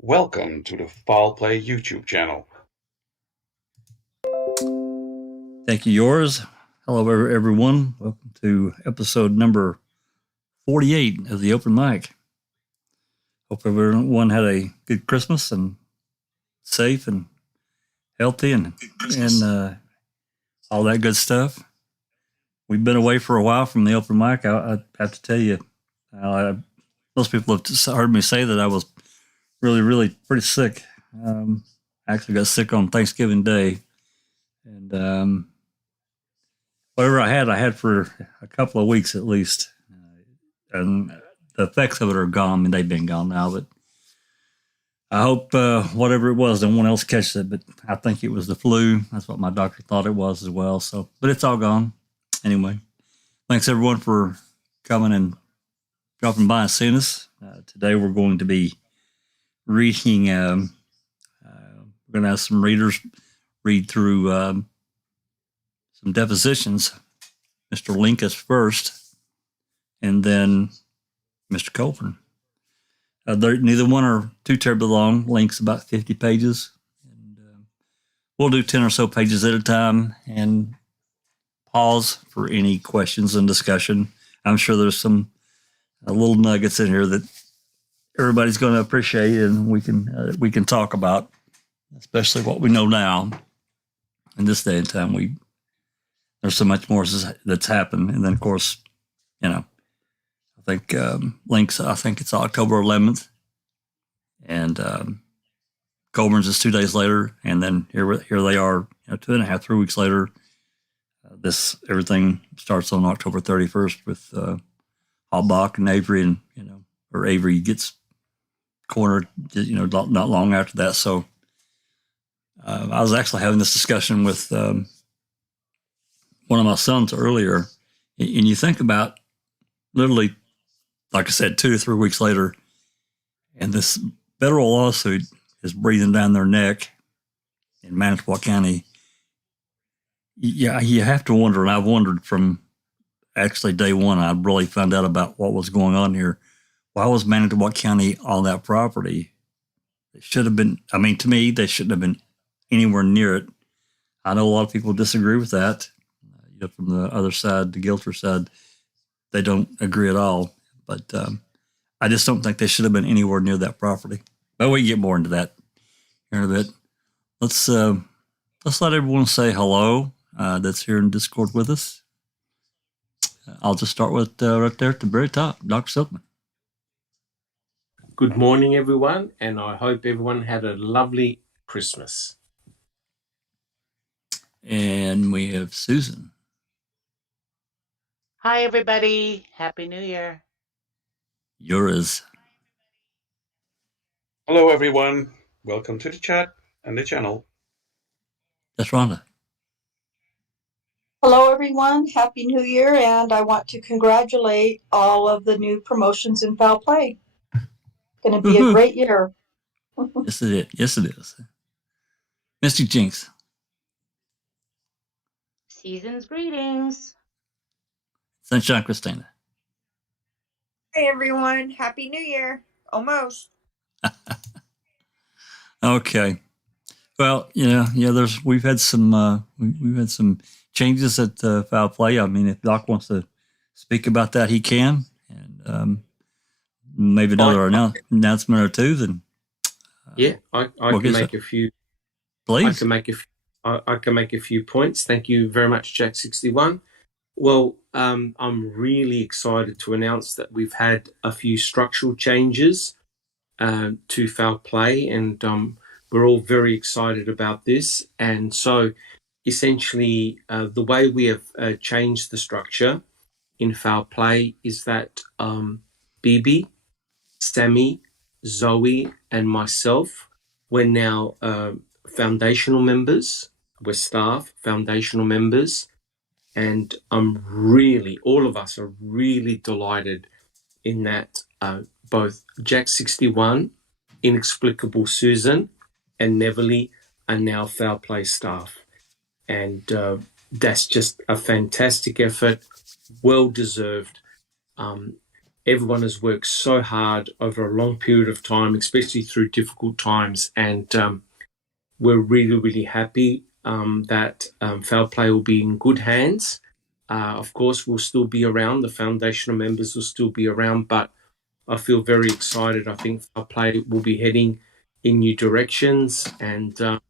Welcome to the Foul Play YouTube channel. Thank you, yours. Hello, everyone. Welcome to episode number 48 of the Open Mic. Hope everyone had a good Christmas and safe and healthy and all that good stuff. We've been away for a while from the Open Mic. I have to tell you, most people have heard me say that I was really pretty sick. I actually got sick on Thanksgiving Day. And whatever I had for a couple of weeks at least. And the effects of it are gone. I mean, they've been gone now, but I hope whatever it was, no one else catches it. But I think it was the flu. That's what my doctor thought it was as well. So, but it's all gone. Anyway, thanks everyone for coming and dropping by and seeing us. Today we're going to be reading. We're going to have some readers read through some depositions. Mr. Lenk is first, and then Mr. Colborn. Neither one are too terribly long. Lenk's about 50 pages. And we'll do 10 or so pages at a time and pause for any questions and discussion. I'm sure there's some little nuggets in here that everybody's going to appreciate, and we can talk about, especially what we know now. In this day and time, there's so much more that's happened. And then, of course, I think Lenk's, I think it's October 11th, and Colborn's is 2 days later, and then here they are, 2.5, 3 weeks later. Everything starts on October 31st with Halbach and Avery, and or Avery gets cornered, not long after that. So I was actually having this discussion with one of my sons earlier, and you think about literally, like I said, 2 to 3 weeks later, and this federal lawsuit is breathing down their neck in Manitowoc County. Yeah, you have to wonder, and I've wondered from actually day one. I really found out about what was going on here. Why was Manitowoc County on that property? It should have been. I mean, to me, they shouldn't have been anywhere near it. I know a lot of people disagree with that. From the other side, the Gilter side, they don't agree at all. But I just don't think they should have been anywhere near that property. But we can get more into that here in a bit. Let's let everyone say hello that's here in Discord with us. I'll just start with right there at the very top, Dr. Silkman. Good morning, everyone, and I hope everyone had a lovely Christmas. And we have Susan. Hi, everybody. Happy New Year. Yours. Hello, everyone. Welcome to the chat and the channel. That's Rhonda. Hello, everyone. Happy New Year, and I want to congratulate all of the new promotions in foul play. Going to be a great year. Yes, it is. Yes, it is. Misty Jinx. Season's greetings. Sunshine Christina. Hey everyone, Happy New Year. Almost. Okay. Well, we've had some changes at foul play. I mean, if Doc wants to speak about that, he can, and maybe another announcement or two. Then I can make a few. Please. I can make a few points. Thank you very much, Jack61. Well, I'm really excited to announce that we've had a few structural changes to foul play, and we're all very excited about this. And so, essentially, the way we have changed the structure in foul play is that Bibi, Sammy, Zoe, and myself, we're now foundational members. We're staff, foundational members. And all of us are really delighted in that both Jack61, Inexplicable Susan, and Neverly are now foul play staff. And that's just a fantastic effort, well deserved. everyone has worked so hard over a long period of time, especially through difficult times. And we're really, really happy that Foul Play will be in good hands. Of course, we'll still be around. The foundational members will still be around, but I feel very excited. I think Foul Play will be heading in new directions. And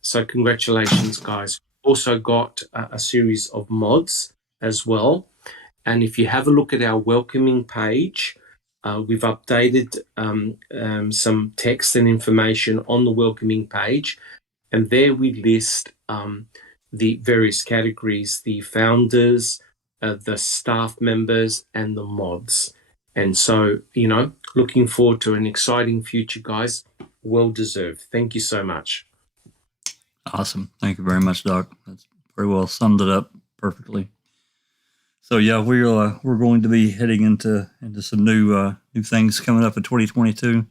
so congratulations, guys. Also got a series of mods as well. And if you have a look at our welcoming page, we've updated some text and information on the welcoming page. And there we list the various categories, the founders, the staff members, and the mods. And so, looking forward to an exciting future, guys. Well deserved. Thank you so much. Awesome. Thank you very much, Doc. That's very well summed it up perfectly. So yeah, we're going to be heading into some new things coming up in 2022.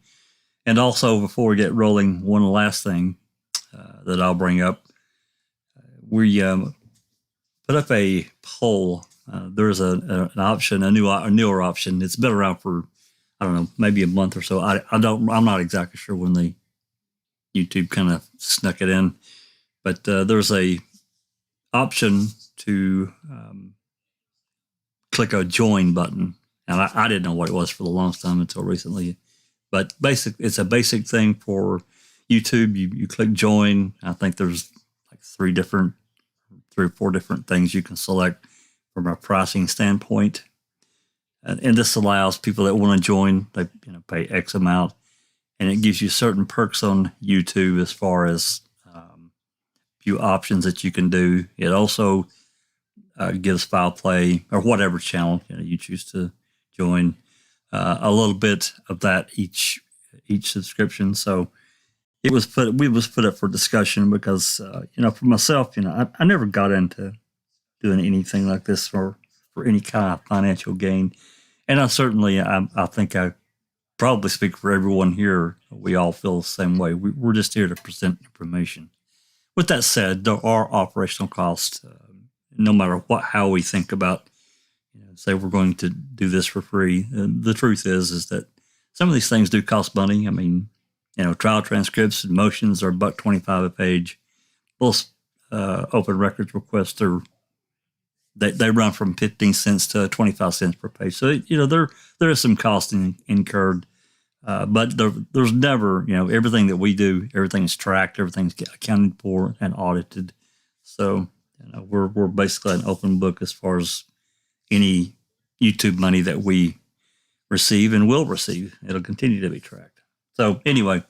And also, before we get rolling, one last thing that I'll bring up. We put up a poll. There's an option, a newer option. It's been around for, I don't know, maybe a month or so. I'm not exactly sure when the YouTube kind of snuck it in, but there's a option to click a join button. And I didn't know what it was for the longest time until recently. But it's a basic thing for YouTube. You click join. I think there's like 3 or 4 different things you can select from a pricing standpoint. And this allows people that want to join, they pay X amount, and it gives you certain perks on YouTube as far as few options that you can do. It also gives Foul Play or whatever channel you choose to join a little bit of that each subscription. So we was put up for discussion because for myself, I never got into doing anything like this for any kind of financial gain, and I think I probably speak for everyone here. We all feel the same way. We're just here to present information. With that said, there are operational costs. No matter how we think about, say we're going to do this for free. The truth is that some of these things do cost money. I mean, trial transcripts and motions are $1.25 a page. Most open records requests they run from 15 cents to 25 cents per page. So there is some cost incurred, but there's never everything that we do, everything's tracked, everything's accounted for and audited. So we're basically an open book as far as any YouTube money that we receive and will receive. It'll continue to be tracked. So anyway,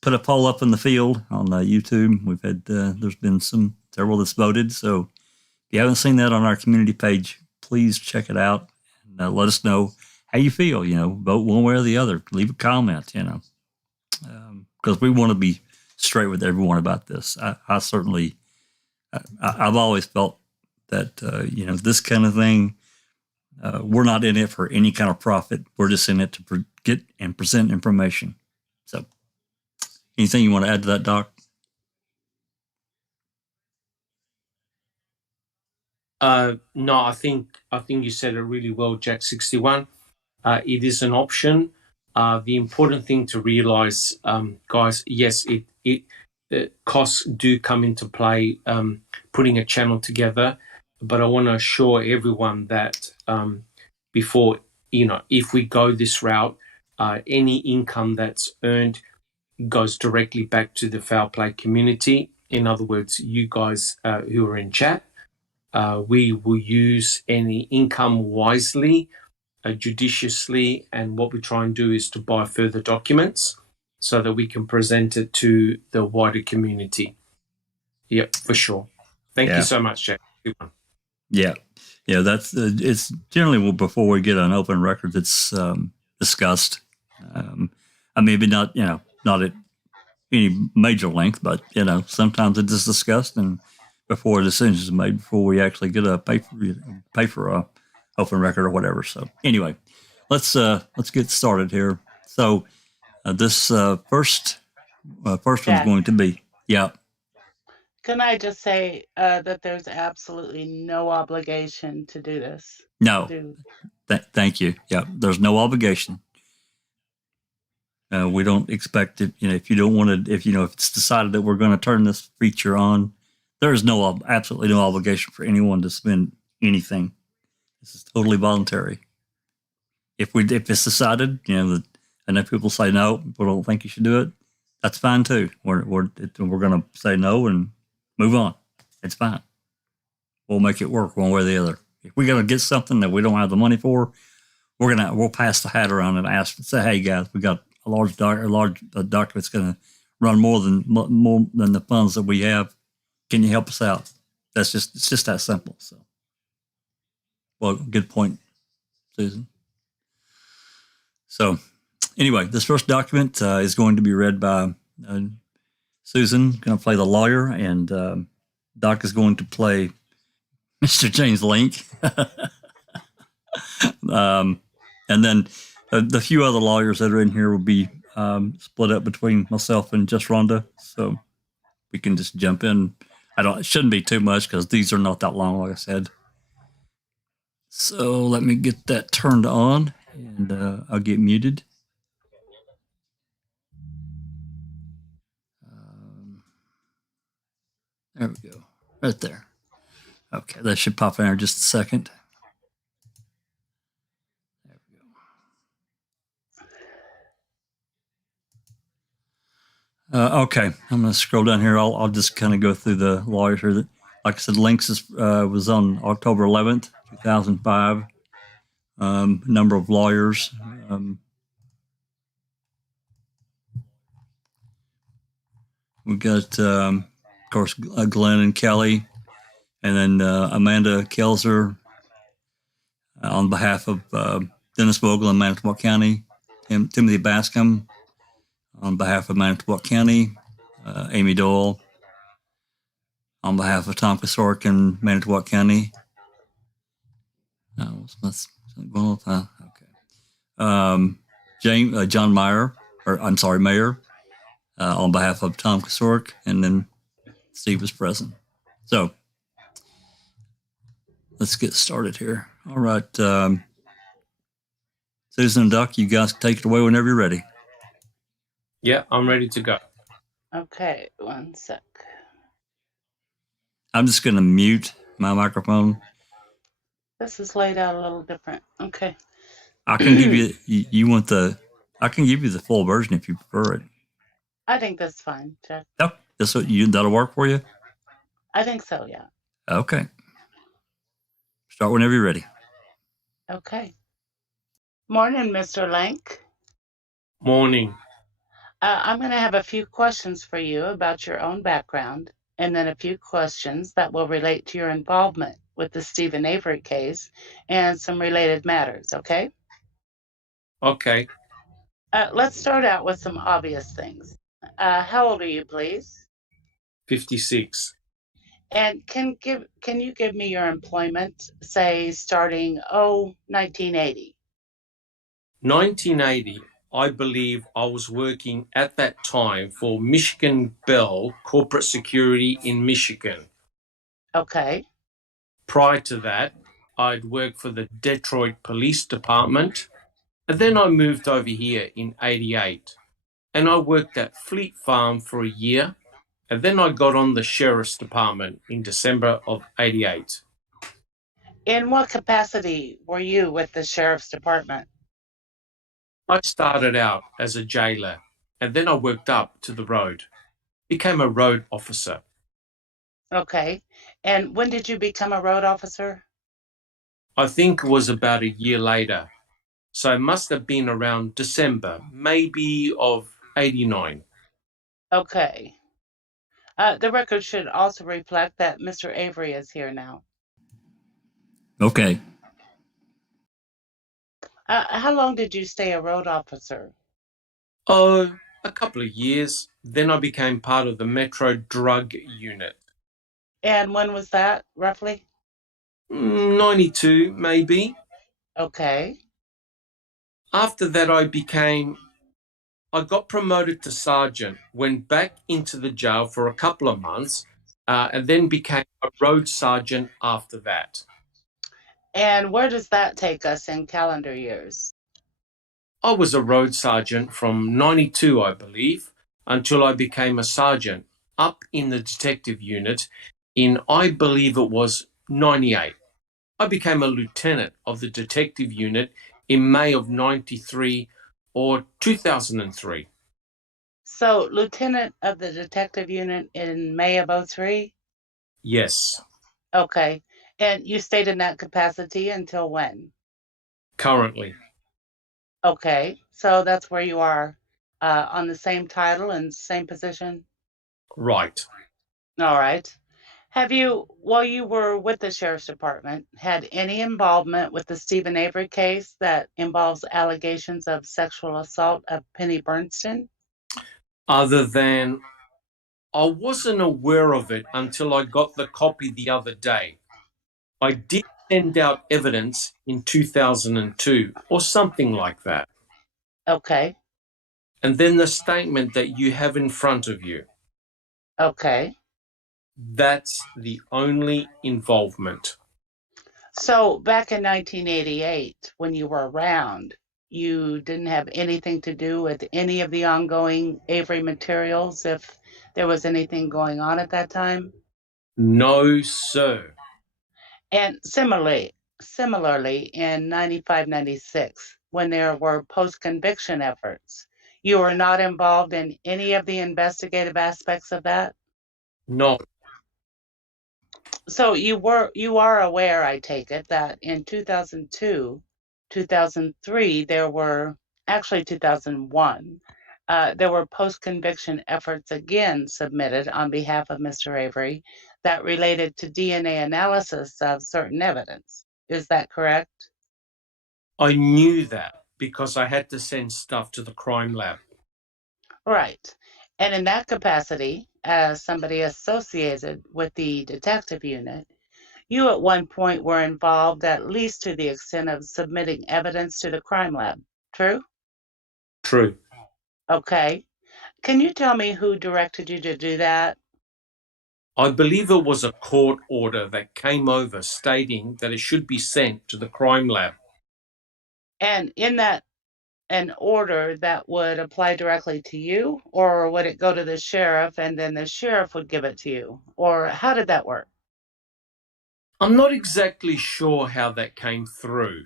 put a poll up in the field on YouTube. We've had there's been several that's voted. So if you haven't seen that on our community page, please check it out and let us know how you feel. Vote one way or the other. Leave a comment. Because we want to be straight with everyone about this. I certainly, I've always felt that this kind of thing. We're not in it for any kind of profit. We're just in it to get and present information. So, anything you want to add to that, Doc? No, I think you said it really well, Jack 61. It is an option. The important thing to realize, guys, yes, it costs do come into play putting a channel together. But I want to assure everyone that before, if we go this route, any income that's earned goes directly back to the Foul Play community. In other words, you guys who are in chat, we will use any income wisely, judiciously, and what we try and do is to buy further documents so that we can present it to the wider community. Yep, for sure. Thank you so much, Jack. Yeah. That's it's generally before we get an open record that's discussed. Maybe not at any major length, but sometimes it is discussed and before a decision is made, before we actually get a pay for a open record or whatever. So anyway, let's get started here. So this first one's going to be Can I just say that there's absolutely no obligation to do this? No. Do Thank you. Yeah, there's no obligation. We don't expect it. If you don't want to, if it's decided that we're going to turn this feature on, there is absolutely no obligation for anyone to spend anything. This is totally voluntary. If it's decided, that enough people say no, people don't think you should do it, that's fine too. We're going to say no and move on. It's fine. We'll make it work one way or the other. If we're going to get something that we don't have the money for, we'll pass the hat around and say, hey guys, we got a large document that's going to run more than the funds that we have. Can you help us out? It's just that simple. So, well, good point, Susan. So, anyway, this first document is going to be read by Susan, going to play the lawyer, and Doc is going to play Mr. James Lenk. And then the few other lawyers that are in here will be split up between myself and just Rhonda. So we can just jump in. It shouldn't be too much because these are not that long, like I said. So let me get that turned on and I'll get muted. There we go. Right there. Okay, that should pop in here just a second. There we go. Okay, I'm going to scroll down here. I'll just kind of go through the lawyers here. Like I said, Lenk was on October 11th, 2005. Number of lawyers. We got, of course, Glenn and Kelly, and then Amanda Kelzer on behalf of Dennis Vogel in Manitowoc County, Timothy Bascom on behalf of Manitowoc County, Amy Doyle on behalf of Tom Kasork in Manitowoc County. John Meyer, Mayer, on behalf of Tom Kasork, and then Steve was present. So let's get started here. All right. Susan and Duck, you guys take it away whenever you're ready. Yeah, I'm ready to go. Okay, one sec. I'm just going to mute my microphone. This is laid out a little different. Okay. I can give you, I can give you the full version if you prefer it. I think that's fine, Jack. Yep. That'll work for you? I think so, yeah. Okay. Start whenever you're ready. Okay. Morning, Mr. Lenk. Morning. I'm going to have a few questions for you about your own background, and then a few questions that will relate to your involvement with the Stephen Avery case and some related matters, okay? Okay. Let's start out with some obvious things. How old are you, please? 56. And can you give me your employment, say, starting 1980? 1980, I believe I was working at that time for Michigan Bell Corporate Security in Michigan. Okay. Prior to that, I'd worked for the Detroit Police Department, and then I moved over here in 88, and I worked at Fleet Farm for a year, and then I got on the Sheriff's Department in December of 88. In what capacity were you with the Sheriff's Department? I started out as a jailer, and then I worked up to the road, became a road officer. Okay. And when did you become a road officer? I think it was about a year later. So it must have been around December, maybe of 89. Okay. The record should also reflect that Mr. Avery is here now. Okay. How long did you stay a road officer? Oh, a couple of years. Then I became part of the Metro Drug Unit. And when was that, roughly? 92, maybe. Okay. After that, I got promoted to sergeant, went back into the jail for a couple of months, and then became a road sergeant after that. And where does that take us in calendar years? I was a road sergeant from 92, I believe, until I became a sergeant up in the detective unit in, I believe it was 98. I became a lieutenant of the detective unit in May of 93 or 2003. So, lieutenant of the detective unit in May of 03? Yes, Okay. And you stayed in that capacity until when? currently. Okay. So that's where you are on the same title and same position? Right. All right. Have you, while you were with the Sheriff's Department, had any involvement with the Stephen Avery case that involves allegations of sexual assault of Penny Bernstein? Other than I wasn't aware of it until I got the copy the other day. I did send out evidence in 2002 or something like that. Okay. And then the statement that you have in front of you, Okay. that's the only involvement. So back in 1988, when you were around, you didn't have anything to do with any of the ongoing Avery materials if there was anything going on at that time? No, sir. And similarly in 95, 96, when there were post-conviction efforts, you were not involved in any of the investigative aspects of that? No. So you are aware, I take it, that in 2002, 2003, there were actually 2001, there were post-conviction efforts again submitted on behalf of Mr. Avery that related to DNA analysis of certain evidence. Is that correct? I knew that because I had to send stuff to the crime lab. Right. And in that capacity, as somebody associated with the detective unit, you at one point were involved at least to the extent of submitting evidence to the crime lab. True? True. Okay. Can you tell me who directed you to do that? I believe it was a court order that came over stating that it should be sent to the crime lab. And in that, an order that would apply directly to you, or would it go to the sheriff and then the sheriff would give it to you? Or how did that work? I'm not exactly sure how that came through.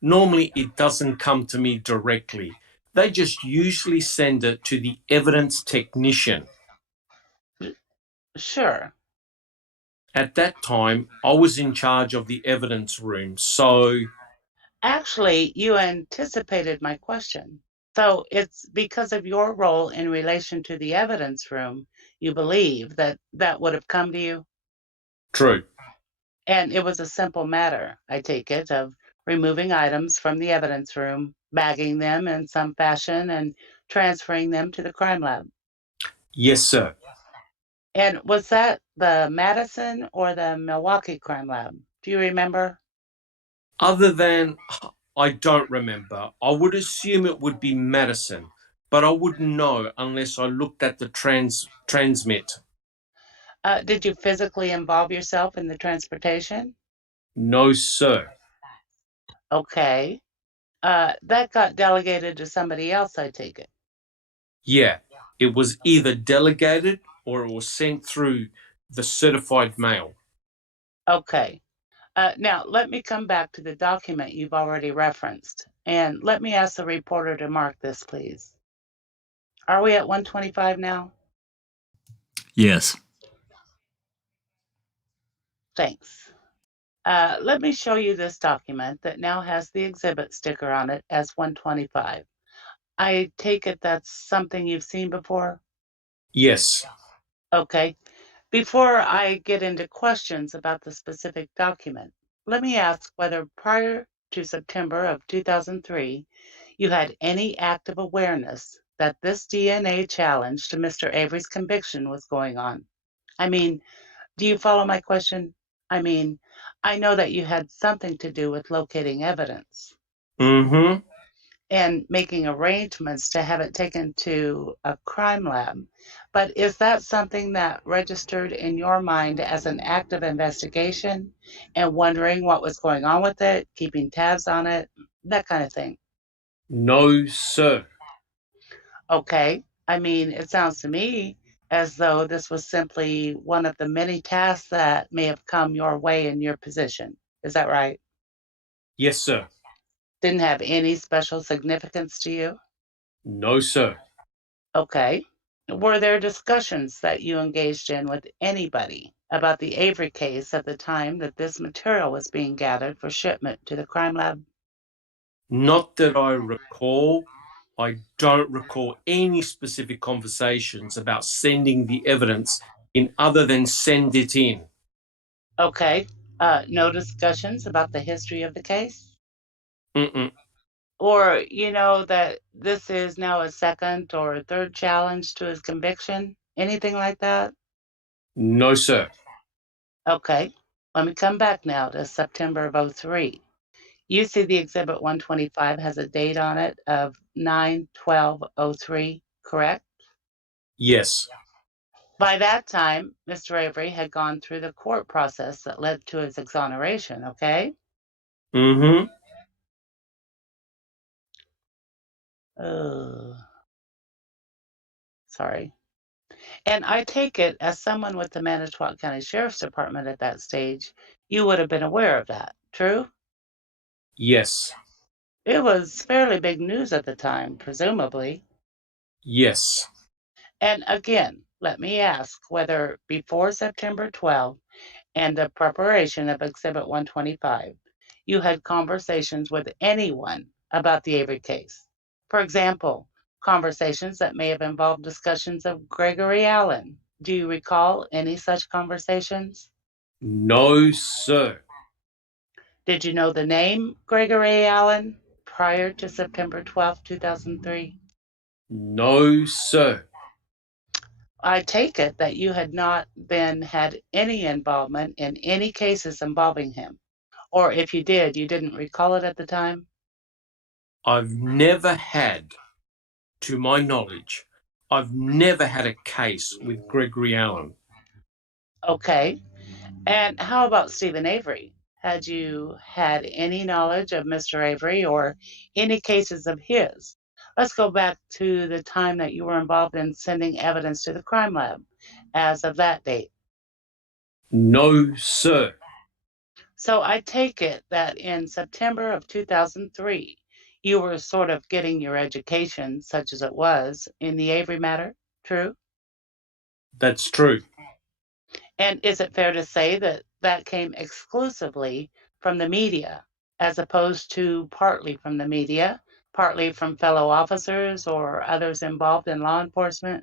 Normally, it doesn't come to me directly. They just usually send it to the evidence technician. Sure. At that time, I was in charge of the evidence room, so Actually, you anticipated my question. So it's because of your role in relation to the evidence room, you believe that that would have come to you? true. And it was a simple matter, I take it, of removing items from the evidence room, bagging them in some fashion, and transferring them to the crime lab. Yes, sir. And was that the Madison or the Milwaukee crime lab? Do you remember? Other than, I don't remember. I would assume it would be Madison, but I wouldn't know unless I looked at the transmit. Did you physically involve yourself in the transportation? No, sir. Okay. That got delegated to somebody else, I take it. Yeah, it was either delegated or it was sent through the certified mail. Okay. Now, let me come back to the document you've already referenced, and let me ask the reporter to mark this, please. Are we at 125 now? Yes. Thanks. Let me show you this document that now has the exhibit sticker on it as 125. I take it that's something you've seen before? Yes. Okay. Before I get into questions about the specific document, let me ask whether prior to September of 2003, you had any active awareness that this DNA challenge to Mr. Avery's conviction was going on. I mean, do you follow my question? I mean, I know that you had something to do with locating evidence. Mm-hmm. and making arrangements to have it taken to a crime lab. But is that something that registered in your mind as an active investigation and wondering what was going on with it, keeping tabs on it, that kind of thing? No, sir. Okay. I mean, it sounds to me as though this was simply one of the many tasks that may have come your way in your position. Is that right? Yes, sir. Didn't have any special significance to you? No, sir. Okay. Were there discussions that you engaged in with anybody about the Avery case at the time that this material was being gathered for shipment to the crime lab? Not that I recall. I don't recall any specific conversations about sending the evidence in other than send it in. Okay. No discussions about the history of the case? Mm-mm. Or, that this is now a second or a third challenge to his conviction? Anything like that? No, sir. Okay. Let me come back now to September of '03. You see the exhibit 125 has a date on it of 9/12/03, correct? Yes. By that time, Mr. Avery had gone through the court process that led to his exoneration, okay? Mm-hmm. Oh, sorry. And I take it, as someone with the Manitowoc County Sheriff's Department at that stage, you would have been aware of that, true? Yes. It was fairly big news at the time, presumably. Yes. And again, let me ask whether before September 12 and the preparation of Exhibit 125, you had conversations with anyone about the Avery case. For example, conversations that may have involved discussions of Gregory Allen. Do you recall any such conversations? No, sir. Did you know the name Gregory Allen prior to September 12, 2003? No, sir. I take it that you had not then had any involvement in any cases involving him. Or if you did, you didn't recall it at the time? I've never had, to my knowledge, I've never had a case with Gregory Allen. Okay. And how about Stephen Avery? Had you had any knowledge of Mr. Avery or any cases of his? Let's go back to the time that you were involved in sending evidence to the crime lab as of that date. No, sir. So I take it that in September of 2003, you were sort of getting your education, such as it was, in the Avery matter, true? That's true. And is it fair to say that that came exclusively from the media, as opposed to partly from the media, partly from fellow officers or others involved in law enforcement?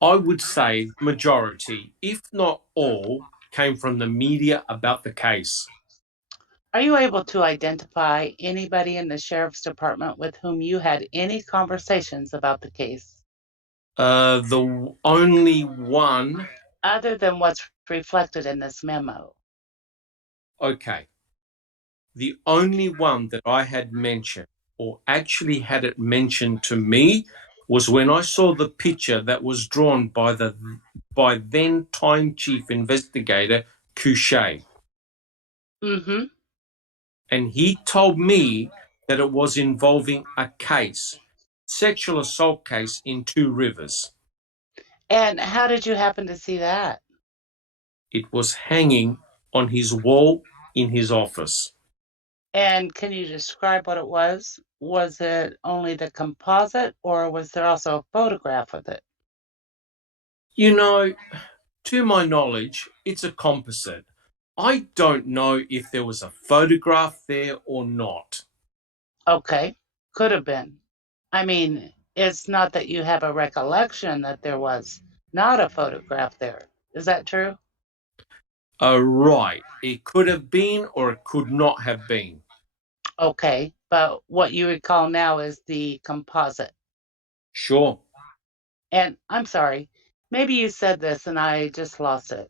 I would say majority, if not all, came from the media about the case. Are you able to identify anybody in the sheriff's department with whom you had any conversations about the case? The only one. Other than what's reflected in this memo? Okay. The only one that I had mentioned, or actually had it mentioned to me, was when I saw the picture that was drawn by then time chief investigator Couchet. Mm-hmm. And he told me that it was involving a case, sexual assault case in Two Rivers. And how did you happen to see that? It was hanging on his wall in his office. And can you describe what it was? Was it only the composite, or was there also a photograph with it? You know, to my knowledge, it's a composite. I don't know if there was a photograph there or not. Okay, could have been. I mean, it's not that you have a recollection that there was not a photograph there. Is that true? Right. It could have been or it could not have been. Okay, but what you recall now is the composite. Sure. And I'm sorry, maybe you said this and I just lost it.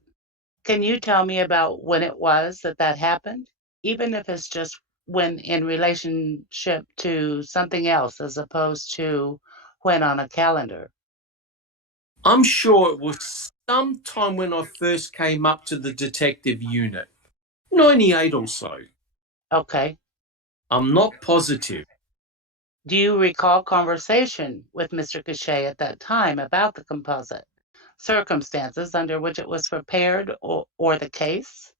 Can you tell me about when it was that that happened? Even if it's just when in relationship to something else as opposed to when on a calendar? I'm sure it was sometime when I first came up to the detective unit, 98 or so. Okay. I'm not positive. Do you recall conversation with Mr. Cachet at that time about the composite, circumstances under which it was prepared, or the case?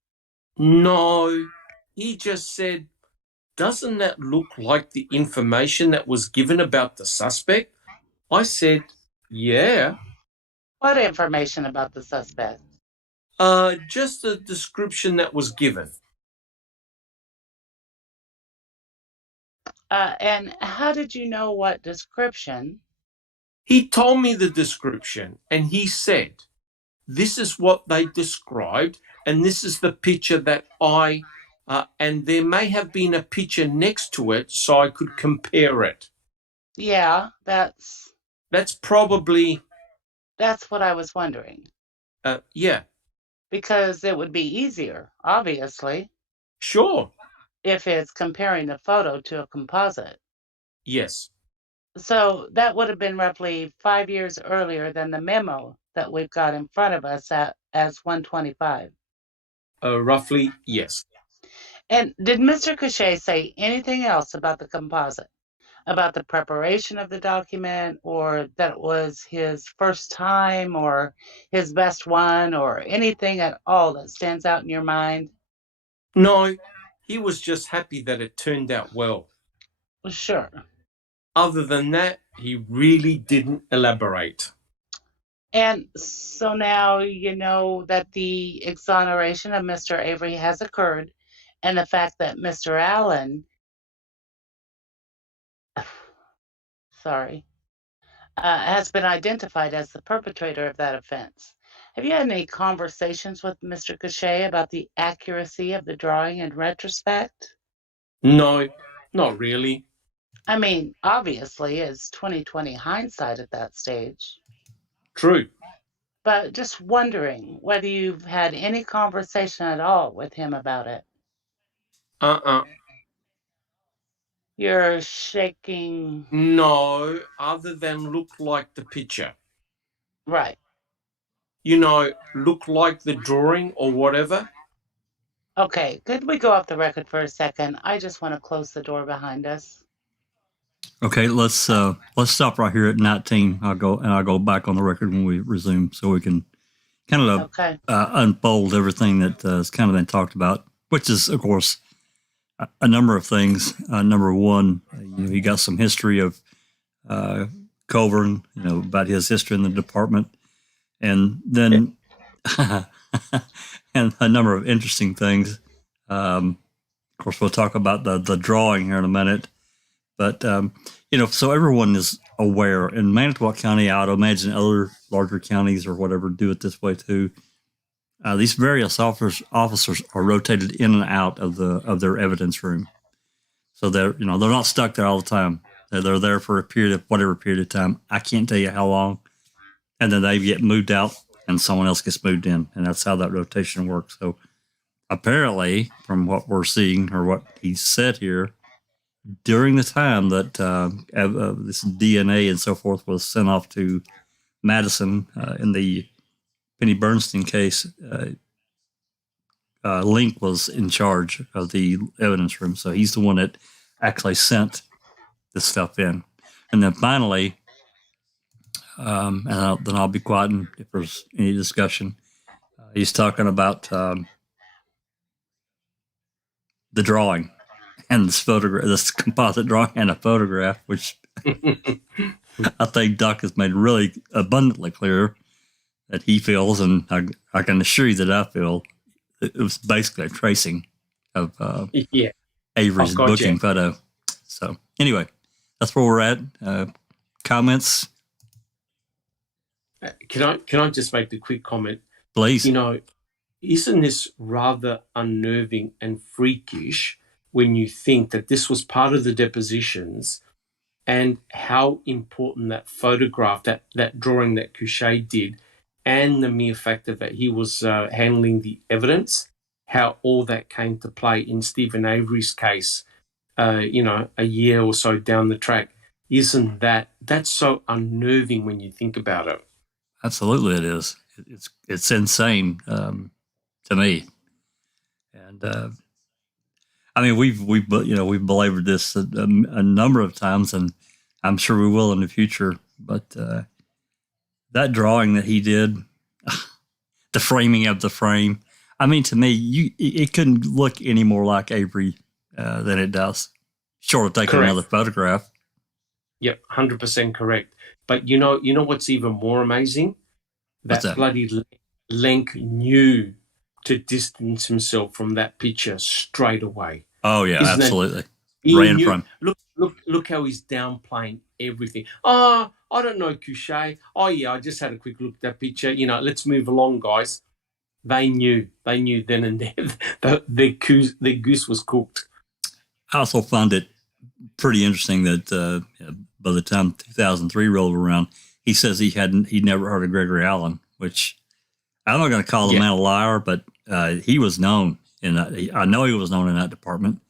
No, he just said, doesn't that look like the information that was given about the suspect? I said, yeah. What information about the suspect? Just the description that was given. And how did you know what description? He told me the description and he said, this is what they described and this is the picture that and there may have been a picture next to it so I could compare it. Yeah, that's probably, that's what I was wondering. yeah. Because it would be easier, obviously, Sure. if it's comparing the photo to a composite. Yes. So that would have been roughly 5 years earlier than the memo that we've got in front of us as 125. Roughly, yes. And did Mr. Cachet say anything else about the composite? About the preparation of the document, or that it was his first time, or his best one, or anything at all that stands out in your mind? No, he was just happy that it turned out well. Sure. Other than that, he really didn't elaborate. And so now you know that the exoneration of Mr. Avery has occurred, and the fact that Mr. Allen, has been identified as the perpetrator of that offense. Have you had any conversations with Mr. Cachet about the accuracy of the drawing in retrospect? No, not really. I mean, obviously, it's 2020 hindsight at that stage. True. But just wondering whether you've had any conversation at all with him about it. You're shaking. No, other than look like the picture. Right. Look like the drawing or whatever. Okay, could we go off the record for a second? I just want to close the door behind us. Okay, let's stop right here at 19. I'll go back on the record when we resume, so we can kind of unfold everything that has kind of been talked about, which is, of course, a number of things. Number one, you got some history of Colborn, about his history in the department, and then and a number of interesting things. Of course, we'll talk about the drawing here in a minute. But, so everyone is aware. In Manitowoc County, I would imagine other larger counties or whatever do it this way too. These various officers are rotated in and out of their evidence room. So they're not stuck there all the time. They're there for whatever period of time. I can't tell you how long. And then they get moved out and someone else gets moved in. And that's how that rotation works. So apparently, from what we're seeing or what he said here, during the time that this DNA and so forth was sent off to Madison in the Penny Bernstein case, Lenk was in charge of the evidence room. So he's the one that actually sent this stuff in. And then finally, then I'll be quiet and if there's any discussion, he's talking about the drawing. And this composite drawing and a photograph, which I think Doc has made really abundantly clear that he feels, and I can assure you that I feel, it was basically a tracing of Avery's booking photo. So anyway, that's where we're at. Comments? Can I just make the quick comment? Please. Isn't this rather unnerving and freakish when you think that this was part of the depositions and how important that photograph, that drawing that Cachet did, and the mere fact that he was handling the evidence, how all that came to play in Stephen Avery's case a year or so down the track. Isn't that's so unnerving when you think about it? Absolutely, it is. It's insane to me. And I mean, we've belabored this a number of times, and I'm sure we will in the future. But that drawing that he did, the framing of the frame. I mean, to me, it couldn't look any more like Avery than it does. Short of taking Correct. another photograph. Yep, 100% correct. But you know what's even more amazing? What's that? Bloody Lenk knew to distance himself from that picture straight away. Oh yeah, Isn't absolutely. He Right in knew, front. Look how he's downplaying everything. Oh, I don't know, Couché. Oh yeah, I just had a quick look at that picture. Let's move along, guys. They knew then and there their goose was cooked. I also found it pretty interesting that by the time 2003 rolled around, he says he'd never heard of Gregory Allen, which I'm not going to call the man a liar, but he was known I know he was known in that department.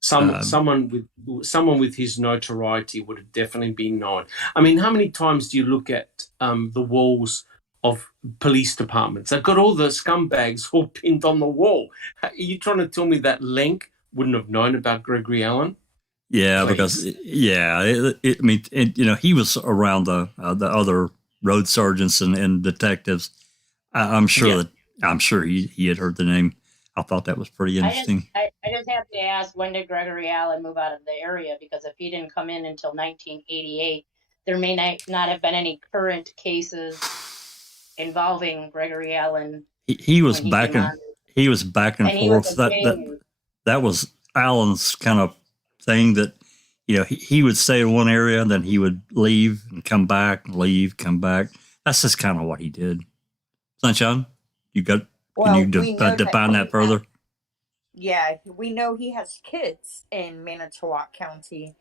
Someone with his notoriety would have definitely been known. I mean, how many times do you look at the walls of police departments? They've got all the scumbags all pinned on the wall. Are you trying to tell me that Lenk wouldn't have known about Gregory Allen? Yeah, Please. because he was around the other road sergeants and detectives. I'm sure he had heard the name. I thought that was pretty interesting. I just have to ask, when did Gregory Allen move out of the area? Because if he didn't come in until 1988, there may not have been any current cases involving Gregory Allen. He was back and forth. That was Allen's kind of thing, that he would stay in one area and then he would leave and come back, leave, come back. That's just kind of what he did. Sunshine, can you define that further? Yeah, we know he has kids in Manitowoc County,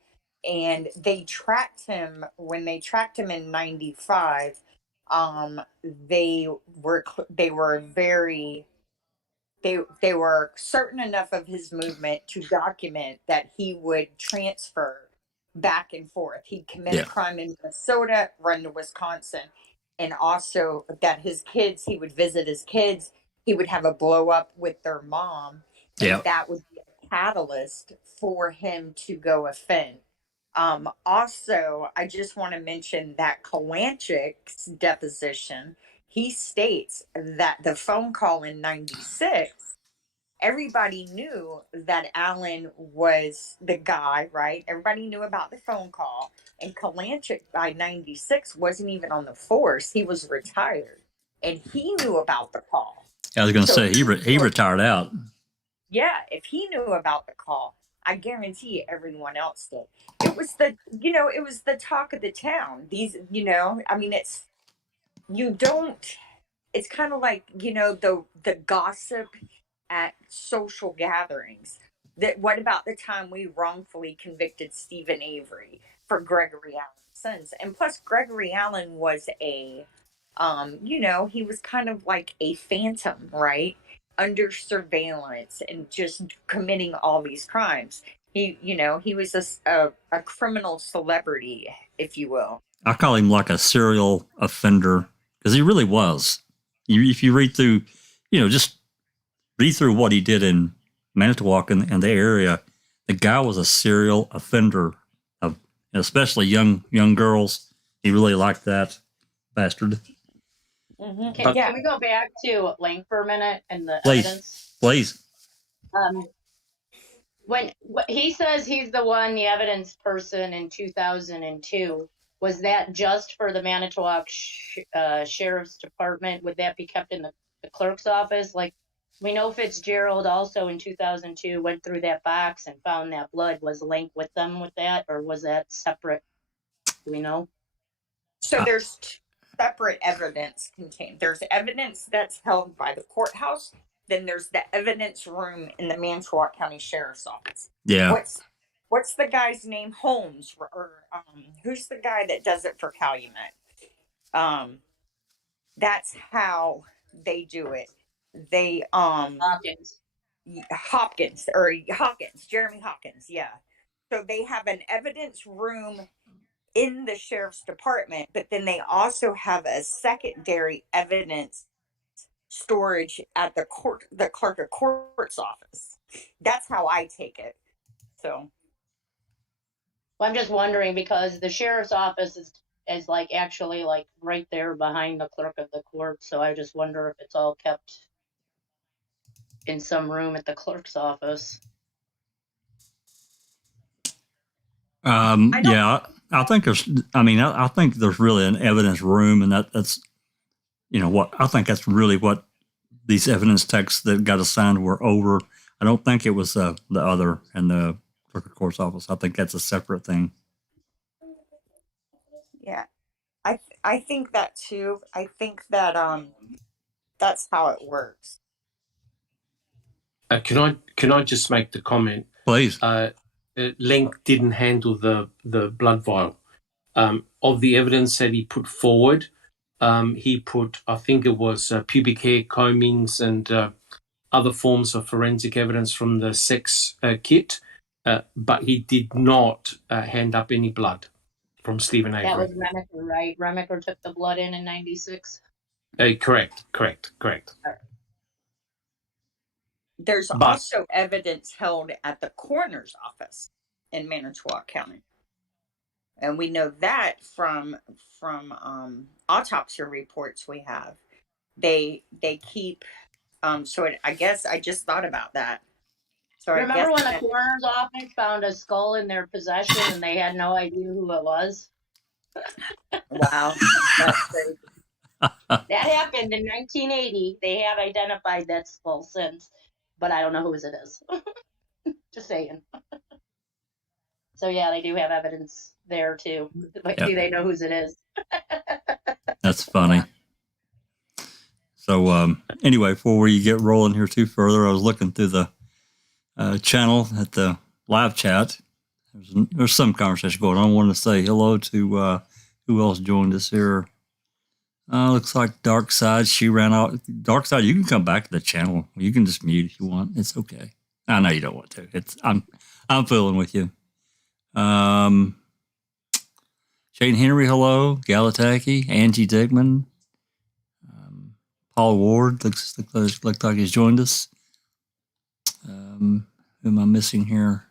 and they tracked him when they tracked him in '95. They were certain enough of his movement to document that he would transfer back and forth. He'd commit a crime in Minnesota, run to Wisconsin, and also that he would visit his kids. He would have a blow up with their mom, and that would be a catalyst for him to go offend. Also, I just want to mention that Kalanchik's deposition, he states that the phone call in '96, everybody knew that Allen was the guy, right? Everybody knew about the phone call. And Kalanchik by '96 wasn't even on the force. He was retired. And he knew about the call. I was going to say, he retired out. Yeah, if he knew about the call, I guarantee everyone else did. It was the talk of the town. It's kind of like, the gossip at social gatherings. What about the time we wrongfully convicted Stephen Avery for Gregory Allen's sins? And plus, Gregory Allen was he was kind of like a phantom, right? Under surveillance and just committing all these crimes. He was a criminal celebrity, if you will. I call him like a serial offender, because he really was. If you read through, just read through what he did in Manitowoc and the area, the guy was a serial offender of, especially young girls. He really liked that bastard. Mm-hmm. Can we go back to Lenk for a minute and the evidence? Please. When he says he's the evidence person in 2002, was that just for the Manitowoc Sheriff's Department? Would that be kept in the clerk's office? Like, we know Fitzgerald also in 2002 went through that box and found that blood. Was Lenk with them with that, or was that separate? Do we know? So there's separate evidence contained. There's evidence that's held by the courthouse. Then there's the evidence room in the Manitowoc County Sheriff's Office. Yeah. What's the guy's name? Holmes, or who's the guy that does it for Calumet? That's how they do it. They Hawkins. Jeremy Hawkins, yeah. So they have an evidence room in the sheriff's department, but then they also have a secondary evidence storage at the clerk of court's office. That's how I take it. So Well, I'm just wondering because the sheriff's office is like actually like right there behind the clerk of the court. So I just wonder if it's all kept in some room at the clerk's office. Yeah, I think there's. I mean, I think there's really an evidence room, and that's, you know, what I think that's really what these evidence texts that got assigned were over. I don't think it was the other and the clerk of court's office. I think that's a separate thing. yeah, I think that too. I think that that's how it works. Can I just make the comment? Please. Lenk didn't handle the blood vial. Of the evidence that he put forward, he put, I think it was pubic hair combings and other forms of forensic evidence from the sex kit, but he did not hand up any blood from Stephen Avery. That was Remaker, right? Remaker took the blood in '96. Correct. There's also evidence held at the coroner's office in Manitowoc County. And we know that from autopsy reports we have. They keep so I guess I just thought about that. So remember when the coroner's office found a skull in their possession and they had no idea who it was? Wow. That's crazy. That happened in 1980. They have identified that skull since, but I don't know whose it is. Just saying. So yeah, they do have evidence there too. Like, do they know whose it is? That's funny. So anyway, before we get rolling here too further, I was looking through the channel at the live chat. There's some conversation going on. I wanted to say hello to who else joined us here. Looks like Dark Side. She ran out. Dark Side, you can come back to the channel. You can just mute if you want. It's okay. I know you don't want to. I'm fooling with you. Shane Henry, hello. Galataki, Angie Digman, Paul Ward looks like he's joined us. Who am I missing here?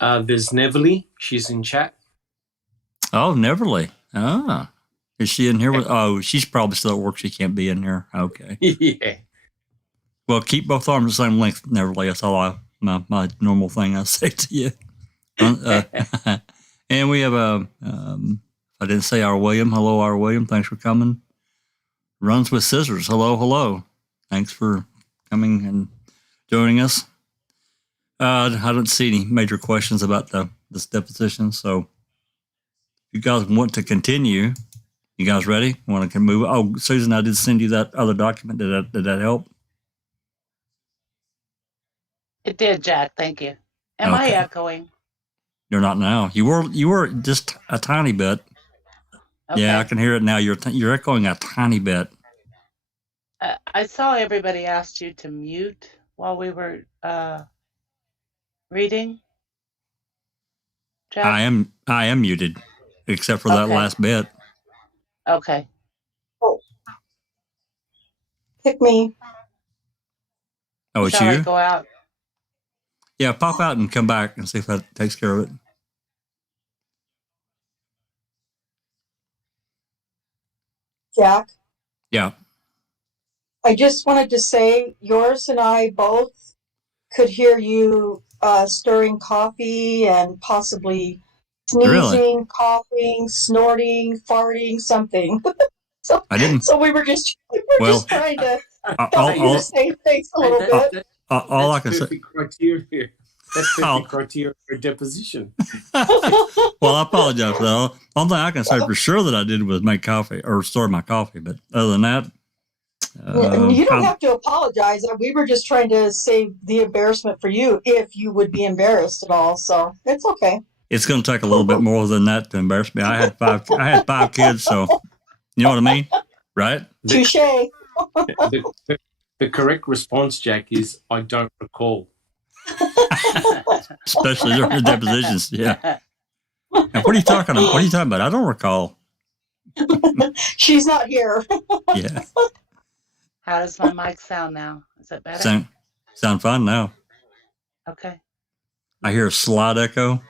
There's Neverly. She's in chat. Oh, Neverly. Ah, is she in here? Oh, she's probably still at work. She can't be in here. Okay. Yeah. Well, keep both arms the same length, Neverly. That's all my normal thing I say to you. And we have I didn't say our William. Hello, our William. Thanks for coming. Runs with Scissors. Hello. Thanks for coming and joining us. I don't see any major questions about this deposition. So if you guys want to continue, you guys ready? Want to move? Oh, Susan, I did send you that other document. Did that help? It did, Jack. Thank you. Am I echoing? You're not now. You were just a tiny bit. Okay. Yeah, I can hear it now. You're echoing a tiny bit. I saw everybody asked you to mute while we were reading. Jack? I am muted, except for that last bit. Okay. Oh. Pick me. Oh, it's Shall you? I go out? Yeah, pop out and come back and see if that takes care of it. Jack? Yeah. I just wanted to say yours and I both could hear you stirring coffee and possibly sneezing, really? Coughing, snorting, farting, something. So we were just trying to help you stay safe a little bit. All I can say. Criteria. That's perfect criteria for a deposition. Well, I apologize for that. One thing I can say for sure that I did was make coffee or stir my coffee. But other than that, you don't have to apologize. We were just trying to save the embarrassment for you if you would be embarrassed at all. So it's okay. It's going to take a little bit more than that to embarrass me. I had five kids, so you know what I mean. right? Touche. The correct response, Jack, is I don't recall. Especially during the depositions. Yeah. And what are you talking about? What are you talking about? I don't recall. She's not here. Yeah. How does my mic sound now? Is it better? Sound fine now. Okay. I hear a slight echo.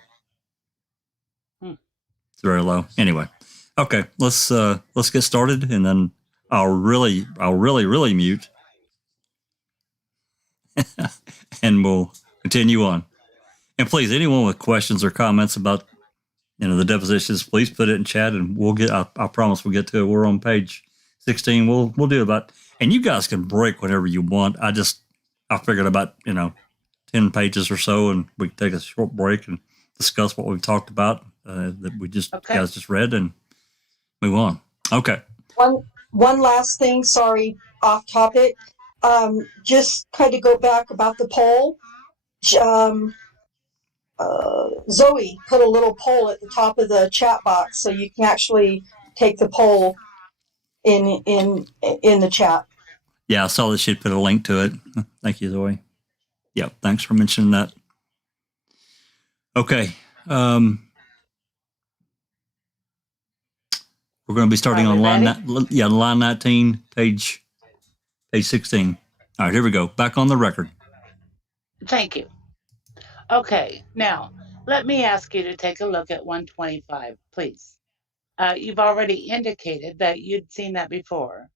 It's very low. Anyway, okay, let's get started, and then I'll really mute, and we'll continue on. And please, anyone with questions or comments about the depositions, please put it in chat, and we'll get. I promise we'll get to it. We're on page 16. We'll do about, and you guys can break whenever you want. I figured about 10 pages or so, and we can take a short break and discuss what we've talked about that we just guys just read and move on. Okay. One last thing. Sorry, off topic. Just kind of go back about the poll. Zoe put a little poll at the top of the chat box, so you can actually take the poll in the chat. Yeah, I saw that she'd put a link to it. Thank you, Zoe. Yeah, thanks for mentioning that. Okay. We're going to be starting on line 19, page 16. All right, here we go. Back on the record. Thank you. Okay, now let me ask you to take a look at 125, please. You've already indicated that you'd seen that before.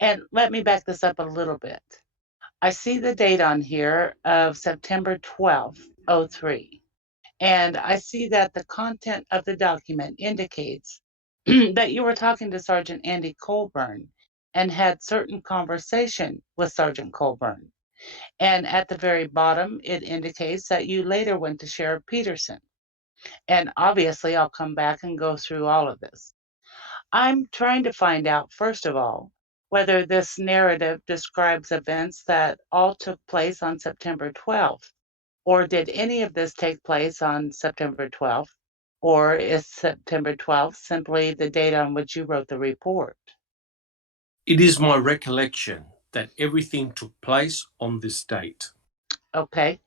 And let me back this up a little bit. I see the date on here of September 12th, 03. And I see that the content of the document indicates that you were talking to Sergeant Andy Colborn and had certain conversation with Sergeant Colborn. And at the very bottom, it indicates that you later went to Sheriff Peterson. And obviously, I'll come back and go through all of this. I'm trying to find out, first of all, whether this narrative describes events that all took place on September 12th, or did any of this take place on September 12th, or is September 12th simply the date on which you wrote the report? It is my recollection that everything took place on this date. Okay.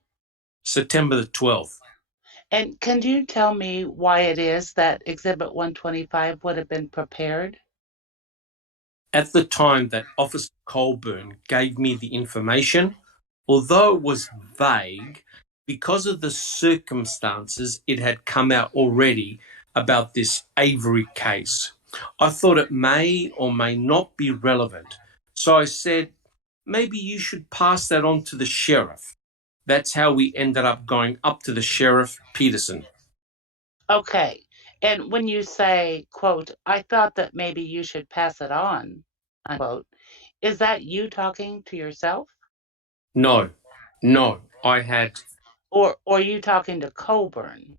September the 12th. And can you tell me why it is that Exhibit 125 would have been prepared? At the time that Officer Colborn gave me the information, although it was vague, because of the circumstances it had come out already about this Avery case, I thought it may or may not be relevant. So I said, maybe you should pass that on to the sheriff. That's how we ended up going up to the Sheriff Peterson. Okay. And when you say, quote, I thought that maybe you should pass it on, unquote, is that you talking to yourself? No, I had. Or you talking to Colborn?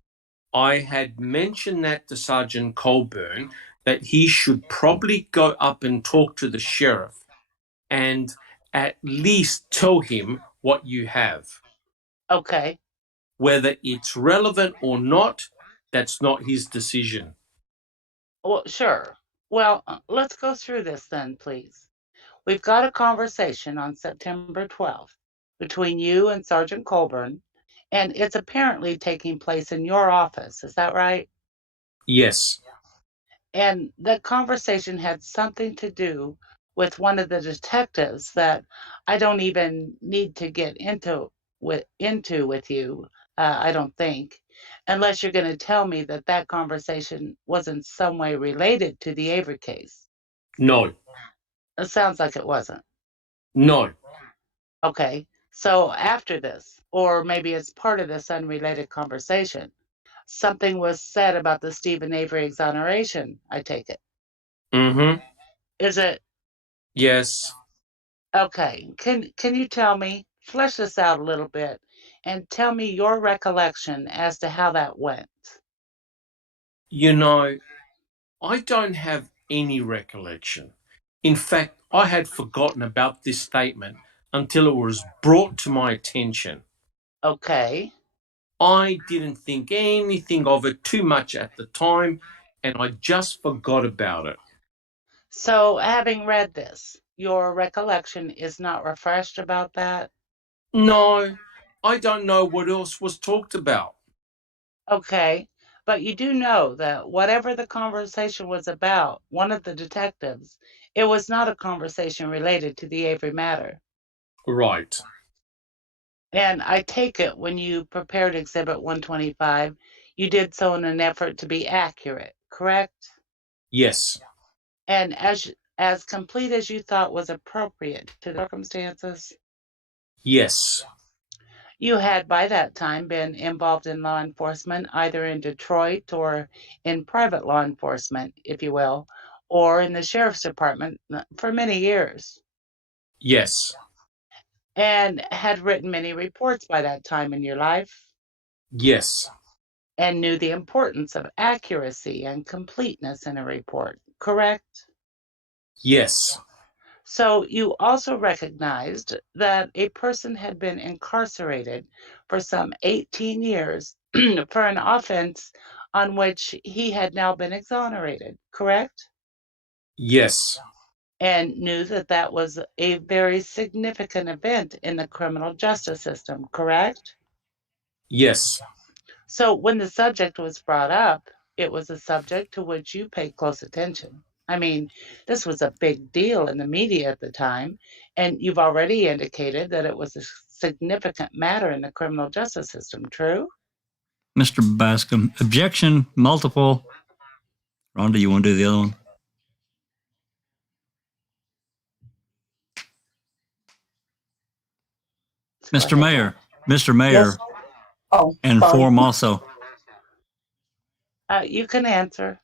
I had mentioned that to Sergeant Colborn, that he should probably go up and talk to the sheriff and at least tell him what you have. Okay. Whether it's relevant or not, that's not his decision. Well, sure. Well, let's go through this then, please. We've got a conversation on September 12th between you and Sergeant Colborn, and it's apparently taking place in your office. Is that right? Yes. And the conversation had something to do with one of the detectives that I don't even need to get into with you, I don't think, unless you're going to tell me that that conversation was in some way related to the Avery case. No. It sounds like it wasn't. No. Okay. So after this, or maybe it's part of this unrelated conversation, something was said about the Stephen Avery exoneration, I take it. Mm-hmm. Is it? Yes. Okay. Can you tell me, flesh this out a little bit, and tell me your recollection as to how that went? You know, I don't have any recollection. In fact, I had forgotten about this statement until it was brought to my attention. Okay. I didn't think anything of it too much at the time, and I just forgot about it. So, having read this, your recollection is not refreshed about that? No, I don't know what else was talked about. Okay, but you do know that whatever the conversation was about, one of the detectives, it was not a conversation related to the Avery matter. Right. And I take it when you prepared Exhibit 125, you did so in an effort to be accurate, correct? Yes. And as complete as you thought was appropriate to the circumstances? Yes. You had by that time been involved in law enforcement, either in Detroit or in private law enforcement, if you will, or in the sheriff's department for many years. Yes. And had written many reports by that time in your life. Yes. And knew the importance of accuracy and completeness in a report, correct? Yes. So you also recognized that a person had been incarcerated for some 18 years for an offense on which he had now been exonerated, correct? Yes. And knew that that was a very significant event in the criminal justice system, correct? Yes. So when the subject was brought up, it was a subject to which you paid close attention. I mean, this was a big deal in the media at the time, and you've already indicated that it was a significant matter in the criminal justice system, true? Mr. Bascom, objection, multiple. Rhonda, you want to do the other one? Mr. Mayor, Mr. Mayor, Yes. Oh, and sorry. form also. You can answer.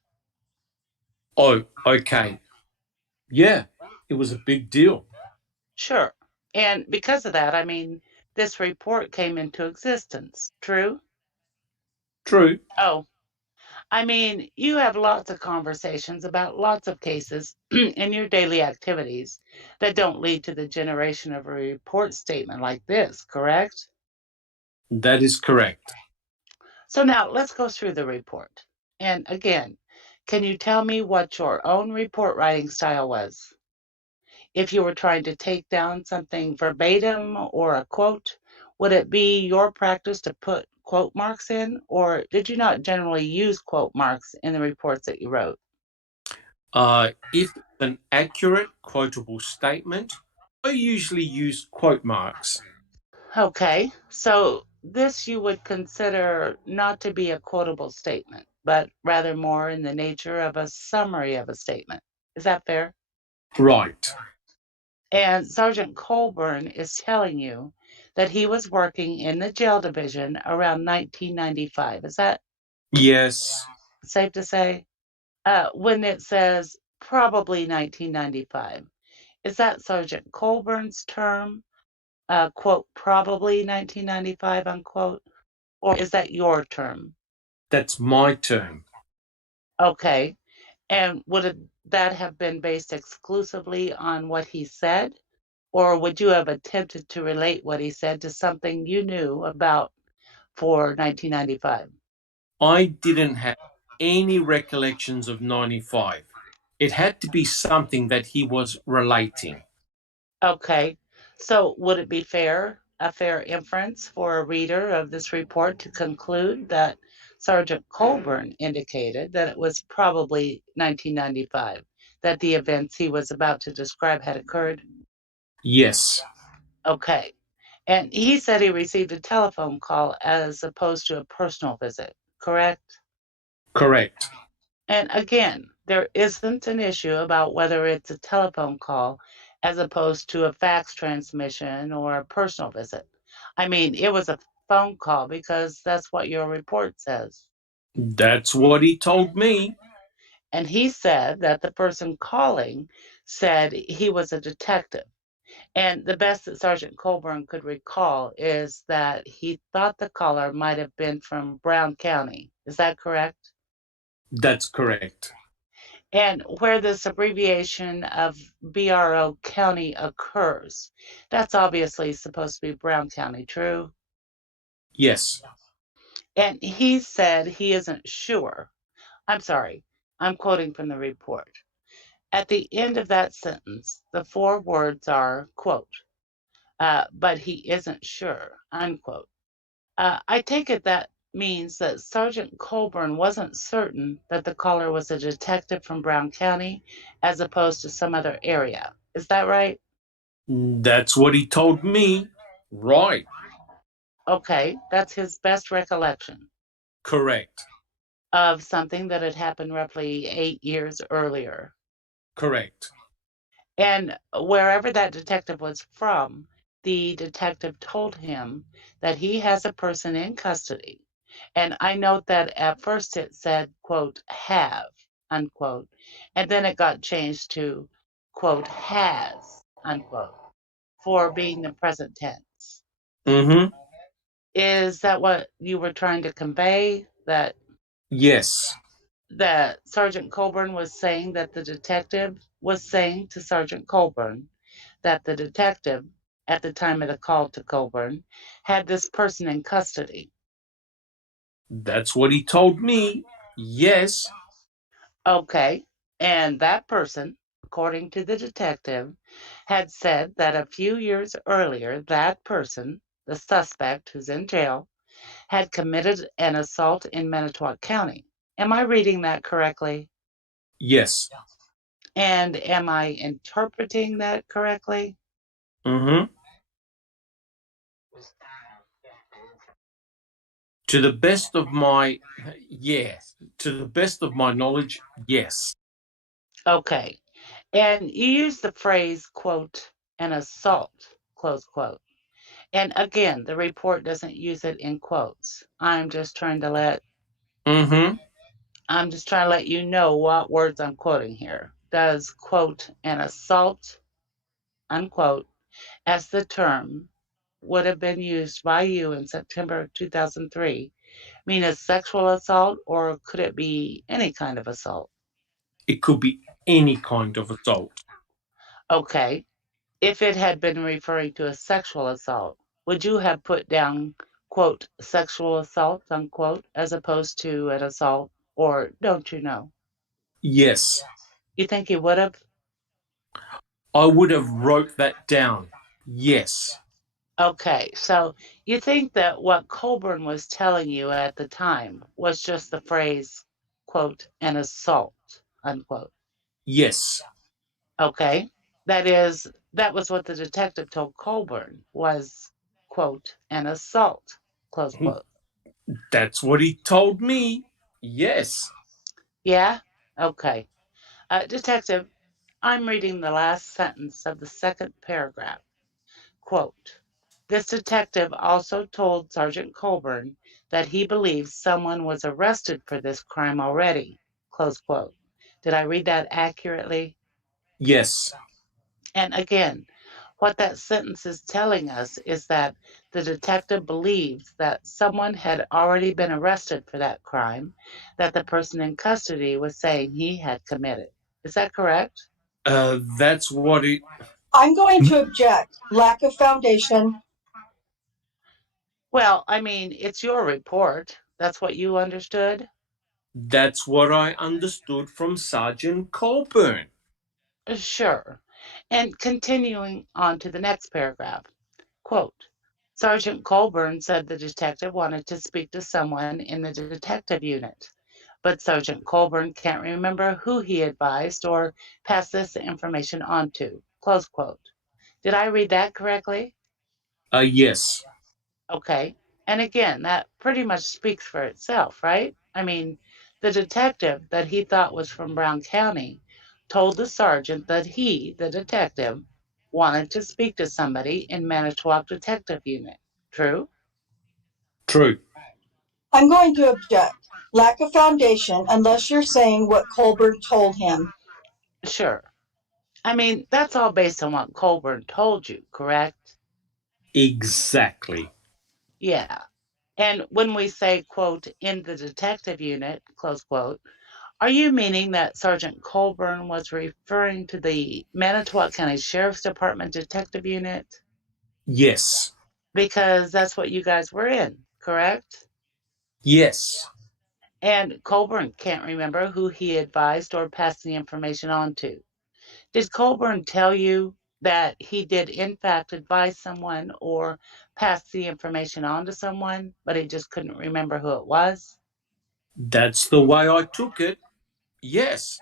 Oh, okay. Yeah, it was a big deal. Sure. And because of that, I mean, this report came into existence, true? True. Oh, I mean, you have lots of conversations about lots of cases in your daily activities that don't lead to the generation of a report statement like this, correct? That is correct. So now let's go through the report. And again, can you tell me what your own report writing style was? If you were trying to take down something verbatim or a quote, would it be your practice to put quote marks in, or did you not generally use quote marks in the reports that you wrote? If it's an accurate, quotable statement, I usually use quote marks. Okay, so this you would consider not to be a quotable statement, but rather more in the nature of a summary of a statement. Is that fair? Right. And Sergeant Colborn is telling you that he was working in the jail division around 1995. Is that Yes. safe to say? When it says probably 1995, is that Sergeant Colburn's term, quote, probably 1995, unquote, or is that your term? That's my term. Okay. And would that have been based exclusively on what he said? Or would you have attempted to relate what he said to something you knew about for 1995? I didn't have any recollections of 95. It had to be something that he was relating. Okay. So would it be a fair inference for a reader of this report to conclude that Sergeant Colburn indicated that it was probably 1995 that the events he was about to describe had occurred? Yes. Okay. And he said he received a telephone call as opposed to a personal visit, correct? Correct. And again, there isn't an issue about whether it's a telephone call as opposed to a fax transmission or a personal visit. I mean, it was a phone call because that's what your report says. That's what he told me. And he said that the person calling said he was a detective. And the best that Sergeant Colburn could recall is that he thought the caller might have been from Brown County. Is that correct? That's correct. And where this abbreviation of BRO County occurs, that's obviously supposed to be Brown County, true? Yes. And he said he isn't sure. I'm sorry, I'm quoting from the report. At the end of that sentence, the 4 words are, quote, but he isn't sure, unquote. I take it that means that Sergeant Colborn wasn't certain that the caller was a detective from Brown County as opposed to some other area. Is that right? That's what he told me. Right. Okay, that's his best recollection Correct. of something that had happened roughly 8 years earlier. Correct. And wherever that detective was from, the detective told him that he has a person in custody. And I note that at first it said, quote, have, unquote, and then it got changed to, quote, has, unquote, for being the present tense. Mm-hmm. Is that what you were trying to convey? Yes. That Sergeant Colborn was saying that the detective was saying to Sergeant Colborn that the detective, at the time of the call to Colborn, had this person in custody. That's what he told me. Yes. Okay, and that person, according to the detective, had said that a few years earlier, that person, the suspect who's in jail, had committed an assault in Manitowoc County. Am I reading that correctly? Yes. And am I interpreting that correctly? Mm-hmm. To the best of my, yes. To the best of my knowledge, yes. Okay. And you use the phrase, quote, an assault, close quote. And again, the report doesn't use it in quotes. I'm just trying to let you know what words I'm quoting here. Does, quote, an assault, unquote, as the term would have been used by you in September 2003 mean a sexual assault, or could it be any kind of assault? It could be any kind of assault. Okay. If it had been referring to a sexual assault, would you have put down, quote, sexual assault, unquote, as opposed to an assault, or don't you know? Yes. You think you would have? I would have wrote that down. Yes. Okay, so you think that what Colborn was telling you at the time was just the phrase, quote, an assault, unquote. Yes. Okay. That was what the detective told Colborn was, quote, an assault, close quote. That's what he told me. Yes. Yeah? Okay. Detective, I'm reading the last sentence of the second paragraph. Quote, this detective also told Sergeant Colborn that he believes someone was arrested for this crime already. Close quote. Did I read that accurately? Yes. And again, what that sentence is telling us is that the detective believes that someone had already been arrested for that crime that the person in custody was saying he had committed. Is that correct? That's what it. I'm going to object. Lack of foundation. Well, I mean, it's your report. That's what you understood? That's what I understood from Sergeant Colborn. Sure. And continuing on to the next paragraph. Quote, Sergeant Colborn said the detective wanted to speak to someone in the detective unit, but Sergeant Colborn can't remember who he advised or passed this information on to. Close quote. Did I read that correctly? Yes. Okay. And again, that pretty much speaks for itself, right? I mean, the detective that he thought was from Brown County told the sergeant that he, the detective, wanted to speak to somebody in Manitowoc Detective Unit. True? True. I'm going to object. Lack of foundation unless you're saying what Colbert told him. Sure. I mean, that's all based on what Colborn told you, correct? Exactly. Yeah. And when we say, quote, in the detective unit, close quote, are you meaning that Sergeant Colborn was referring to the Manitowoc County Sheriff's Department Detective Unit? Yes. Because that's what you guys were in, correct? Yes. And Colborn can't remember who he advised or passed the information on to. Did Colborn tell you that he did in fact advise someone or pass the information on to someone, but he just couldn't remember who it was? That's the way I took it. Yes.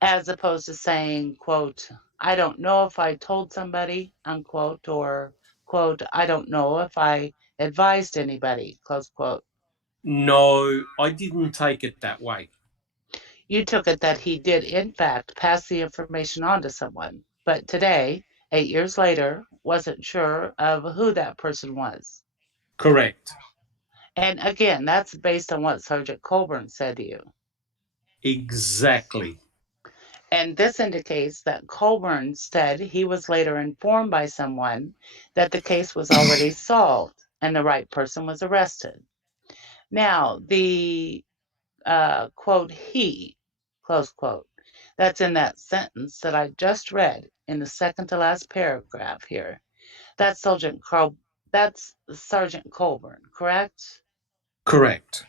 As opposed to saying, quote, I don't know if I told somebody, unquote, or, quote, I don't know if I advised anybody, close quote. No, I didn't take it that way. You took it that he did, in fact, pass the information on to someone, but today, 8 years later, wasn't sure of who that person was. Correct. And again, that's based on what Sergeant Colborn said to you. Exactly. And this indicates that Colborn said he was later informed by someone that the case was already solved and the right person was arrested. Now, the quote, he, close quote, that's in that sentence that I just read in the second to last paragraph here. That's Sergeant Colborn, correct? Correct.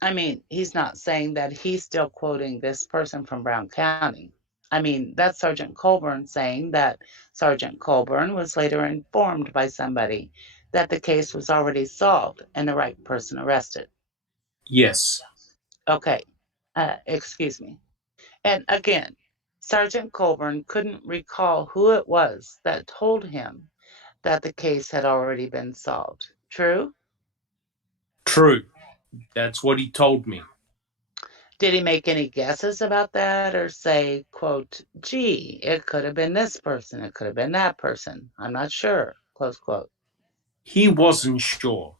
I mean, he's not saying that he's still quoting this person from Brown County. I mean, that's Sergeant Colborn saying that Sergeant Colborn was later informed by somebody that the case was already solved and the right person arrested. Yes. Okay, excuse me. And again, Sergeant Colborn couldn't recall who it was that told him that the case had already been solved. True? True. That's what he told me. Did he make any guesses about that or say, quote, gee, it could have been this person, it could have been that person, I'm not sure, close quote? He wasn't sure.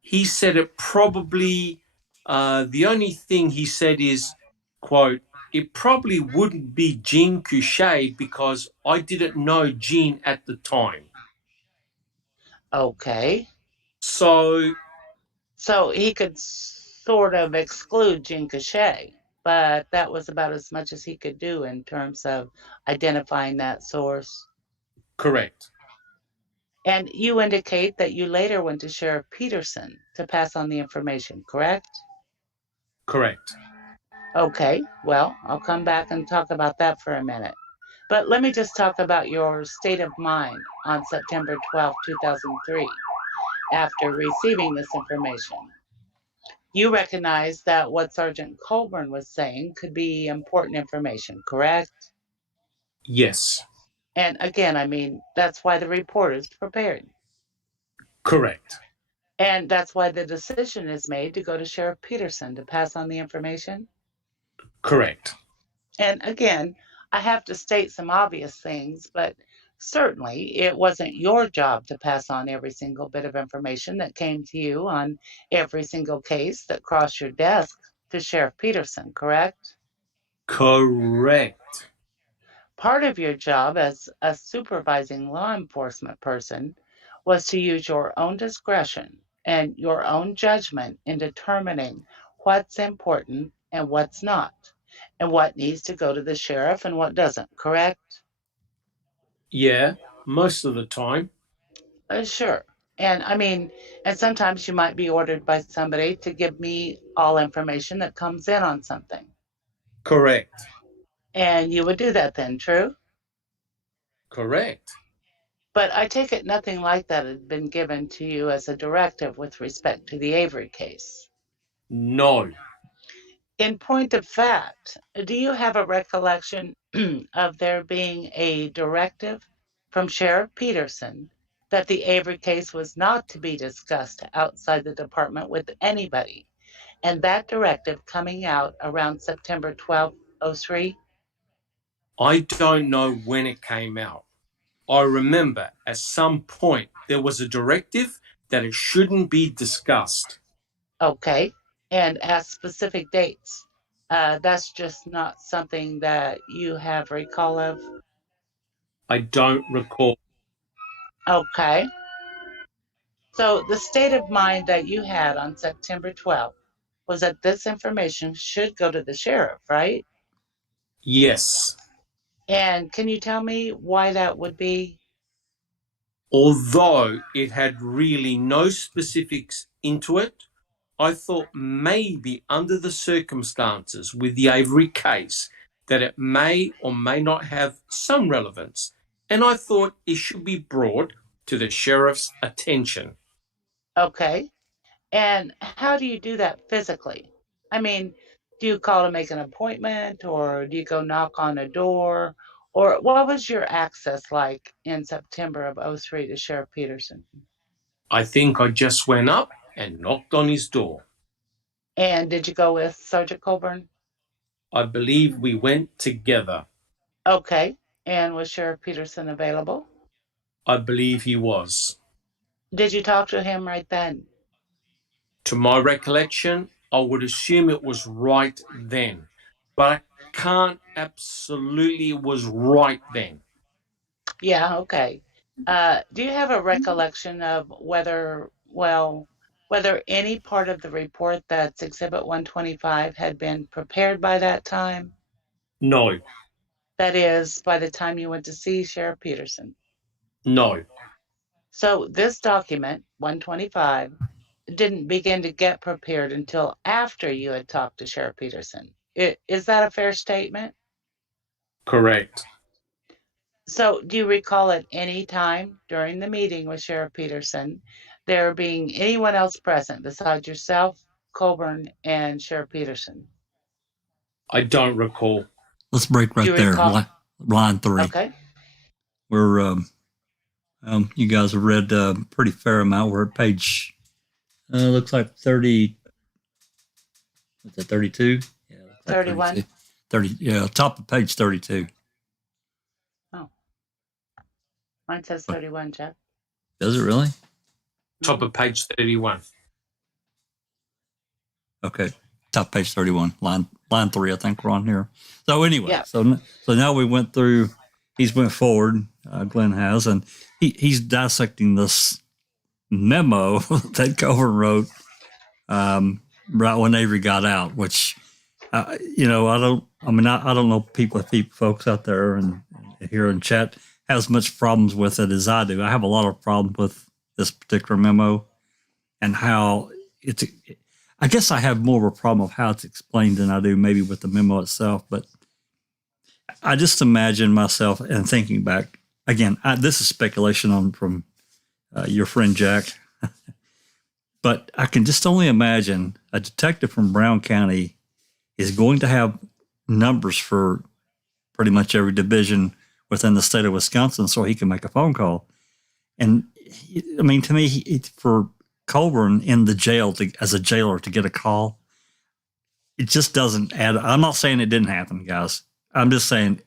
He said it probably, the only thing he said is, quote, it probably wouldn't be Jean Couchet because I didn't know Jean at the time. Okay. So he could sort of exclude Jean Couchet, but that was about as much as he could do in terms of identifying that source. correct. And you indicate that you later went to Sheriff Peterson to pass on the information, correct? Correct. Okay, well, I'll come back and talk about that for a minute. But let me just talk about your state of mind on September 12, 2003, after receiving this information. You recognize that what Sergeant Colborn was saying could be important information, correct? Yes. And again, I mean, that's why the report is prepared. Correct. And that's why the decision is made to go to Sheriff Peterson to pass on the information. Correct. And again, I have to state some obvious things, but certainly it wasn't your job to pass on every single bit of information that came to you on every single case that crossed your desk to Sheriff Peterson, correct? Correct. Part of your job as a supervising law enforcement person was to use your own discretion and your own judgment in determining what's important and what's not, and what needs to go to the sheriff and what doesn't, correct? Yeah, most of the time. Sure. And I mean, and sometimes you might be ordered by somebody to give me all information that comes in on something. Correct. And you would do that then, true? Correct. But I take it nothing like that had been given to you as a directive with respect to the Avery case. No. In point of fact, do you have a recollection of there being a directive from Sheriff Peterson that the Avery case was not to be discussed outside the department with anybody, and that directive coming out around September 12, 2003? I don't know when it came out. I remember at some point there was a directive that it shouldn't be discussed. Okay, and as specific dates. That's just not something that you have recall of. I don't recall. Okay. So the state of mind that you had on September 12th was that this information should go to the sheriff, right? Yes. And can you tell me why that would be? Although it had really no specifics into it, I thought maybe under the circumstances with the Avery case, that it may or may not have some relevance, and I thought it should be brought to the sheriff's attention. Okay. And how do you do that physically? I mean, do you call to make an appointment, or do you go knock on a door? Or what was your access like in September of '03 to Sheriff Peterson? I think I just went up and knocked on his door. And did you go with Sergeant Colborn? I believe we went together. Okay. And was Sheriff Peterson available? I believe he was. Did you talk to him right then? To my recollection, I would assume it was right then, but I can't absolutely it was right then. Yeah, okay. Do you have a recollection of whether any part of the report that's Exhibit 125 had been prepared by that time? No, That is, by the time you went to see Sheriff Peterson. no, So this document, 125, didn't begin to get prepared until after you had talked to Sheriff Peterson. Is that a fair statement? correct. So do you recall at any time during the meeting with Sheriff Peterson there being anyone else present besides yourself, Colborn, and Sheriff Peterson? I don't recall. Let's break Do right you there. recall? Line 3. Okay. We're you guys have read a pretty fair amount. We're at page looks like 30. What's that, 32? Yeah, looks like 31. 32. 30. Yeah, top of page 32. Oh, mine says 31, Jeff. Does it really? Top of page 31. Okay, top page 31, line 3. I think we're on here. So anyway, Yeah. so now we went through. He's went forward. Glenn has, and he's dissecting this memo that Colborn wrote right when Avery got out. Which, I don't know folks out there and here in chat have as much problems with it as I do. I have a lot of problems with this particular memo and how it's. I guess I have more of a problem of how it's explained than I do maybe with the memo itself. But I just imagine myself and thinking back again. This is speculation from your friend Jack, but I can just only imagine a detective from Brown County is going to have numbers for pretty much every division within the state of Wisconsin, so he can make a phone call. And I mean, to me, for Colborn in the jail as a jailer to get a call, it just doesn't add. I'm not saying it didn't happen, guys. I'm just saying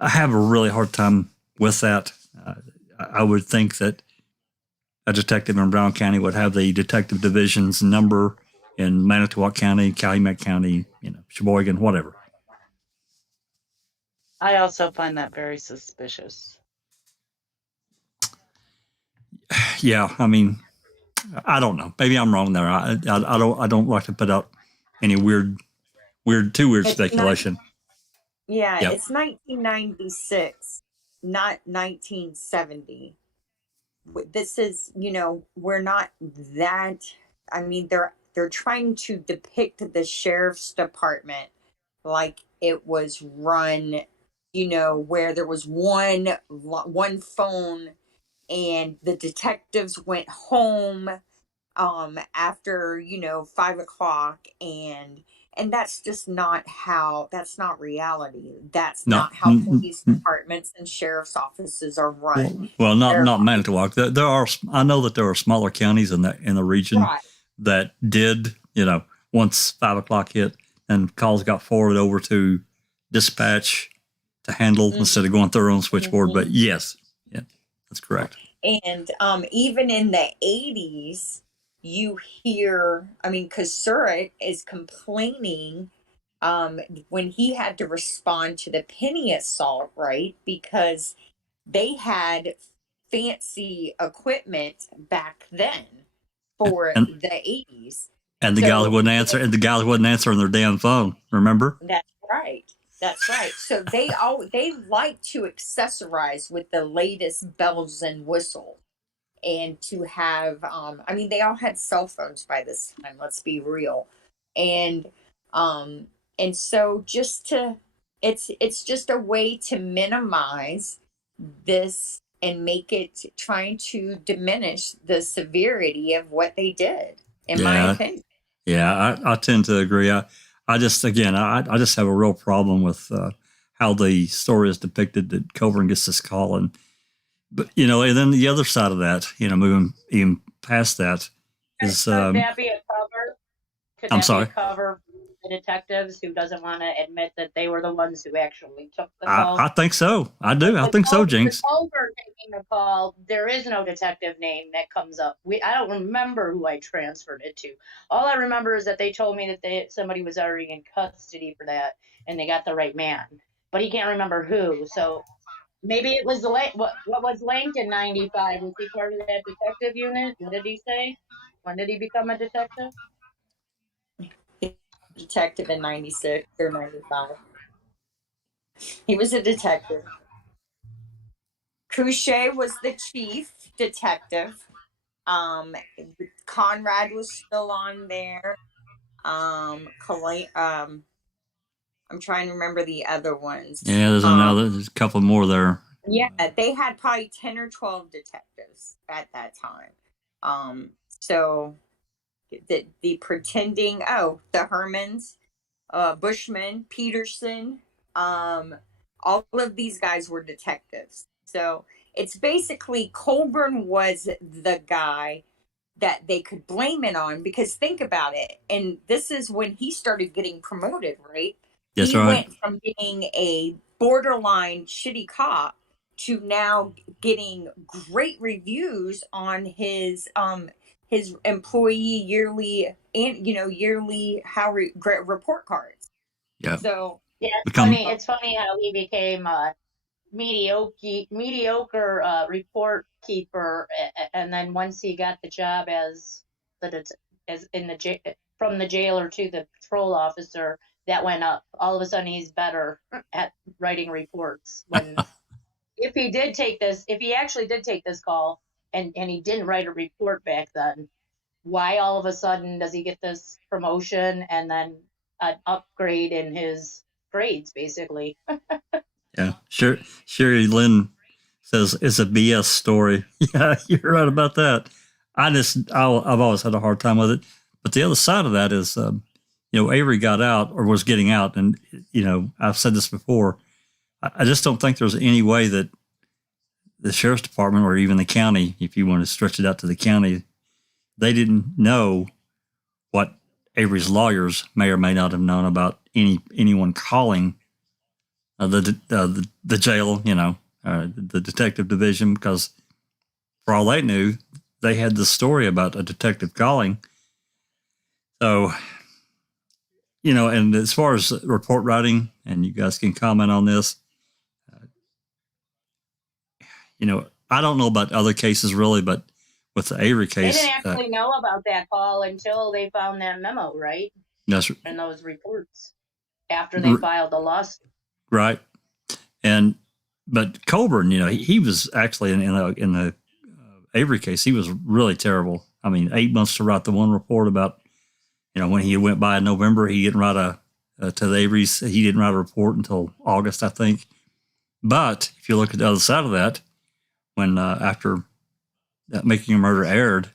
I have a really hard time with that. I would think that a detective in Brown County would have the detective division's number in Manitowoc County, Calumet County, Sheboygan, whatever. I also find that very suspicious. Yeah, I mean, I don't know. Maybe I'm wrong there. I don't like to put out any weird speculation. Yep. It's 1996, not 1970. This is, we're not that. I mean, they're trying to depict the sheriff's department like it was run, where there was one phone and the detectives went home after 5:00, and that's just not that's not reality. That's not how police departments and sheriff's offices are run. Well, not Manitowoc. There are. I know that there are smaller counties in the region that did. Once 5:00 hit and calls got forwarded over to dispatch to handle instead of going through their own switchboard. But yes, that's correct. And even in the 80s, you hear, because Surratt is complaining when he had to respond to the penny assault, right? Because they had fancy equipment back then for the 80s. And the guys wouldn't answer, and the guys wasn't answering their damn phone, remember? That's right. So they like to accessorize with the latest bells and whistles. And to have, they all had cell phones by this time, let's be real. And so just to it's just a way to minimize this and make it trying to diminish the severity of what they did, in my opinion. Yeah, I tend to agree. I just have a real problem with how the story is depicted that Colborn gets this call, and and then the other side of that, moving even past that is. Could that be a cover? Could I'm that sorry. be a cover for the detectives who doesn't want to admit that they were the ones who actually took the call? I think so. I do. I think so, Jinx. Over taking the call, there is no detective name that comes up. I don't remember who I transferred it to. All I remember is that they told me that somebody was already in custody for that, and they got the right man, but he can't remember who. So maybe it was what was Lenk in '95? Was he part of that detective unit? What did he say? When did he become a detective? Detective in 96 or 95. He was a detective. Couchet was the chief detective. Conrad was still on there. I'm trying to remember the other ones. Yeah, there's a couple more there. Yeah, they had probably 10 or 12 detectives at that time. So the pretending, the Hermans, Bushman, Peterson, all of these guys were detectives. So it's basically Colborn was the guy that they could blame it on, because think about it. And this is when he started getting promoted, right? That's he right. went from being a borderline shitty cop to now getting great reviews on his employee yearly and yearly report cards. Yeah. So yeah, it's funny how he became mediocre report keeper, and then once he got the job from the jailer to the patrol officer, that went up. All of a sudden, he's better at writing reports. If he actually did take this call, and he didn't write a report back then, why all of a sudden does he get this promotion and then an upgrade in his grades, basically? Yeah, Sherry Lynn says it's a BS story. Yeah, you're right about that. I've always had a hard time with it. But the other side of that is, Avery got out or was getting out, and I've said this before. I just don't think there's any way that the sheriff's department or even the county, if you want to stretch it out to the county, they didn't know what Avery's lawyers may or may not have known about anyone calling the jail, the detective division, because for all they knew, they had the story about a detective calling. So, and as far as report writing, and you guys can comment on this, I don't know about other cases really, but with the Avery case, they didn't actually know about that call until they found that memo, right? Yes, and those reports after they filed the lawsuit. Right. But Colborn, he was actually in the Avery case, he was really terrible. I mean, 8 months to write the one report about, when he went by in November, he didn't write to the Averys, he didn't write a report until August, I think. But if you look at the other side of that, when after Making a Murder aired,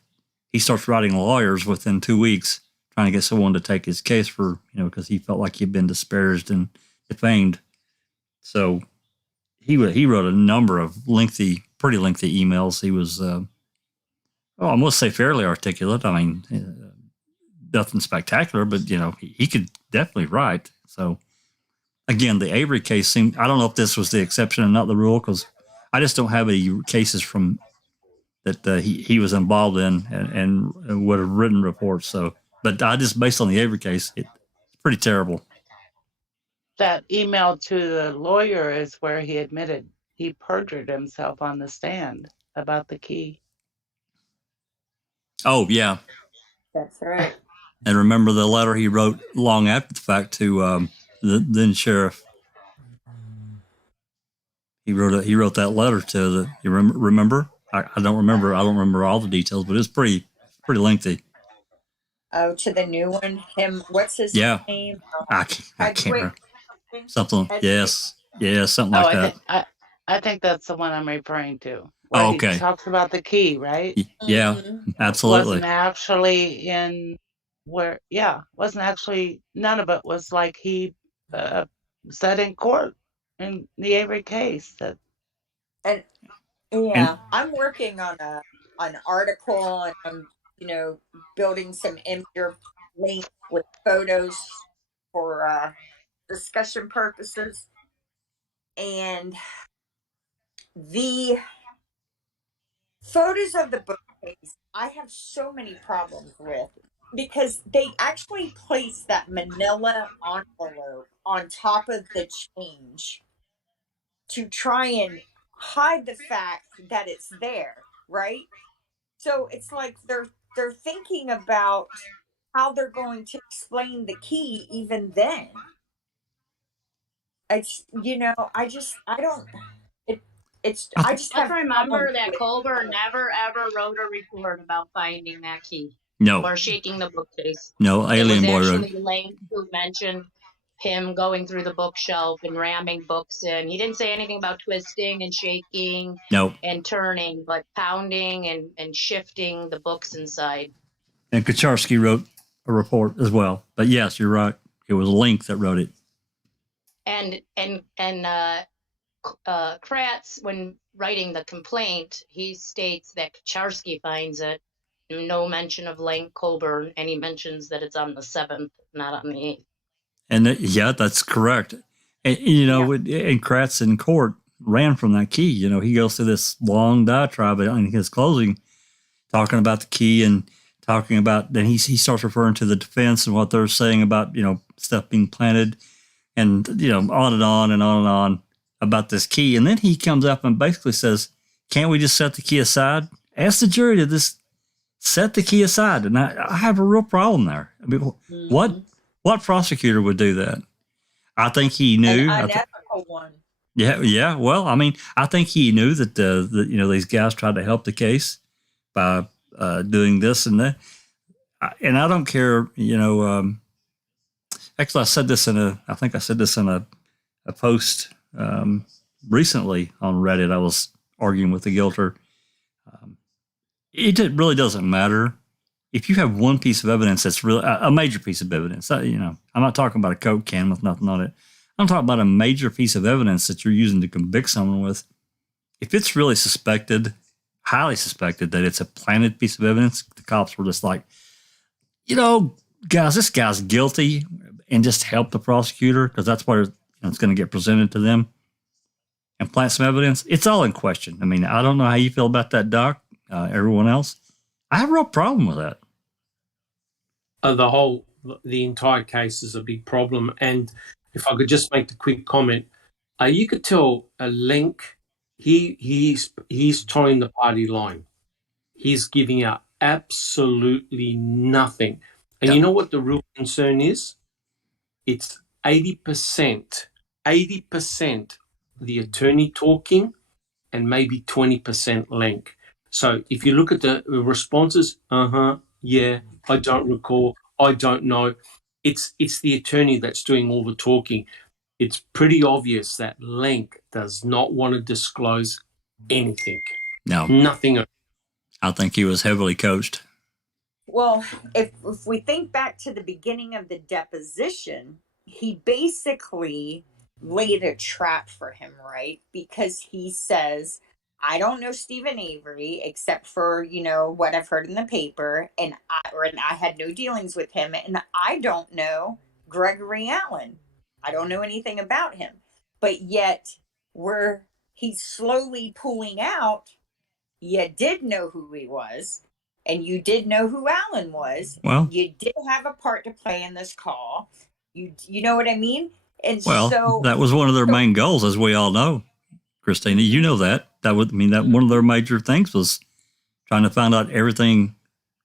he starts writing lawyers within 2 weeks, trying to get someone to take his case for, because he felt like he'd been disparaged and defamed. So he wrote a number of pretty lengthy emails. He was, I must say, fairly articulate. I mean, nothing spectacular, but he could definitely write. So again, the Avery case I don't know if this was the exception and not the rule, because I just don't have any cases from that he was involved in and would have written reports. So, but I just, based on the Avery case, it's pretty terrible. That email to the lawyer is where he admitted he perjured himself on the stand about the key. Oh, yeah. That's right. And remember the letter he wrote long after the fact to the then sheriff. He wrote that letter to the. You remember? I don't remember. I don't remember all the details, but it's pretty lengthy. Oh, to the new one. What's his name? I can't remember. Something. Yes. Yeah, something Oh, like that. I think that's the one I'm referring to. Oh, Where okay. he talks about the key, right? Yeah, absolutely. Wasn't actually wasn't actually, none of it was like he said in court in the Avery case. That And yeah, I'm working on an article, and I'm building some image links with photos for discussion purposes. And the photos of the bookcase, I have so many problems with, because they actually place that manila envelope on top of the change to try and hide the fact that it's there, right? So it's like they're thinking about how they're going to explain the key even then. It's I don't it it's I just Let's have remember problems that with Colborn never ever wrote a report about finding that key No, or shaking the bookcase. no, It Alien was Boy wrote. actually Lenk who mentioned him going through the bookshelf and ramming books in. He didn't say anything about twisting and shaking No, and turning, but pounding and shifting the books inside. and Kacharsky wrote a report as well. But yes, you're right. It was Link that wrote it. And Kratz, when writing the complaint, he states that Kacharsky finds it. No mention of Lenk Colborn, and he mentions that it's on the 7th, not on the 8th. And yeah, that's correct. And, and Kratz in court ran from that key. He goes through this long diatribe in his closing, talking about the key and talking about, then he starts referring to the defense and what they're saying about, stuff being planted and, on and on and on and on about this key. And then he comes up and basically says, can't we just set the key aside? Ask the jury to just set the key aside. And I have a real problem there. I mean, what prosecutor would do that? I think he knew. An unethical one. Yeah. Well, I mean, I think he knew that these guys tried to help the case by doing this and that. And I don't care. Actually, I said this in a post recently on Reddit. I was arguing with the guilter. It really doesn't matter if you have one piece of evidence that's really a major piece of evidence. I'm not talking about a Coke can with nothing on it. I'm talking about a major piece of evidence that you're using to convict someone with. If it's really suspected, highly suspected that it's a planted piece of evidence, the cops were just like, guys, this guy's guilty, and just help the prosecutor because that's what it's going to get presented to them and plant some evidence. It's all in question. I mean, I don't know how you feel about that, Doc. Everyone else, I have a real problem with that. The entire case is a big problem. And if I could just make the quick comment, you could tell Lenk, he's towing the party line. He's giving out absolutely nothing. And you know what the real concern is? It's 80% the attorney talking and maybe 20% Lenk. So if you look at the responses, yeah, I don't recall, I don't know. It's the attorney that's doing all the talking. It's pretty obvious that Lenk does not want to disclose anything. No. Nothing. I think he was heavily coached. Well, if we think back to the beginning of the deposition, he basically laid a trap for him, right? Because he says, I don't know Stephen Avery except for, what I've heard in the paper, and I had no dealings with him, and I don't know Gregory Allen. I don't know anything about him. But yet, where he's slowly pulling out, you did know who he was, and you did know who Allen was. Well, you did have a part to play in this call. You know what I mean? And well, so that was one of their main goals, as we all know. Christina, you know that. That would mean that one of their major things was trying to find out everything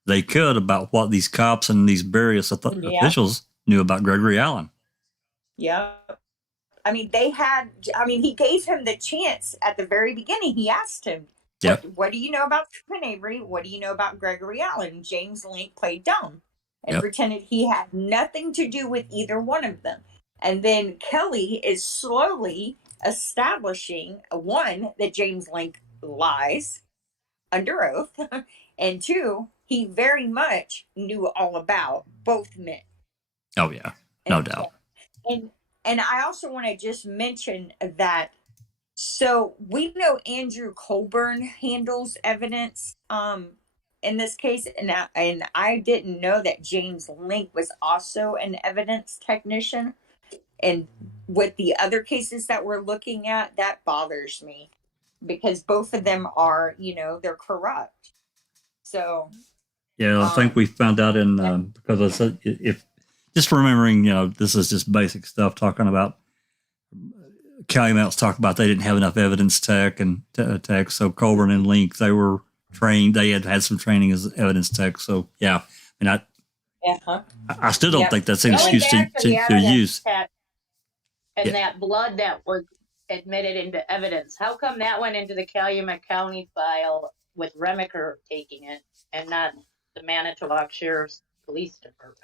they could about what these cops and these various officials knew about Gregory Allen. Yeah. I mean, he gave him the chance at the very beginning. He asked him, what do you know about Stephen Avery? What do you know about Gregory Allen? James Lenk played dumb and pretended he had nothing to do with either one of them. And then Kelly is slowly establishing, one, that James Lenk lies under oath, and two, he very much knew all about both men. Oh yeah, no And doubt. and I also want to just mention that, so we know Andrew Colborn handles evidence in this case, and I didn't know that James Lenk was also an evidence technician. And with the other cases that we're looking at, that bothers me because both of them are, they're corrupt. So yeah, I think we found out in because if just remembering, this is just basic stuff talking about Calumet's talk about they didn't have enough evidence tech and tech. So Colborn and Lenk, they were trained. They had some training as evidence tech. So yeah, I mean, I still don't think that's an excuse to use. And that blood that was admitted into evidence, how come that went into the Calumet County file with Remaker taking it and not the Manitowoc Sheriff's Police Department?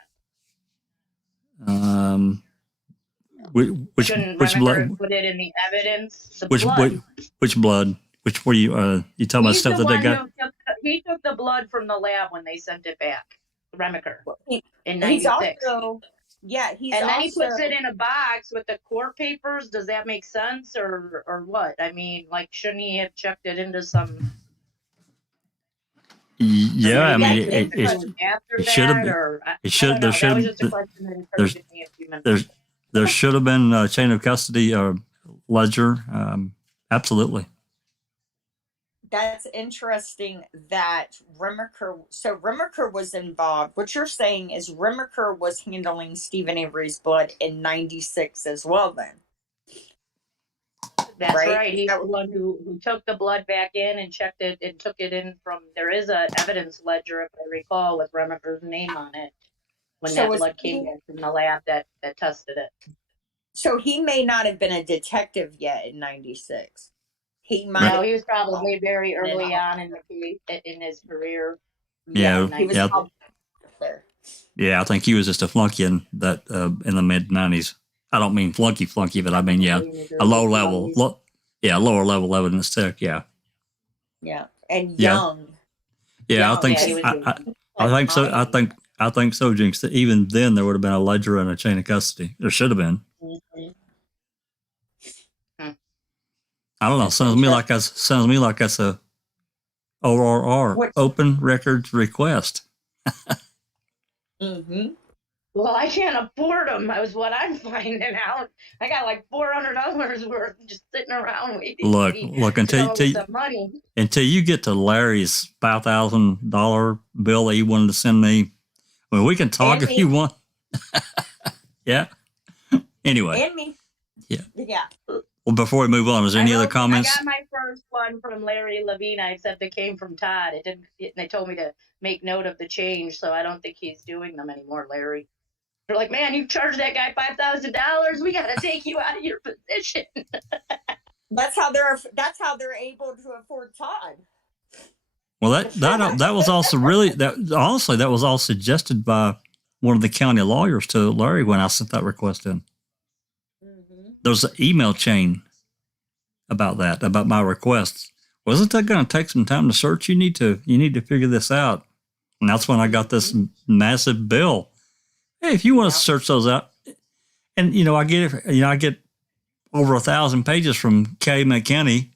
Which blood? Put it in the evidence. Which blood? Which were you talking about stuff that they got? He took the blood from the lab when they sent it back. Remaker in '96. And then he puts it in a box with the court papers. Does that make sense, or what? I mean, like, shouldn't he have checked it into some? Yeah, I mean, it should have been. It should. There should. There should have been a chain of custody or ledger. Absolutely. That's interesting that Remaker. So Remaker was involved. What you're saying is Remaker was handling Stephen Avery's blood in '96 as well. Then. That's right. He's the one who took the blood back in and checked it and took it in from. There is an evidence ledger, if I recall, with Remaker's name on it when that blood came back from the lab that tested it. So he may not have been a detective yet in '96. He might. No, he was probably very early on in his career. Yeah, he was yeah. I think he was just a flunky in that in the mid '90s. I don't mean flunky, but I mean a lower level evidence tech. Yeah, and young. Yeah, I think so. I think so, Jinx. That even then there would have been a ledger and a chain of custody. There should have been. Mm-hmm. I don't know. Sounds to me like that's a ORR, open records request. Mm-hmm. Well, I can't afford them. That was what I'm finding out. I got like $400 worth just sitting around waiting. Look until you get to Larry's $5,000 bill that he wanted to send me. I mean, we can talk if you want. Yeah. Anyway. And me. Yeah. Well, before we move on, is there any other comments? I got my first one from Larry Levina, except it came from Todd. They told me to make note of the change, so I don't think he's doing them anymore, Larry. They're like, man, you charged that guy $5,000. We got to take you out of your position. That's how they're able to afford Todd. Well, that was also really honestly that was all suggested by one of the county lawyers to Larry when I sent that request in. Mm-hmm. There's an email chain about my requests. Wasn't that going to take some time to search? You need to figure this out. And that's when I got this massive bill. Hey, if you want to search those out, and I get over 1,000 pages from Calumet County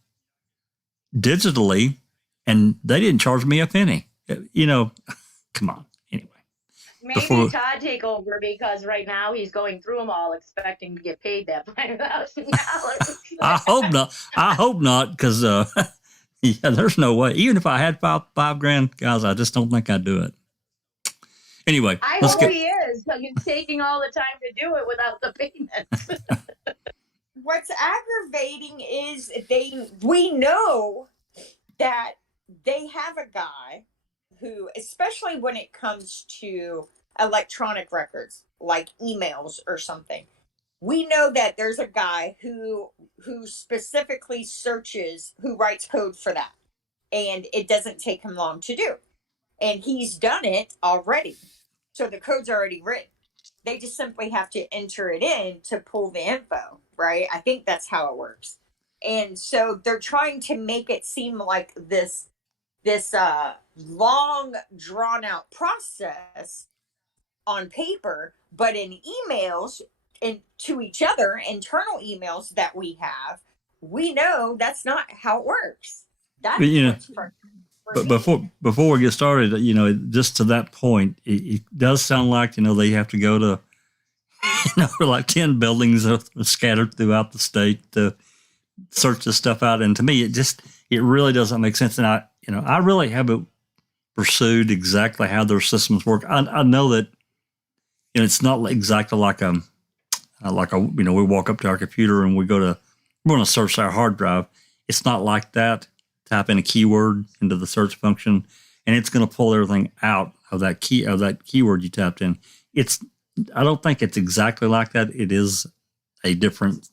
digitally, and they didn't charge me a penny. Come on. Anyway, maybe Todd take over because right now he's going through them all, expecting to get paid that $5,000. I hope not, because there's no way. Even if I had $5,000, guys, I just don't think I'd do it. Anyway, I hope he is, because he's taking all the time to do it without the payment. What's aggravating is we know that they have a guy who, especially when it comes to electronic records, like emails or something, we know that there's a guy who specifically searches, who writes code for that. And it doesn't take him long to do. And he's done it already. So the code's already written. They just simply have to enter it in to pull the info, right? I think that's how it works. And so they're trying to make it seem like this long drawn out process on paper, but in emails and to each other, internal emails that we have, we know that's not how it works. That's what's but before we get started, just to that point, it does sound like, they have to go to, like 10 buildings scattered throughout the state to search this stuff out. And to me, it really doesn't make sense. And I really haven't pursued exactly how their systems work. I know that, it's not exactly like we walk up to our computer and we're going to search our hard drive. It's not like that. Type in a keyword into the search function, and it's going to pull everything out of that keyword you tapped in. I don't think it's exactly like that. It is a different,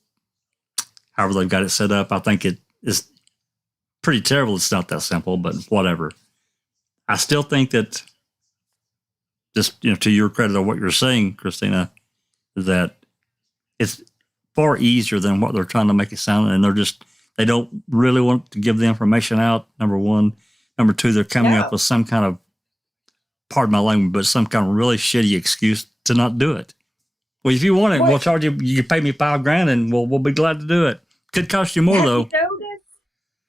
however they've got it set up. I think it is pretty terrible. It's not that simple, but whatever. I still think that, just to your credit of what you're saying, Christina, that it's far easier than what they're trying to make it sound, and they don't really want to give the information out, number one. Number two, they're coming up with some kind of, pardon my language, but some kind of really shitty excuse to not do it. Well, if you want it, we'll charge you. You pay me $5,000, and we'll be glad to do it. Could cost you more though.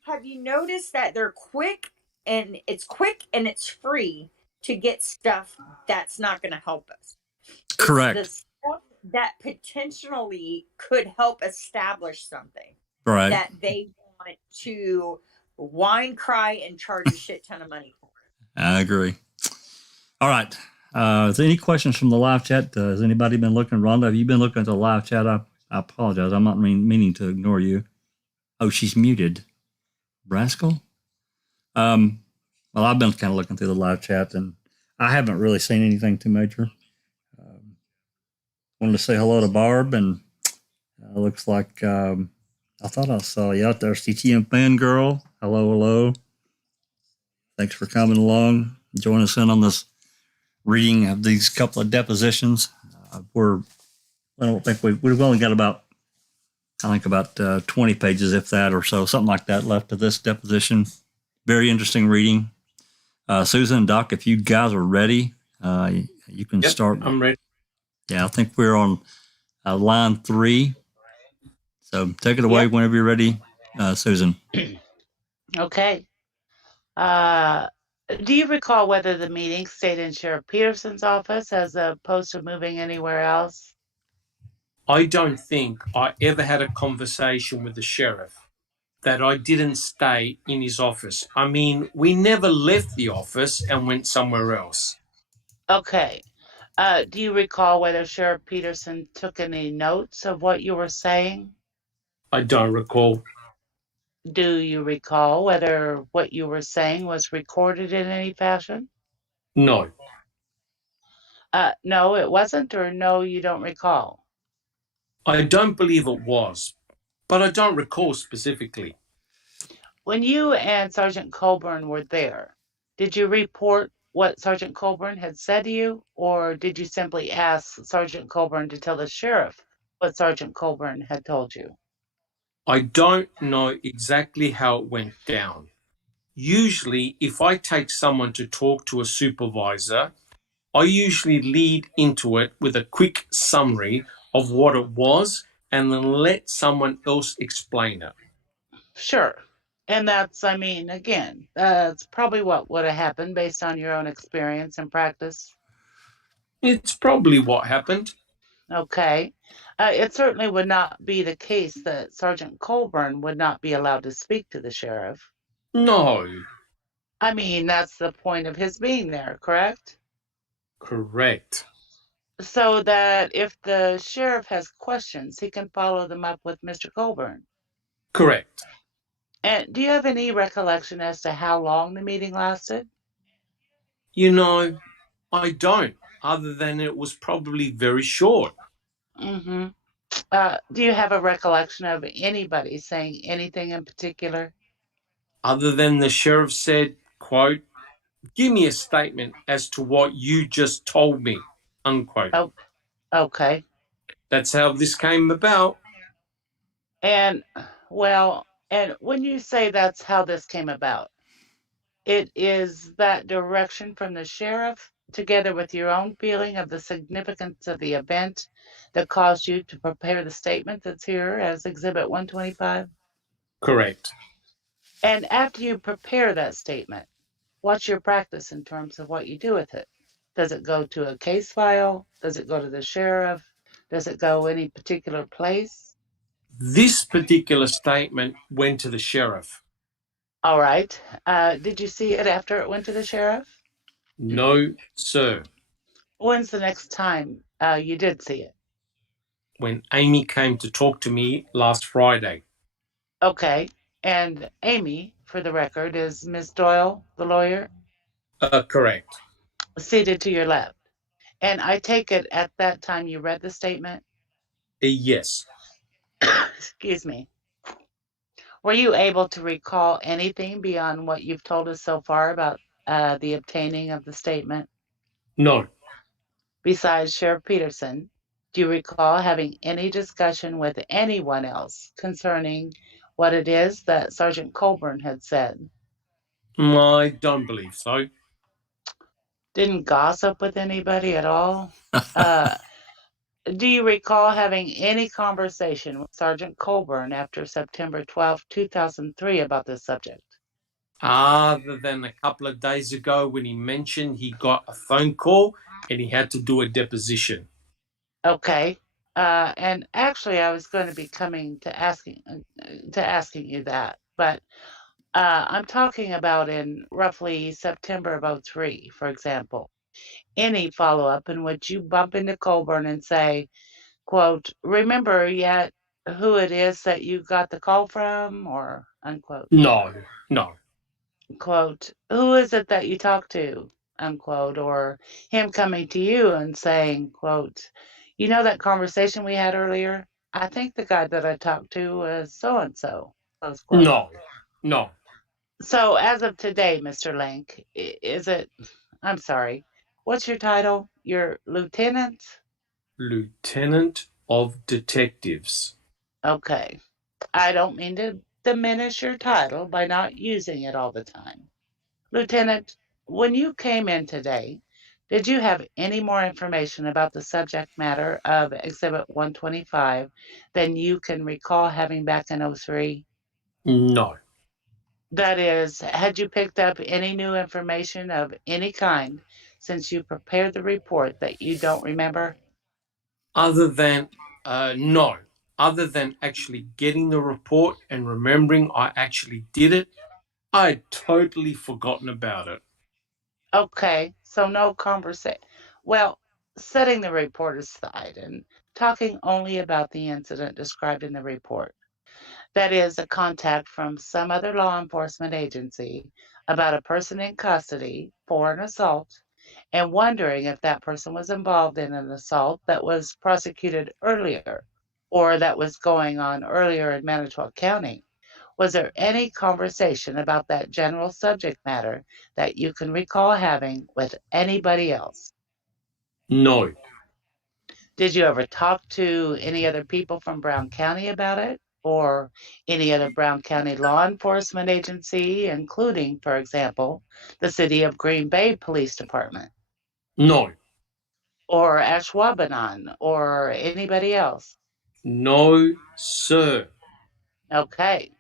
Have you noticed that they're quick and it's free to get stuff that's not going to help us? Correct. It's the stuff that potentially could help establish something. Right. That they want to whine, cry, and charge a shit ton of money for it. I agree. All right. Is there any questions from the live chat? Has anybody been looking? Rhonda, have you been looking at the live chat? I apologize. I'm not meaning to ignore you. Oh, she's muted. Rascal? Well, I've been kind of looking through the live chat, and I haven't really seen anything too major. Wanted to say hello to Barb, and looks like I thought I saw you out there, CTM fangirl. Hello. Thanks for coming along. Join us in on this reading of these couple of depositions. We've only got about 20 pages, if that, or so, something like that, left of this deposition. Very interesting reading. Susan and Doc, if you guys are ready, you can start. I'm ready. Yeah, I think we're on line 3. So take it away whenever you're ready, Susan. Okay. Do you recall whether the meeting stayed in Sheriff Peterson's office as opposed to moving anywhere else? I don't think I ever had a conversation with the sheriff that I didn't stay in his office. I mean, we never left the office and went somewhere else. Okay. Do you recall whether Sheriff Peterson took any notes of what you were saying? I don't recall. Do you recall whether what you were saying was recorded in any fashion? No. No, it wasn't, or no, you don't recall? I don't believe it was, but I don't recall specifically. When you and Sergeant Colborn were there, did you report what Sergeant Colborn had said to you, or did you simply ask Sergeant Colborn to tell the sheriff what Sergeant Colborn had told you? I don't know exactly how it went down. Usually, if I take someone to talk to a supervisor, I usually lead into it with a quick summary of what it was and then let someone else explain it. Sure. And that's, again, that's probably what would have happened based on your own experience and practice. It's probably what happened. Okay. It certainly would not be the case that Sergeant Colborn would not be allowed to speak to the sheriff. No. That's the point of his being there, correct? Correct. So that if the sheriff has questions, he can follow them up with Mr. Colborn. Correct. And do you have any recollection as to how long the meeting lasted? I don't, other than it was probably very short. Mm-hmm. Do you have a recollection of anybody saying anything in particular? Other than the sheriff said, quote, "Give me a statement as to what you just told me," unquote. Okay. That's how this came about. And, well, and when you say that's how this came about, it is that direction from the sheriff, together with your own feeling of the significance of the event that caused you to prepare the statement that's here as Exhibit 125? Correct. And after you prepare that statement, what's your practice in terms of what you do with it? Does it go to a case file? Does it go to the sheriff? Does it go any particular place? This particular statement went to the sheriff. All right. Did you see it after it went to the sheriff? No, sir. When's the next time you did see it? When Amy came to talk to me last Friday. Okay. And Amy, for the record, is Miss Doyle, the lawyer, Correct. seated to your left. And I take it at that time you read the statement? Yes. Excuse me. Were you able to recall anything beyond what you've told us so far about the obtaining of the statement? No. Besides Sheriff Peterson, do you recall having any discussion with anyone else concerning what it is that Sergeant Colborn had said? I don't believe so. Didn't gossip with anybody at all? Do you recall having any conversation with Sergeant Colborn after September 12, 2003 about this subject? Other than a couple of days ago when he mentioned he got a phone call and he had to do a deposition. Okay. And actually, I was going to be coming to asking you that, but I'm talking about in roughly September of 03, for example. Any follow-up in which you bump into Colburn and say, quote, remember yet who it is that you got the call from, or unquote? No. Quote, who is it that you talked to, unquote, or him coming to you and saying, quote, you know that conversation we had earlier? I think the guy that I talked to was so-and-so, close quote. No. So as of today, Mr. Lenk, is it, I'm sorry, what's your title? Your lieutenant? Lieutenant of Detectives. Okay. I don't mean to diminish your title by not using it all the time. Lieutenant, when you came in today, did you have any more information about the subject matter of Exhibit 125 than you can recall having back in 03? No. That is, had you picked up any new information of any kind since you prepared the report that you don't remember? Other than, no. Other than actually getting the report and remembering I actually did it, I'd totally forgotten about it. Okay, so no conversation. Well, setting the report aside and talking only about the incident described in the report. That is, a contact from some other law enforcement agency about a person in custody for an assault and wondering if that person was involved in an assault that was prosecuted earlier or that was going on earlier in Manitowoc County. Was there any conversation about that general subject matter that you can recall having with anybody else? No. Did you ever talk to any other people from Brown County about it? Or any other Brown County law enforcement agency, including, for example, the City of Green Bay Police Department? No. Or Ashwaubenon, or anybody else? No, sir. Okay.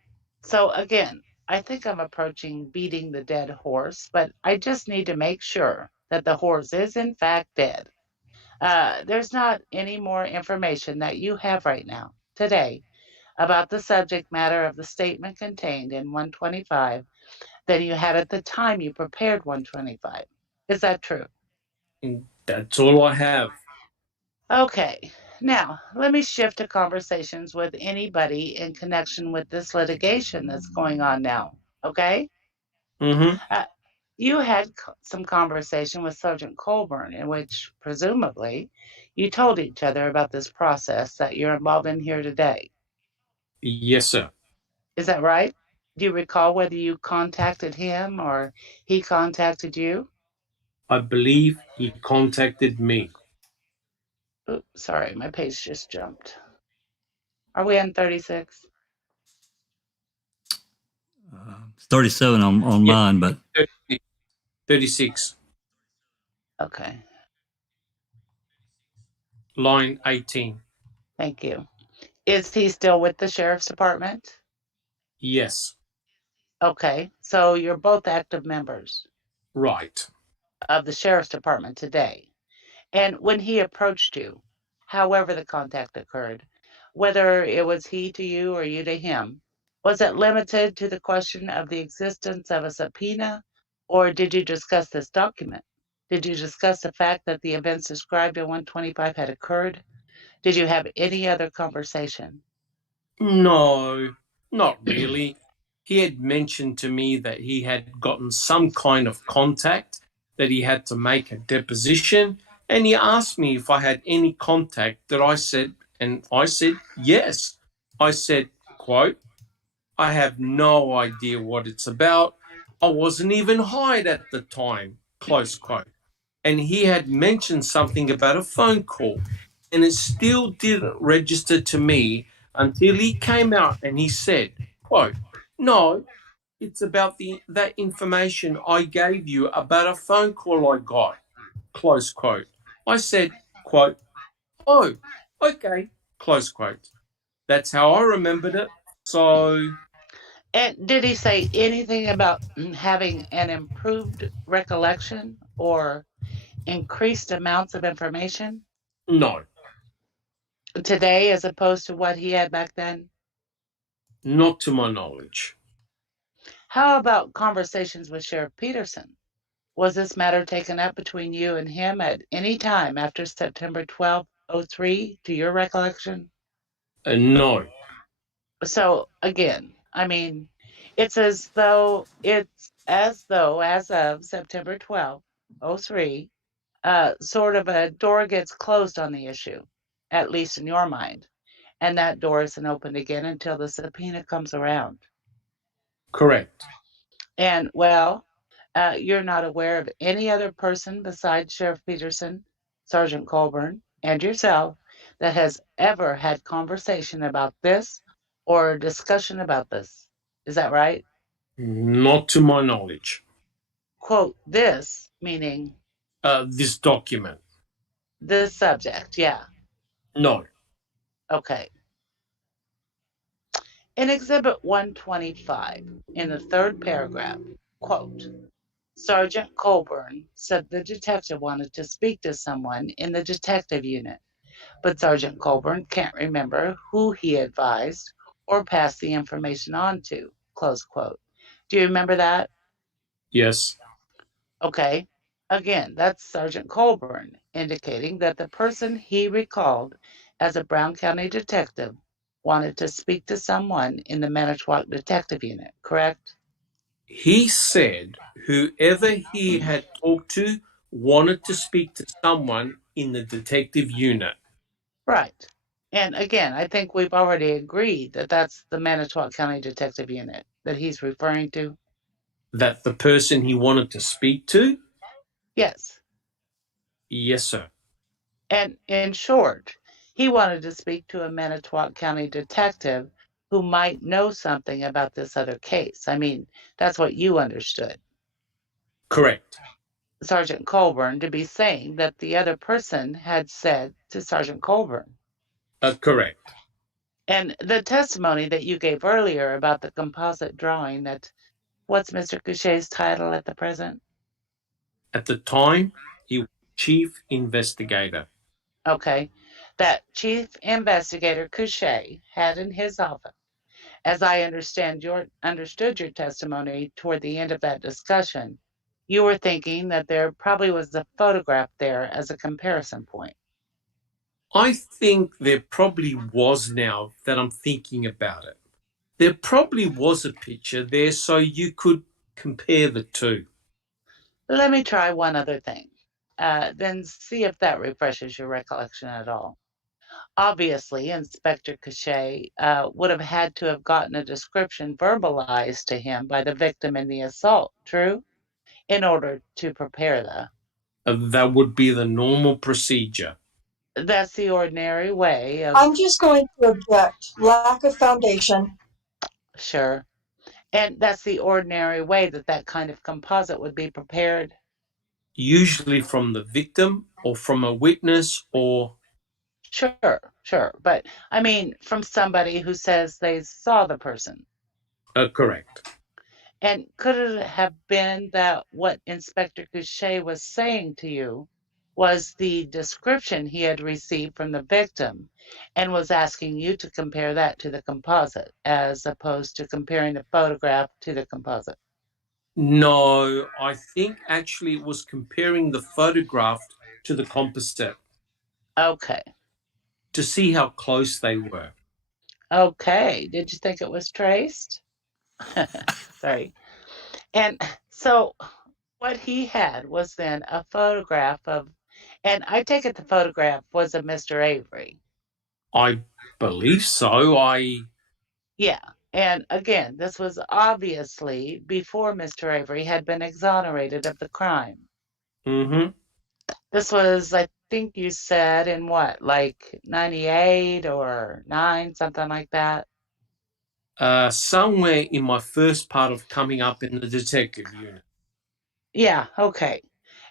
So again, I think I'm approaching beating the dead horse, but I just need to make sure that the horse is in fact dead. There's not any more information that you have right now, today, about the subject matter of the statement contained in 125 than you had at the time you prepared 125. Is that true? That's all I have. Okay. Now, let me shift to conversations with anybody in connection with this litigation that's going on now. Okay? Mm-hmm. You had some conversation with Sergeant Colborn in which, presumably, you told each other about this process that you're involved in here today. Yes, sir. Is that right? Do you recall whether you contacted him or he contacted you? I believe he contacted me. Oops, sorry, my page just jumped. Are we on 36? 37 on Yeah. mine, but 36, Okay, line 18. thank you. Is he still with the sheriff's department? Yes. Okay, so you're both active members Right. of the sheriff's department today. And when he approached you, however the contact occurred, whether it was he to you or you to him, was it limited to the question of the existence of a subpoena, or did you discuss this document? Did you discuss the fact that the events described in 125 had occurred? Did you have any other conversation? No, not really. He had mentioned to me that he had gotten some kind of contact, that he had to make a deposition, and he asked me if I had any contact that I said yes. I said, quote, I have no idea what it's about. I wasn't even hired at the time, close quote. And he had mentioned something about a phone call, and it still didn't register to me until he came out and he said, quote, no, it's about that information I gave you about a phone call I got, close quote. I said, quote, oh, okay, close quote. That's how I remembered it. So, And did he say anything about having an improved recollection or increased amounts of information no, today as opposed to what he had back then? not to my knowledge. How about conversations with Sheriff Peterson? Was this matter taken up between you and him at any time after September 12th, 03, to your recollection? No, So again, I mean, it's as though as of September 12th, 03, sort of a door gets closed on the issue, at least in your mind, and that door isn't opened again until the subpoena comes around. correct. And well, you're not aware of any other person besides Sheriff Peterson, Sergeant Colborn, and yourself that has ever had conversation about this or discussion about this. Is that right? Not to my knowledge. Quote, this, meaning This document. this subject. Yeah. No. Okay. In Exhibit 125, in the third paragraph, quote, Sergeant Colborn said the detective wanted to speak to someone in the detective unit, but Sergeant Colborn can't remember who he advised or passed the information on to, close quote. Do you remember that? Yes. Okay. Again, that's Sergeant Colborn indicating that the person he recalled as a Brown County detective wanted to speak to someone in the Manitowoc Detective Unit, correct? He said whoever he had talked to wanted to speak to someone in the detective unit. Right. And again, I think we've already agreed that that's the Manitowoc County Detective Unit that he's referring to. That the person he wanted to speak to? Yes. Yes, sir. And in short, he wanted to speak to a Manitowoc County detective who might know something about this other case. I mean, that's what you understood. Correct. Sergeant Colborn to be saying that the other person had said to Sergeant Colborn. Correct. And the testimony that you gave earlier about the composite drawing that, what's Mr. Couchet's title at the present? At the time, he was chief investigator. Okay. That Chief Investigator Couchet had in his office, as I understood your testimony toward the end of that discussion, you were thinking that there probably was a photograph there as a comparison point. I think there probably was, now that I'm thinking about it. There probably was a picture there so you could compare the two. Let me try one other thing, then see if that refreshes your recollection at all. Obviously, Inspector Couchet would have had to have gotten a description verbalized to him by the victim in the assault, true? In order to prepare the... That would be the normal procedure. That's the ordinary way of. I'm just going to object. Lack of foundation. Sure. And that's the ordinary way that kind of composite would be prepared. Usually from the victim or from a witness or. Sure. But I mean, from somebody who says they saw the person. Correct. And could it have been that what Inspector Couchet was saying to you was the description he had received from the victim and was asking you to compare that to the composite as opposed to comparing the photograph to the composite? No, I think actually it was comparing the photograph to the composite. Okay. To see how close they were. Okay. Did you think it was traced? Sorry. And so what he had was then a photograph of, and I take it the photograph was of Mr. Avery. I believe so. Yeah. And again, this was obviously before Mr. Avery had been exonerated of the crime. Mm-hmm. This was, I think you said, in what, like 98 or 9, something like that? Somewhere in my first part of coming up in the detective unit. Yeah, okay.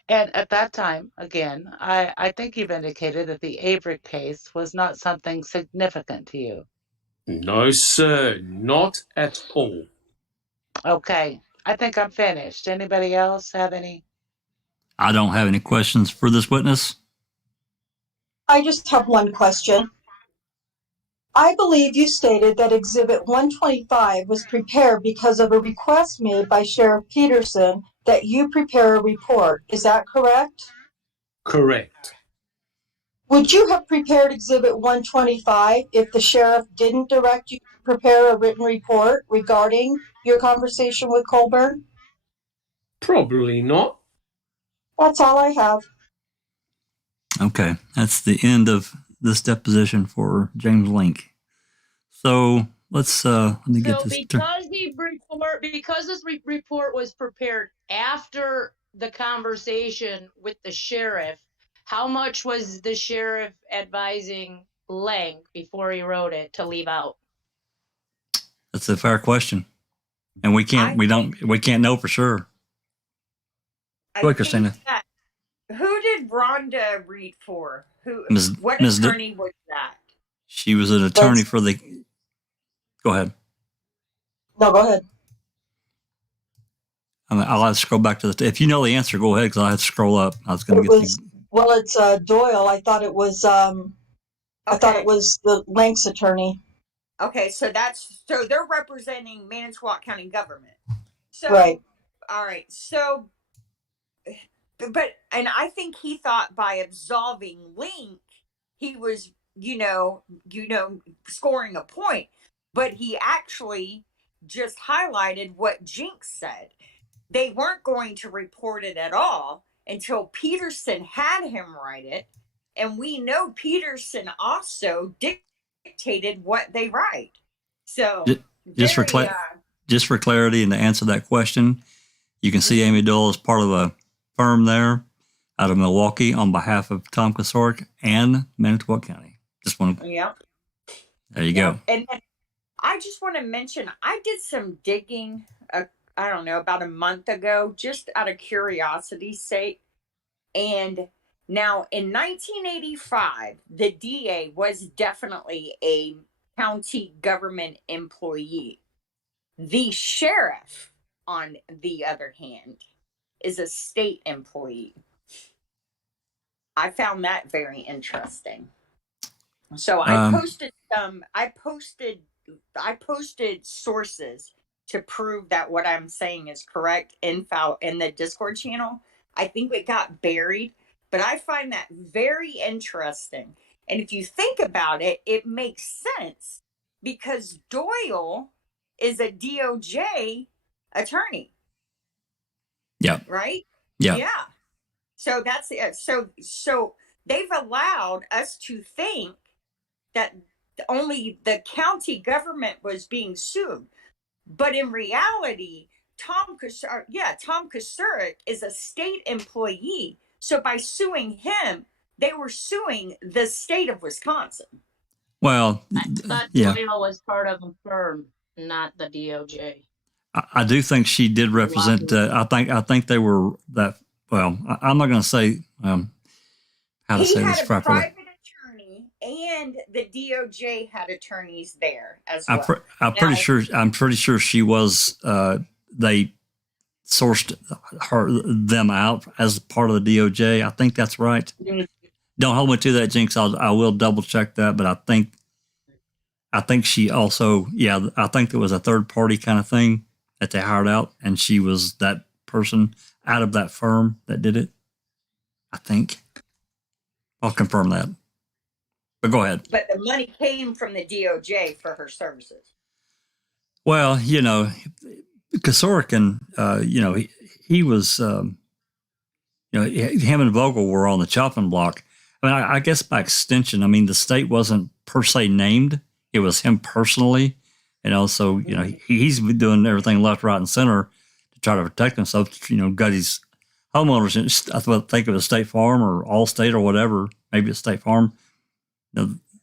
And at that time, again, I think you've indicated that the Avery case was not something significant to you. No, sir, not at all. Okay, I think I'm finished. Anybody else have any? I don't have any questions for this witness. I just have one question. I believe you stated that Exhibit 125 was prepared because of a request made by Sheriff Peterson that you prepare a report. Is that correct? Correct. Would you have prepared Exhibit 125 if the sheriff didn't direct you to prepare a written report regarding your conversation with Colborn? Probably not. That's all I have. Okay, that's the end of this deposition for James Lenk. So let me get this. Because this report was prepared after the conversation with the sheriff, how much was the sheriff advising Lenk before he wrote it to leave out? That's a fair question, and we can't know for sure. Go ahead, Christina. Who did Rhonda read for? What Ms. attorney was that? She was an attorney for the. Go ahead. No, go ahead. I'll have to scroll back to the. If you know the answer, go ahead because I have to scroll up. I was going to get. Well, it's Doyle. I thought it was. I thought it was the Lenk's attorney. Okay, so they're representing Manitowoc County government. So, right. All right. So, and I think he thought by absolving Lenk, he was, scoring a point. But he actually just highlighted what Jinx said. They weren't going to report it at all until Peterson had him write it. And we know Peterson also dictated what they write. So just for clarity and to answer that question, you can see Amy Dole as part of a firm there out of Milwaukee on behalf of Tom Kasork and Manitowoc County. Just want to. Yep. There you go. And I just want to mention, I did some digging, I don't know, about a month ago, just out of curiosity's sake. And now in 1985, the DA was definitely a county government employee. The sheriff, on the other hand, is a state employee. I found that very interesting. So I posted sources to prove that what I'm saying is correct in the Discord channel. I think it got buried, but I find that very interesting. And if you think about it, it makes sense because Doyle is a DOJ attorney. Yeah. Right? Yeah. Yeah. So that's it. So they've allowed us to think that only the county government was being sued. But in reality, Tom Kasurek is a state employee. So by suing him, They were suing the state of Wisconsin. Well, I thought yeah, Doyle was part of a firm, not the DOJ. I do think she did represent. I think they were that. Well, I'm not going to say how to say this properly. He had a private attorney, and the DOJ had attorneys there as well. I'm pretty sure she was. They sourced them out as part of the DOJ. I think that's right. Don't hold me to that, Jinx. I will double check that, but I think she also, I think there was a third party kind of thing that they hired out, and she was that person out of that firm that did it. I think. I'll confirm that. But go ahead. But the money came from the DOJ for her services. Well, Kasorican, he was, him and Vogel were on the chopping block. I mean, I guess by extension, I mean, the state wasn't per se named. It was him personally. So, he's been doing everything left, right, and center to try to protect himself, got his homeowners. I think it was State Farm or Allstate or whatever. Maybe it's State Farm.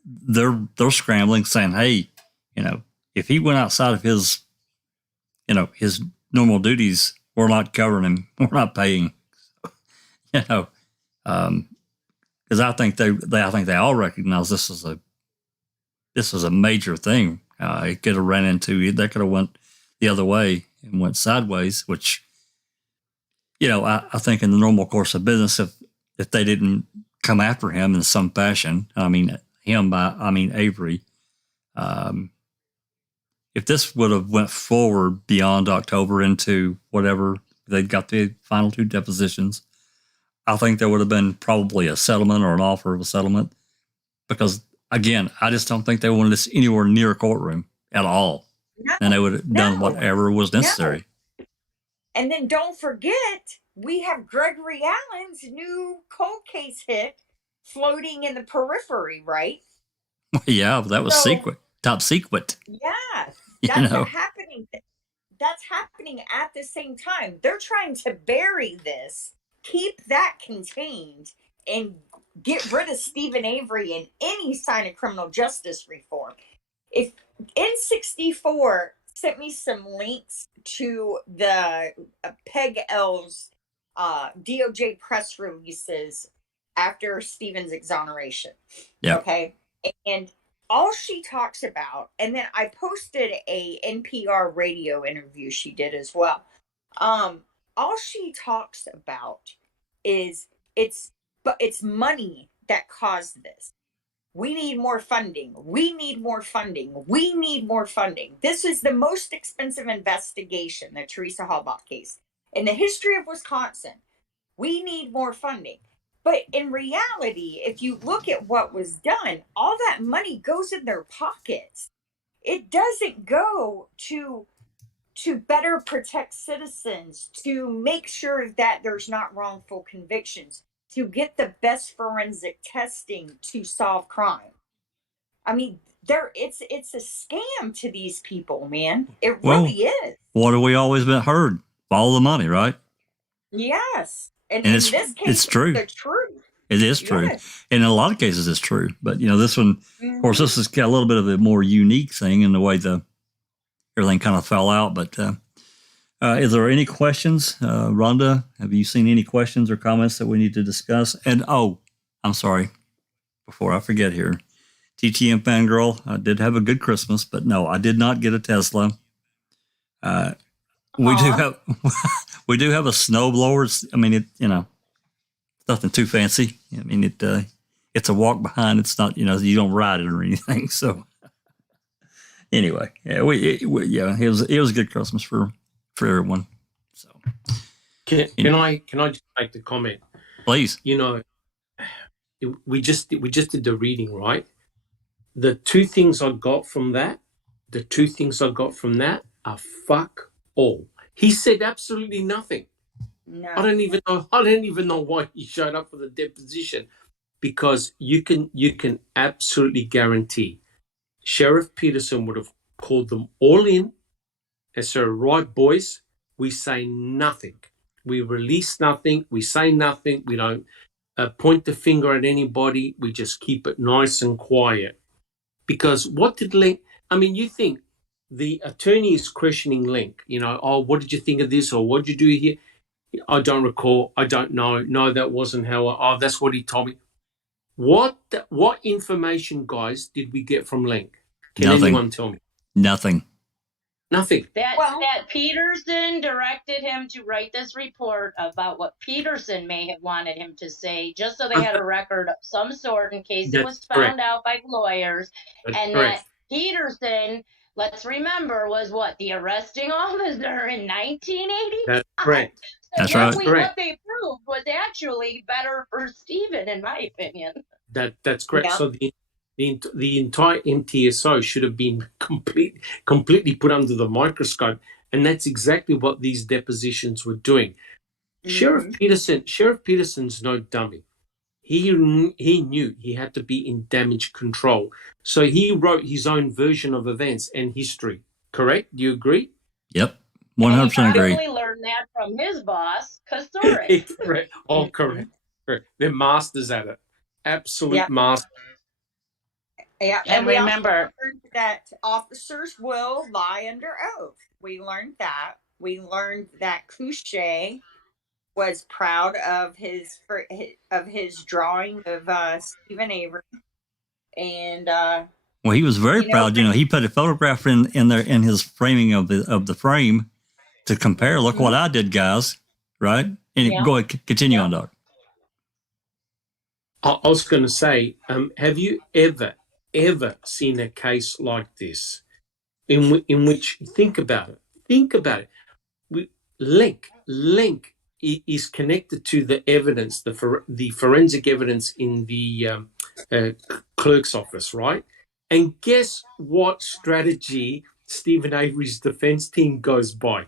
They're scrambling, saying, hey, if he went outside of his, his normal duties, we're not covering him. We're not paying. Because I think they all recognize this is a major thing. It could have ran into. They could have went the other way and went sideways. Which, I think in the normal course of business, if they didn't come after him in some fashion, I mean Avery. If this would have went forward beyond October into whatever, they'd got the final 2 depositions, I think there would have been probably a settlement or an offer of a settlement. Because, again, I just don't think they wanted us anywhere near a courtroom at all. No, and they would have done whatever was necessary. No. And then don't forget, we have Gregory Allen's new cold case hit floating in the periphery, right? Yeah, that was secret. Top secret. Yeah. That's happening. That's happening at the same time. They're trying to bury this, keep that contained, and get rid of Stephen Avery and any sign of criminal justice reform. If N64 sent me some links to the Peg L's DOJ press releases after Stephen's exoneration. Yeah. Okay. And all she talks about, and then I posted a NPR radio interview she did as well. All she talks about is it's money that caused this. We need more funding. We need more funding. We need more funding. This is the most expensive investigation, the Teresa Halbach case, in the history of Wisconsin. We need more funding. But in reality, if you look at what was done, all that money goes in their pockets. It doesn't go to better protect citizens, to make sure that there's not wrongful convictions, to get the best forensic testing to solve crime. I mean, it's a scam to these people, man. It really is. What have we always been heard? Follow the money, right? Yes. And in this case, it's true. The truth. It is true. Yes. And in a lot of cases, it's true. But, this one, of course, this has got a little bit of a more unique thing in the way everything kind of fell out. But is there any questions? Rhonda, have you seen any questions or comments that we need to discuss? And, I'm sorry, before I forget here, TTM Fangirl, I did have a good Christmas, but no, I did not get a Tesla. We do have a snowblower. I mean, nothing too fancy. I mean, it's a walk behind. It's not, you don't ride it or anything. So anyway, yeah, it was a good Christmas for everyone. So can I just make the comment, please? We just did the reading, right? The two things I got from that are fuck all. He said absolutely nothing. No. I don't even know why he showed up for the deposition, because you can absolutely guarantee Sheriff Peterson would have called them all in and said, right, boys, we say nothing. We release nothing. We say nothing. We don't. point the finger at anybody. We just keep it nice and quiet. Because what did Lenk, I mean, you think the attorney is questioning Lenk, oh, what did you think of this? Or what did you do here? I don't recall. I don't know. No, that wasn't how, that's what he told me. What information, guys, did we get from Lenk? Can anyone tell me? Nothing. That Peterson directed him to write this report about what Peterson may have wanted him to say, just so they had a record of some sort in case it was found out by lawyers. That Peterson, let's remember, was the arresting officer in 1985. That's correct. That's right. What they proved was actually better for Stephen, in my opinion. That's correct. Yeah. So the entire MTSO should have been completely put under the microscope, and that's exactly what these depositions were doing. Mm-hmm. Sheriff Peterson's no dummy. He knew he had to be in damage control, so he wrote his own version of events and history. Correct? Do you agree? Yep, 100% agree. He probably learned that from his boss, Kasuri. Correct. Oh, correct. They're masters at it. Absolute masters. Yeah, and we remember learned that officers will lie under oath. We learned that. We learned that Couchet was proud of his drawing of Stephen Avery, and well, he was very proud. He put a photograph in his framing of the frame to compare. Look what I did, guys! Right? And go ahead, continue on, Doc. I was going to say, have you ever seen a case like this in which, think about it, Lenk is connected to the evidence, the forensic evidence in the clerk's office, right? And guess what strategy Stephen Avery's defense team goes by?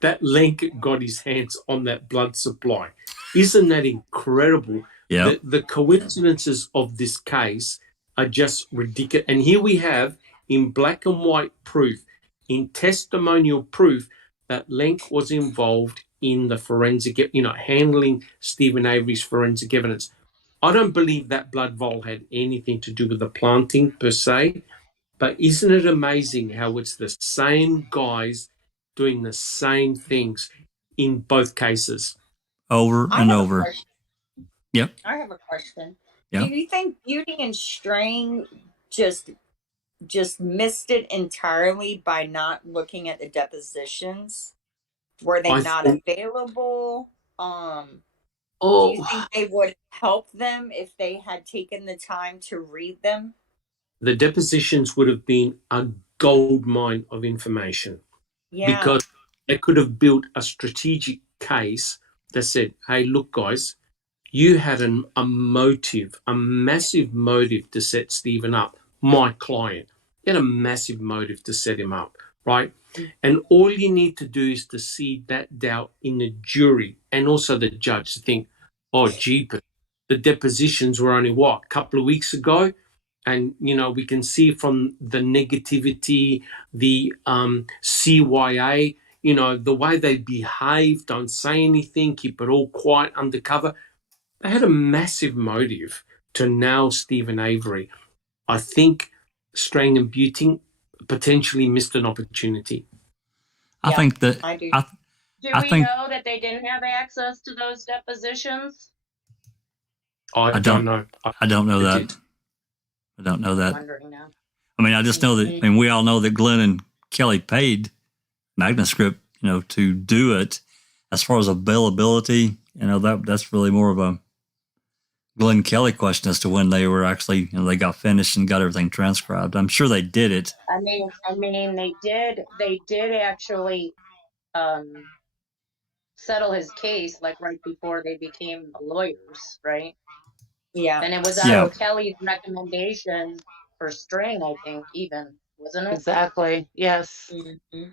That Lenk got his hands on that blood supply. Isn't that incredible? Yeah. The coincidences of this case are just ridiculous. And here we have in black and white proof, in testimonial proof, that Lenk was involved in the forensic, handling Stephen Avery's forensic evidence. I don't believe that blood vial had anything to do with the planting per se, but isn't it amazing how it's the same guys doing the same things in both cases? Over and over. Yep. I have a question. Yep. Do you think Beauty and Strang just missed it entirely by not looking at the depositions? Were they not available? Do you think they would help them if they had taken the time to read them? The depositions would have been a gold mine of information. Yeah. Because they could have built a strategic case that said, hey, look, guys, you had a motive, a massive motive to set Stephen up, my client. You had a massive motive to set him up, right? And all you need to do is to see that doubt in the jury and also the judge to think, oh, jeepers, the depositions were only, a couple of weeks ago? And, we can see from the negativity, the CYA, the way they behave, don't say anything, keep it all quiet, undercover. They had a massive motive to nail Stephen Avery. I think Strang and Buting potentially missed an opportunity. I think that I do. Do we know that they didn't have access to those depositions? I don't know. I don't know that. I don't know that. I'm wondering now. I mean, I just know that, and we all know that Glenn and Kelly paid Magnascript, to do it. As far as availability, that's really more of a Glenn Kelly question as to when they were actually, they got finished and got everything transcribed. I'm sure they did it. I mean, they did actually settle his case right before they became lawyers, right? Yeah. And it was on Kelly's recommendation for Strang, I think, even, wasn't it? Exactly. Yes. Mm-hmm.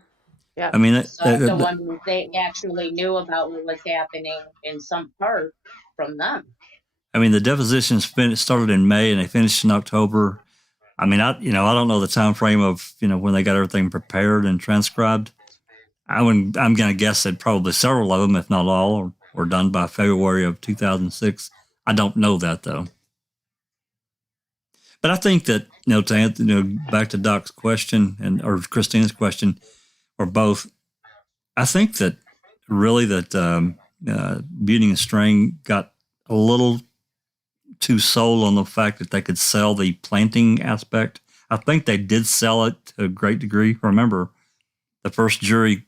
Yeah. I mean, the one they actually knew about what was happening in some part from them. I mean, the depositions started in May and they finished in October. I mean, I don't know the time frame of, when they got everything prepared and transcribed. I'm going to guess that probably several of them, if not all, or or done by February of 2006. I don't know that, though. But I think that, back to Doc's question or Christina's question, or both, I think that really that Buting and Strang got a little too sold on the fact that they could sell the planting aspect. I think they did sell it to a great degree. Remember, the first jury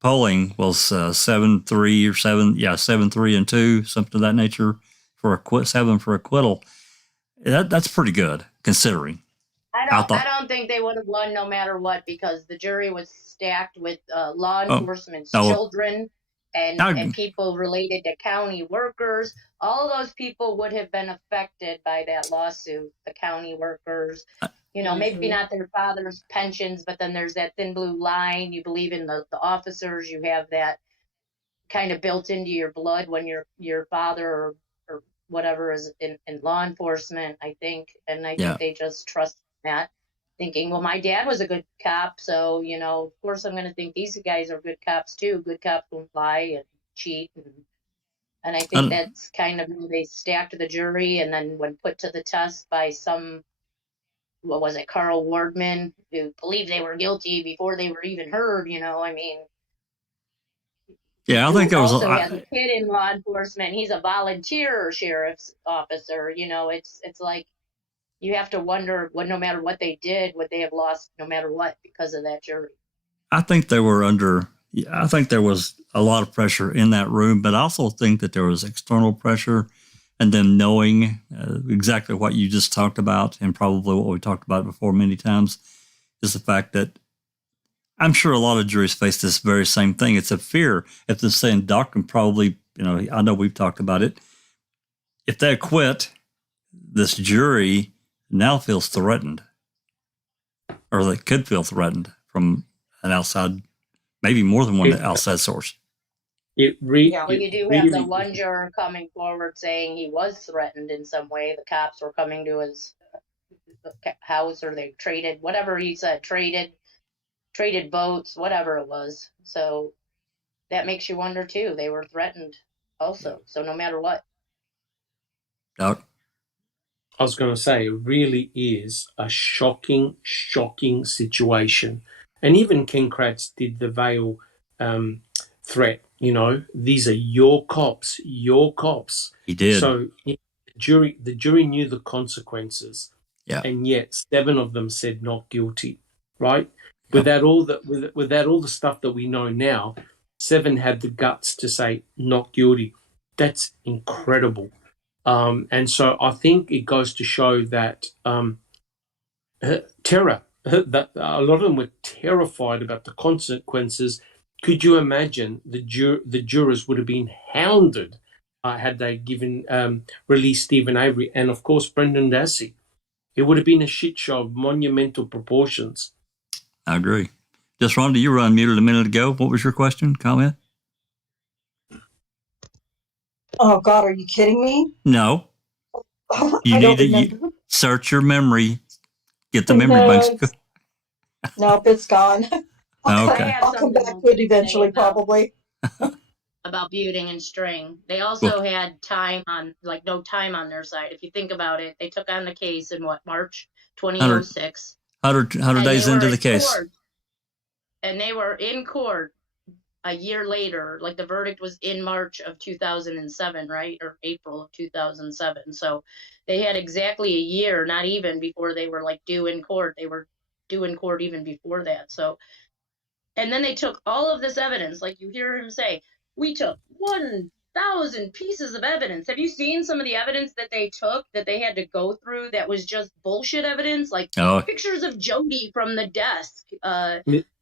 polling was 7-3 or 7-3 and 2, something of that nature, for 7 for acquittal. That's pretty good considering. I don't think they would have won no matter what, because the jury was stacked with law enforcement's children and people related to county workers. All of those people would have been affected by that lawsuit, the county workers. Maybe not their father's pensions, but then there's that thin blue line. You believe in the officers. You have that kind of built into your blood when your father or whatever is in law enforcement, I think. And I think they just trust that, thinking, well, my dad was a good cop, so, of course I'm going to think these guys are good cops too. Good cops won't lie and cheat. And I think that's kind of how they stacked the jury. And then when put to the test by Carl Wardman, who believed they were guilty before they were even heard, Yeah, I think there was also has a kid in law enforcement. He's a volunteer sheriff's officer. It's like you have to wonder, no matter what they did, would they have lost no matter what because of that jury? I think they were I think there was a lot of pressure in that room, but I also think that there was external pressure, and them knowing exactly what you just talked about, and probably what we talked about before many times, is the fact that I'm sure a lot of juries face this very same thing. It's a fear. If they're saying Doc can probably, I know we've talked about it. If they acquit, this jury now feels threatened, or they could feel threatened from an outside, maybe more than one outside source. You do have the one juror coming forward saying he was threatened in some way. The cops were coming to his house, or they traded, whatever he said, traded boats, whatever it was. So that makes you wonder too. They were threatened also. So no matter what. Doc? I was going to say, it really is a shocking situation. And even Ken Kratz did the Vail threat. These are your cops. He did. So the jury knew the consequences. Yeah. And yet 7 of them said not guilty, right? Without all the stuff that we know now, 7 had the guts to say not guilty. That's incredible. And so I think it goes to show that terror, that a lot of them were terrified about the consequences. Could you imagine the jurors would have been hounded had they released Stephen Avery and, of course, Brendan Dassey? It would have been a shit show of monumental proportions. I agree. Just Rhonda, you were unmuted a minute ago. What was your question, comment? Oh, God, are you kidding me? No. You need to search your memory. Get the memory banks. Nope, it's gone. Okay. I'll come back to it eventually, probably. About Buting and Strang. They also had no time on their side. If you think about it, they took on the case in March 2006. 100 days into the case. And they were in court a year later. Like, the verdict was in March of 2007, right? Or April of 2007. So they had exactly a year, not even, before they were due in court. They were due in court even before that. So, and then they took all of this evidence, like you hear him say, we took 1,000 pieces of evidence. Have you seen some of the evidence that they took, that they had to go through, that was just bullshit evidence? Like pictures of Jody from the desk.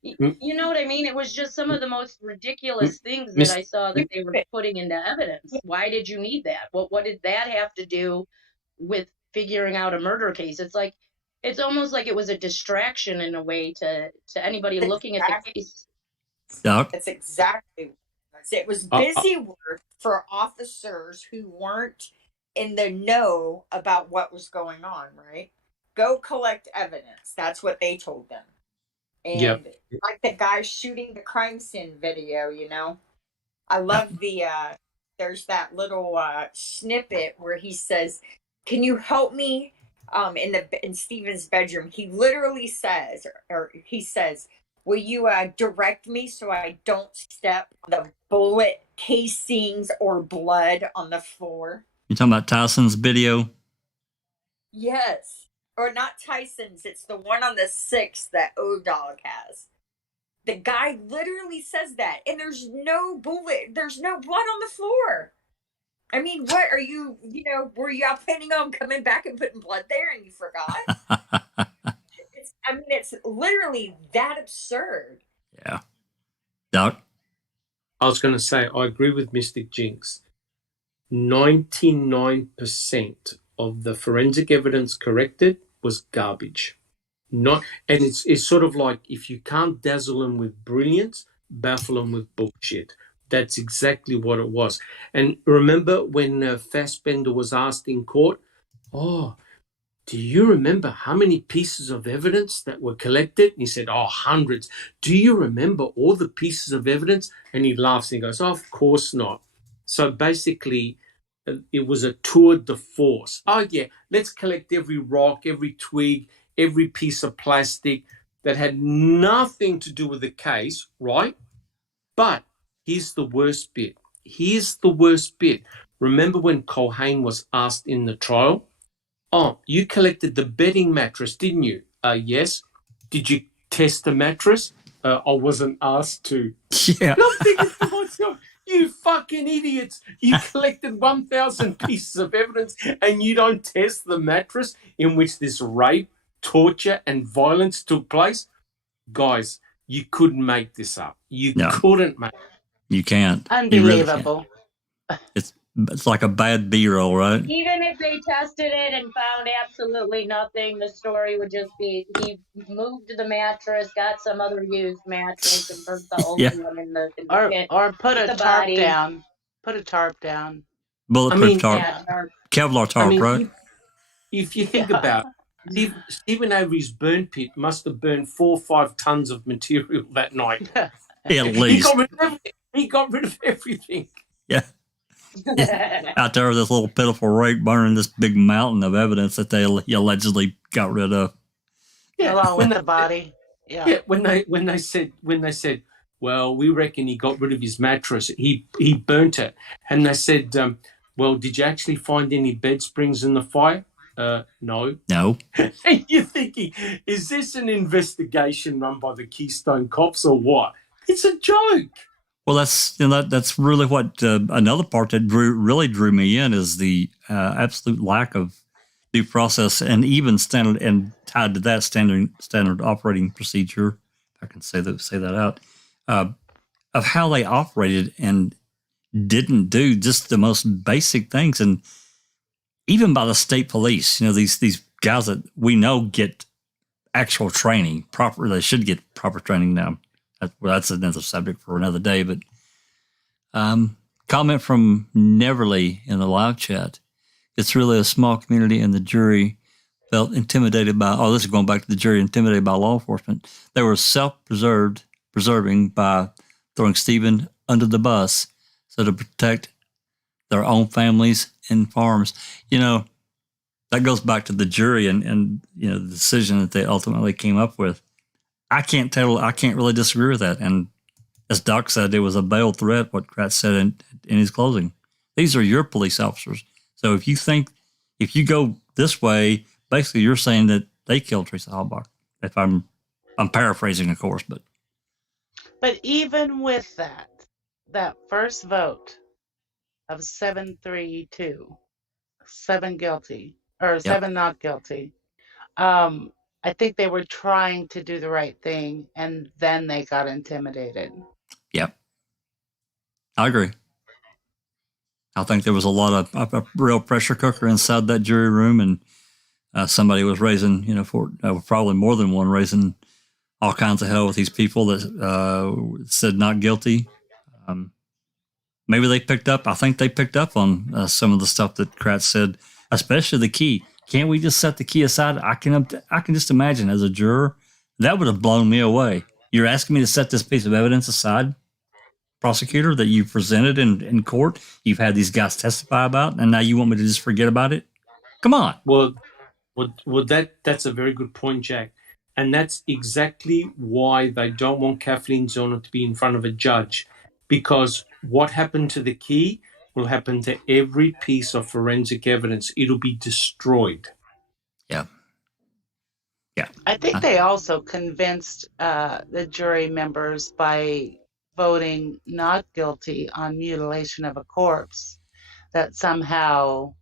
You know what I mean? It was just some of the most ridiculous things that I saw that they were putting into evidence. Why did you need that? What did that have to do with figuring out a murder case? It's almost like it was a distraction in a way to anybody looking at the case. That's exactly. It was busy work for officers who weren't in the know about what was going on, right? Go collect evidence. That's what they told them. And like the guy shooting the crime scene video, I love the there's that little snippet where he says, "Can you help me?" In Stephen's bedroom, he literally says, or he says, "Will you direct me so I don't step the bullet casings or blood on the floor?" You talking about Tyson's video? Yes, or not Tyson's. It's the one on the 6th that O-Dog has. The guy literally says that, and there's no bullet, there's no blood on the floor. I mean, what are you, were you all planning on coming back and putting blood there and you forgot? It's literally that absurd. Yeah. Doc? I was going to say, I agree with Mystic Jinx. 99% of the forensic evidence corrected was garbage. And it's sort of like, if you can't dazzle them with brilliance, baffle them with bullshit. That's exactly what it was. And remember when Fassbender was asked in court, "Oh, do you remember how many pieces of evidence that were collected?" And he said, "Oh, hundreds. Do you remember all the pieces of evidence?" And he laughs and he goes, "Oh, of course not." So basically, it was a tour de force. Oh, yeah, let's collect every rock, every twig, every piece of plastic that had nothing to do with the case, right? But here's the worst bit. Remember when Culhane was asked in the trial, "Oh, you collected the bedding mattress, didn't you?" Yes. "Did you test the mattress?" I wasn't asked to. Yeah. And I'm thinking to myself, you fucking idiots. You collected 1,000 pieces of evidence and you don't test the mattress in which this rape, torture, and violence took place? Guys, you couldn't make this up. You couldn't make it. You can't. Unbelievable. You really can't. It's like a bad B-roll, right? Even if they tested it and found absolutely nothing, the story would just be he moved the mattress, got some other used mattress, and burnt the old one in the pit. Or put a tarp down. Put a tarp down. Bulletproof tarp. Yeah, Kevlar tarp, right? If you think about it, Stephen Avery's burn pit must have burned 4 or 5 tons of material that night. At least. He got rid of everything. Yeah. Out there with this little pitiful rake burning this big mountain of evidence that they allegedly got rid of. Yeah, along with the body. Yeah. When they said, "Well, we reckon he got rid of his mattress. He burnt it," and they said, "Well, did you actually find any bed springs in the fire?" No. No. And you're thinking, is this an investigation run by the Keystone Cops or what? It's a joke. Well, that's really what another part that really drew me in is the absolute lack of due process and even standard, and tied to that standard operating procedure, if I can say that out, of how they operated and didn't do just the most basic things. And even by the state police, these guys that we know get actual training, they should get proper training now. That's another subject for another day. But comment from Neverly in the live chat. It's really a small community, and the jury felt intimidated by. Oh, this is going back to the jury, intimidated by law enforcement. They were preserving by throwing Stephen under the bus so to protect their own families and farms. That goes back to the jury and the decision that they ultimately came up with. I can't really disagree with that. And as Doc said, it was a veiled threat, what Kratz said in his closing. These are your police officers. So if you go this way, basically you're saying that they killed Teresa Halbach. If I'm paraphrasing, of course, but even with that first vote of 7-3-2, 7 guilty or 7 not guilty, I think they were trying to do the right thing, and then they got intimidated. Yep. I agree. I think there was a lot of a real pressure cooker inside that jury room, and somebody was raising, probably more than one, raising all kinds of hell with these people that said not guilty. Maybe they picked up. I think they picked up on some of the stuff that Kratz said, especially the key. Can't we just set the key aside? I can just imagine as a juror, that would have blown me away. You're asking me to set this piece of evidence aside? prosecutor that you presented in court. You've had these guys testify about, and now you want me to just forget about it? Come on. Well, that's a very good point, Jack. And that's exactly why they don't want Kathleen Zellner to be in front of a judge, because what happened to the key will happen to every piece of forensic evidence. It'll be destroyed. Yeah. Yeah. I think they also convinced the jury members by voting not guilty on mutilation of a corpse that somehow,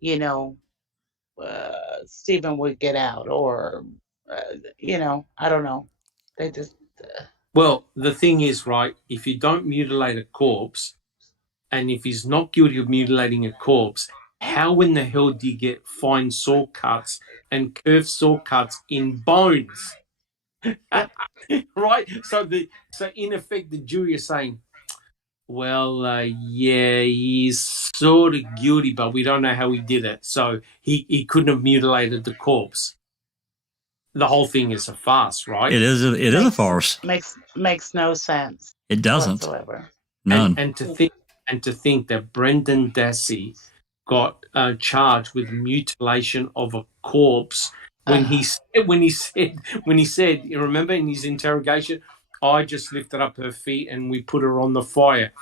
you know, Stephen would get out, or, you know, I don't know. They just. Well, the thing is, right, if you don't mutilate a corpse, and if he's not guilty of mutilating a corpse, how in the hell do you get fine saw cuts and curved saw cuts in bones? Yep. Right? So in effect, the jury is saying, well, yeah, he's sort of guilty, but we don't know how he did it. So he couldn't have mutilated the corpse. The whole thing is a farce, right? It is a farce. Makes no sense. It doesn't. Whatsoever. None. And to think that Brendan Dassey got charged with mutilation of a corpse when he said, you remember in his interrogation, I just lifted up her feet and we put her on the fire.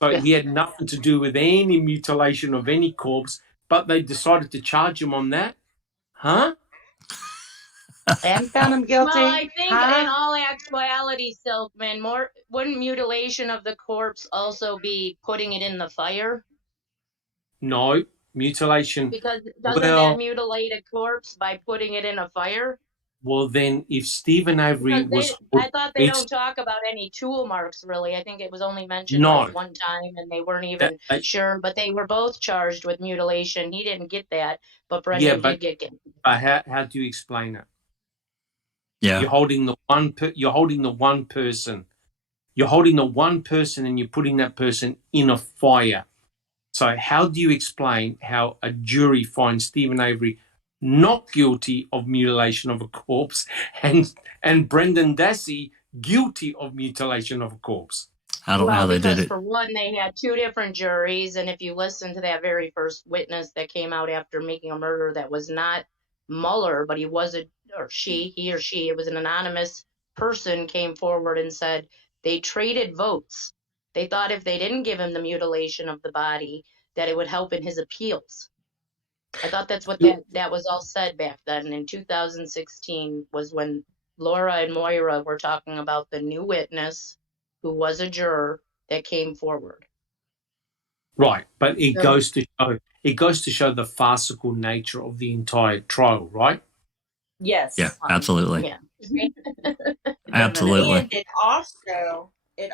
So he had nothing to do with any mutilation of any corpse, but they decided to charge him on that? Huh? And found him guilty. Well, I think in all actuality, Silkman, wouldn't mutilation of the corpse also be putting it in the fire? No, mutilation. Because doesn't that mutilate a corpse by putting it in a fire? Well, then, if Stephen Avery was... I thought they don't talk about any tool marks, really. I think it was only mentioned like one time, and they weren't even sure. But they were both charged with mutilation. He didn't get that, but Brendan did get it. But how do you explain it? Yeah, you're holding the one person. You're holding the one person, and you're putting that person in a fire. So how do you explain how a jury finds Stephen Avery not guilty of mutilation of a corpse and Brendan Dassey guilty of mutilation of a corpse? I don't know how they did it. For one, they had two different juries, and if you listen to that very first witness that came out after making a murder that was not Mueller, but he or she, it was an anonymous person, came forward and said they traded votes. They thought if they didn't give him the mutilation of the body, that it would help in his appeals. I thought that's what that was all said back then. In 2016 was when Laura and Moira were talking about the new witness who was a juror that came forward. Right, but it goes to show the farcical nature of the entire trial, right? Yes. Yeah, absolutely. Yeah. Absolutely. And it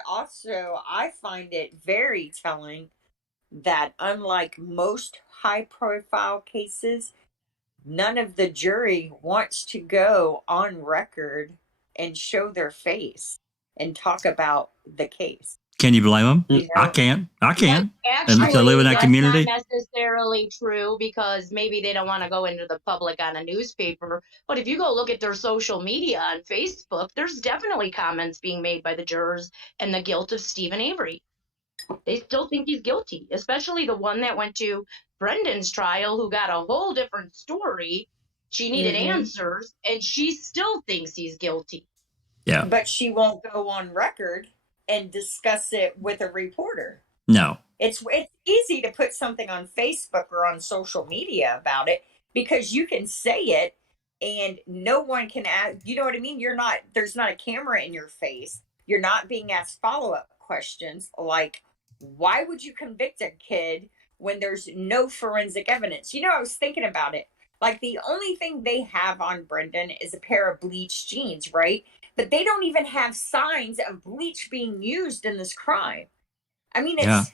also, I find it very telling that unlike most high-profile cases, none of the jury wants to go on record and show their face and talk about the case. Can you blame them? You know? I can. Actually, and to live in that community. That's not necessarily true, because maybe they don't want to go into the public on a newspaper. But if you go look at their social media on Facebook, there's definitely comments being made by the jurors and the guilt of Stephen Avery. They still think he's guilty, especially the one that went to Brendan's trial, who got a whole different story. She needed answers, and she still thinks he's guilty. Yeah. But she won't go on record and discuss it with a reporter. No. It's easy to put something on Facebook or on social media about it, because you can say it and no one can ask, you know what I mean? There's not a camera in your face. You're not being asked follow-up questions like, why would you convict a kid when there's no forensic evidence? You know, I was thinking about it. Like, the only thing they have on Brendan is a pair of bleached jeans, right? But they don't even have signs of bleach being used in this crime. I mean, it's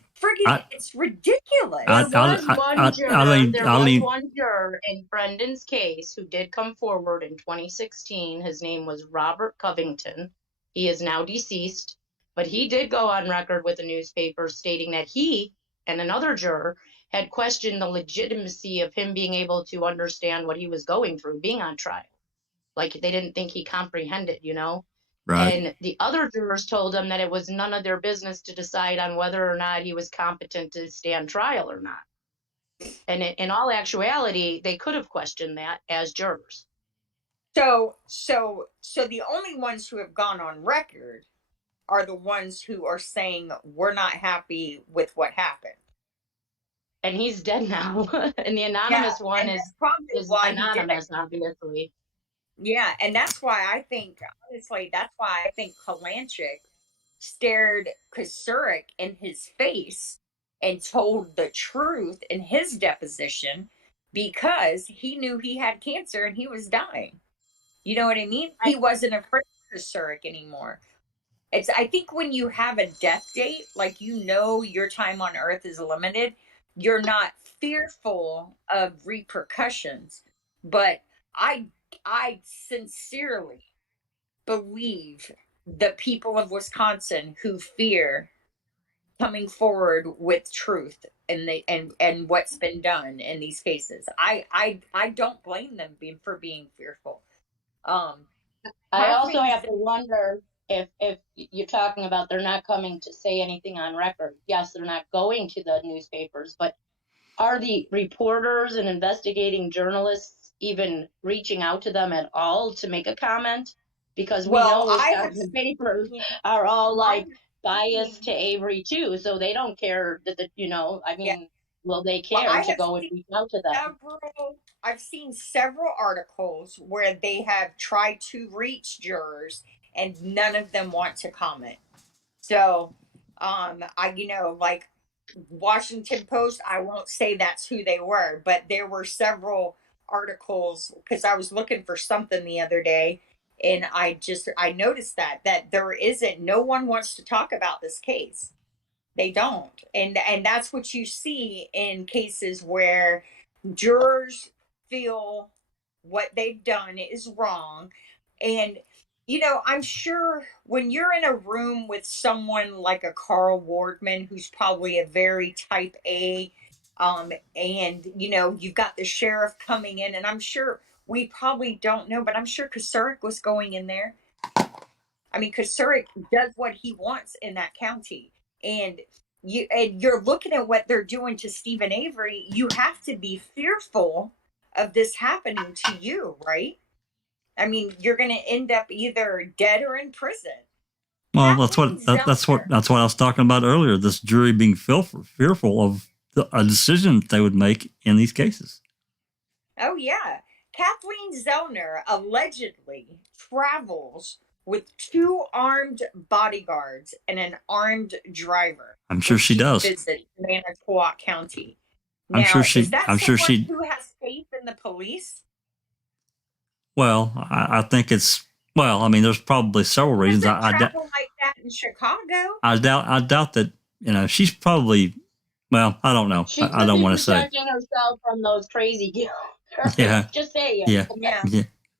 it's ridiculous. There was one juror in Brendan's case who did come forward in 2016. His name was Robert Covington. He is now deceased, but he did go on record with a newspaper stating that he and another juror had questioned the legitimacy of him being able to understand what he was going through being on trial. Like, they didn't think he comprehended, you know? Right. And the other jurors told him that it was none of their business to decide on whether or not he was competent to stand trial or not. And in all actuality, they could have questioned that as jurors. So the only ones who have gone on record are the ones who are saying we're not happy with what happened. And he's dead now. And the anonymous one is anonymous, obviously. Yeah, and that's why I think, honestly, Kalanchik stared Kosurik in his face and told the truth in his deposition because he knew he had cancer and he was dying. You know what I mean? He wasn't afraid of Kosurik anymore. I think when you have a death date, like your time on earth is limited, you're not fearful of repercussions. But I sincerely believe the people of Wisconsin who fear coming forward with truth and what's been done in these cases. I don't blame them for being fearful. I also have to wonder if you're talking about they're not coming to say anything on record. Yes, they're not going to the newspapers, but are the reporters and investigating journalists even reaching out to them at all to make a comment? Because we know Wisconsin papers are all like biased to Avery too, so they don't care that will they care to go and reach out to them? I've seen several articles where they have tried to reach jurors and none of them want to comment. So, like Washington Post, I won't say that's who they were, but there were several articles because I was looking for something the other day and I noticed that no one wants to talk about this case. They don't. And that's what you see in cases where jurors feel what they've done is wrong. And I'm sure when you're in a room with someone like a Carl Wardman, who's probably a very type A, and you've got the sheriff coming in, and I'm sure we probably don't know, but I'm sure Kosurik was going in there. I mean, Kosurik does what he wants in that county, and you're looking at what they're doing to Stephen Avery. You have to be fearful of this happening to you, right? I mean, you're going to end up either dead or in prison. Well, that's what I was talking about earlier. This jury being fearful of a decision that they would make in these cases. Oh yeah, Kathleen Zellner allegedly travels with 2 armed bodyguards and an armed driver. I'm sure she does. Visit Manitowoc County. Now, who has faith in the police? Well, I think it's. Well, I mean, there's probably several reasons. I travel like that in Chicago. I doubt that. She's probably. Well, I don't know. I don't want to say. Protecting herself from those crazy girls. Yeah. Just saying. Yeah.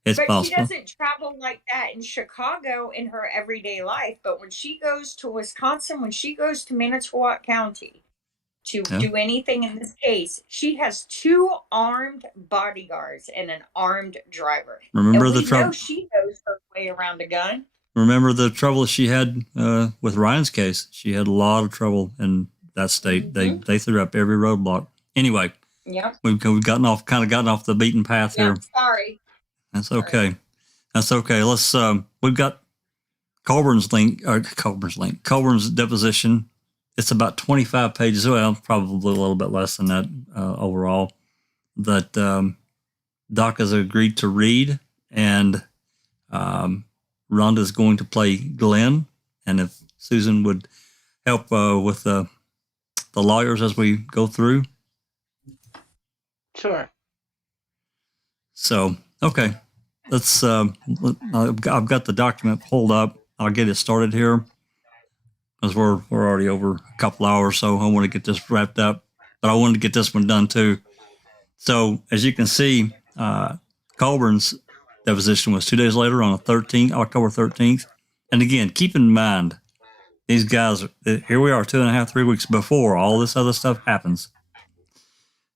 It's but possible. She doesn't travel like that in Chicago in her everyday life. But when she goes to Wisconsin, when she goes to Manitowoc County to do anything in this case, she has 2 armed bodyguards and an armed driver. Remember the trouble? She knows her way around a gun. Remember the trouble she had with Ryan's case? She had a lot of trouble in that state. Mm-hmm. They threw up every roadblock. Anyway, we've gotten off the beaten path here. Sorry. That's okay. That's okay. Let's. We've got Colborn's deposition. It's about 25 pages. Well, probably a little bit less than that overall. That Doc has agreed to read, and Rhonda's going to play Glenn. And if Susan would help with the lawyers as we go through. Sure. So, okay. Let's. I've got the document pulled up. I'll get it started here. Because we're already over a couple hours, so I want to get this wrapped up. But I wanted to get this one done too. So as you can see, Colborn's deposition was 2 days later on October 13th. And again, keep in mind, these guys, here we are 2.5, 3 weeks before all this other stuff happens.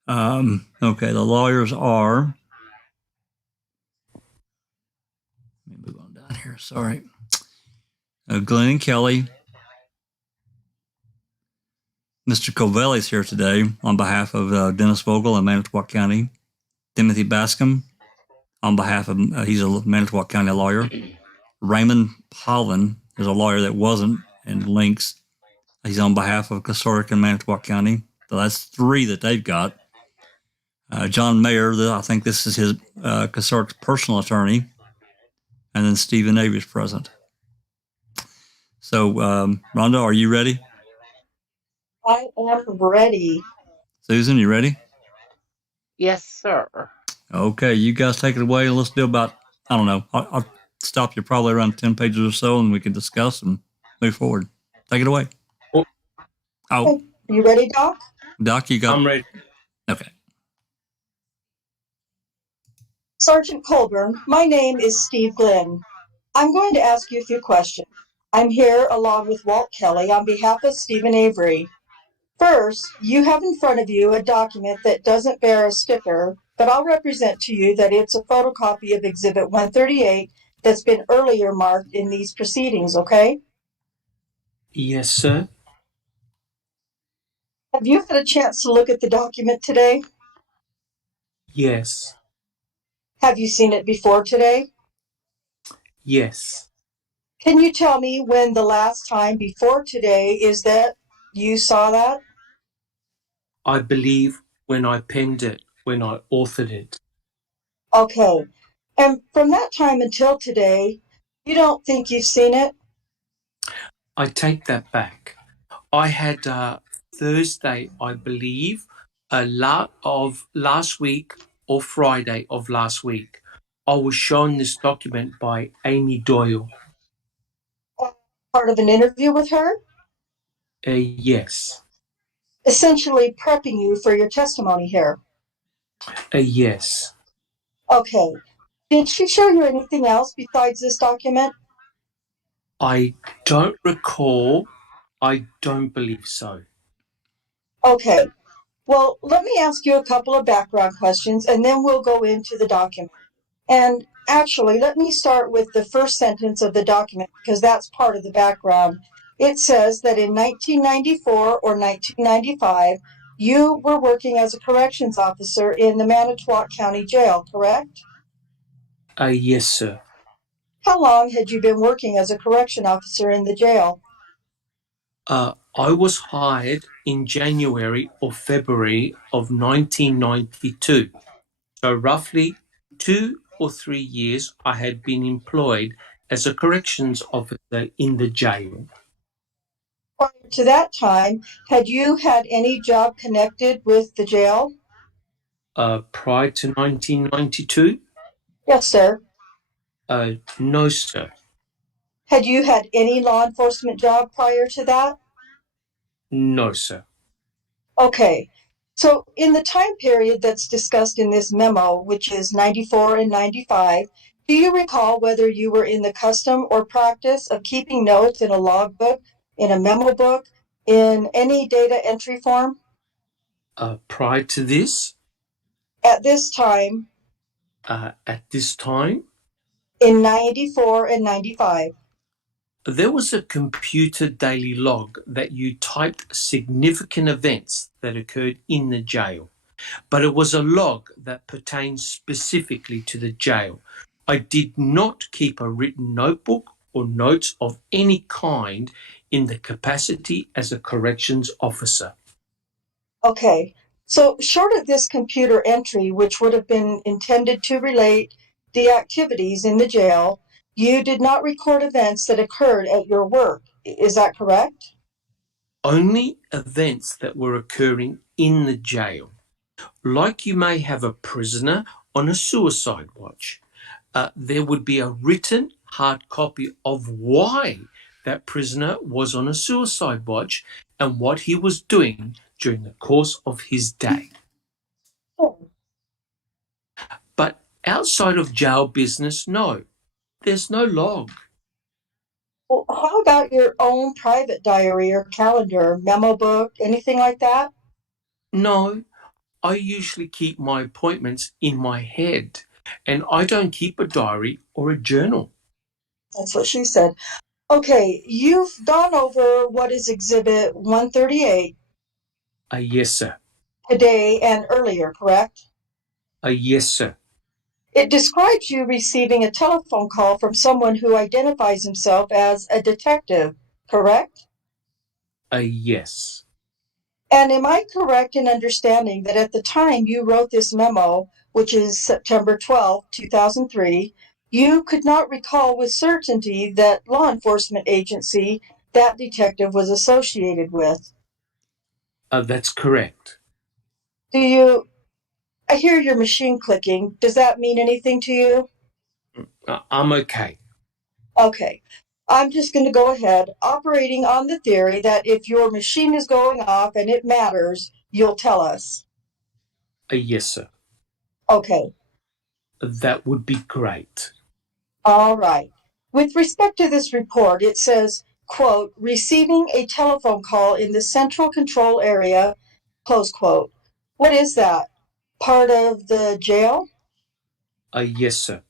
Okay, the lawyers are. Let me move on down here. Sorry. Glenn and Kelly. Mr. Covelli is here today on behalf of Dennis Vogel in Manitowoc County. Timothy Bascom on behalf of, he's a Manitowoc County lawyer. Raymond Pollen is a lawyer that wasn't in Lenks. He's on behalf of Cosoric in Manitowoc County. So that's 3 that they've got. John Mayer, I think this is his Cosoric's personal attorney. And then Stephen Avery is present. So, Rhonda, are you ready? I am ready. Susan, you ready? Yes, sir. Okay, you guys take it away. Let's do about, I don't know, I'll stop you probably around 10 pages or so, and we can discuss and move forward. Take it away. Oh. Okay. You ready, Doc? Doc, you got... I'm ready. Okay. Sergeant Colborn, my name is Steve Glenn. I'm going to ask you a few questions. I'm here along with Walt Kelly on behalf of Stephen Avery. First, you have in front of you a document that doesn't bear a sticker, but I'll represent to you that it's a photocopy of Exhibit 138 that's been earlier marked in these proceedings, okay? Yes, sir. Have you had a chance to look at the document today? Yes. Have you seen it before today? Yes. Can you tell me when the last time before today is that you saw that? I believe when I penned it, when I authored it. Okay. And from that time until today, you don't think you've seen it? I take that back. I had Thursday, I believe, of last week or Friday of last week. I was shown this document by Amy Doyle. Part of an interview with her? Yes. Essentially prepping you for your testimony here. Yes. Okay. Did she show you anything else besides this document? I don't recall. I don't believe so. Okay. Well, let me ask you a couple of background questions and then we'll go into the document. And actually, let me start with the first sentence of the document because that's part of the background. It says that in 1994 or 1995, you were working as a corrections officer in the Manitowoc County Jail, correct? Yes, sir. How long had you been working as a correction officer in the jail? I was hired in January or February of 1992. So roughly 2 or 3 years I had been employed as a corrections officer in the jail. Prior to that time, had you had any job connected with the jail? Prior to 1992? Yes, sir. No, sir. Had you had any law enforcement job prior to that? No, sir. Okay. So in the time period that's discussed in this memo, which is 94 and 95, do you recall whether you were in the custom or practice of keeping notes in a logbook, in a memo book, in any data entry form? Prior to this? At this time? At this time? In 94 and 95. There was a computer daily log that you typed significant events that occurred in the jail, but it was a log that pertained specifically to the jail. I did not keep a written notebook or notes of any kind in the capacity as a corrections officer. Okay, so short of this computer entry, which would have been intended to relate the activities in the jail, you did not record events that occurred at your work. Is that correct? Only events that were occurring in the jail. Like you may have a prisoner on a suicide watch. There would be a written hard copy of why that prisoner was on a suicide watch and what he was doing during the course of his day. But outside of jail business, no, there's no log. Well, how about your own private diary or calendar, memo book, anything like that? No, I usually keep my appointments in my head, and I don't keep a diary or a journal. That's what she said. Okay, you've gone over what is Exhibit 138 Yes, sir. today and earlier, correct? Yes, sir. It describes you receiving a telephone call from someone who identifies himself as a detective, correct? Yes. And am I correct in understanding that at the time you wrote this memo, which is September 12, 2003, you could not recall with certainty that law enforcement agency that detective was associated with? That's correct. I hear your machine clicking. Does that mean anything to you? I'm okay. Okay. I'm just going to go ahead, operating on the theory that if your machine is going off and it matters, you'll tell us. Yes, sir. Okay. That would be great. All right. With respect to this report, it says, quote, receiving a telephone call in the central control area, close quote. What is that? Part of the jail? Yes, sir.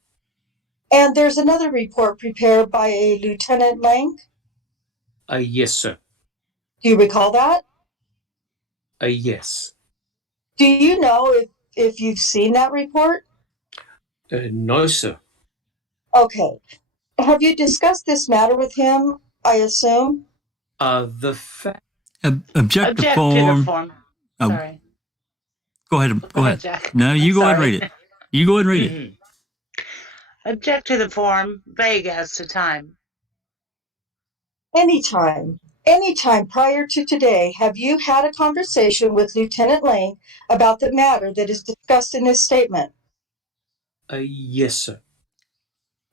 And there's another report prepared by a Lieutenant Lenk. Yes, sir. Do you recall that? Yes. Do you know if you've seen that report? No, sir. Okay. Have you discussed this matter with him, I assume? The fact. Object to Object to the form. form. Oh, Sorry. go ahead. Go ahead. Jack. No, you go ahead and Sorry. read it. You go ahead and read it. Object to the form, vague as to time. Anytime prior to today, have you had a conversation with Lieutenant Lane about the matter that is discussed in this statement? Yes, sir.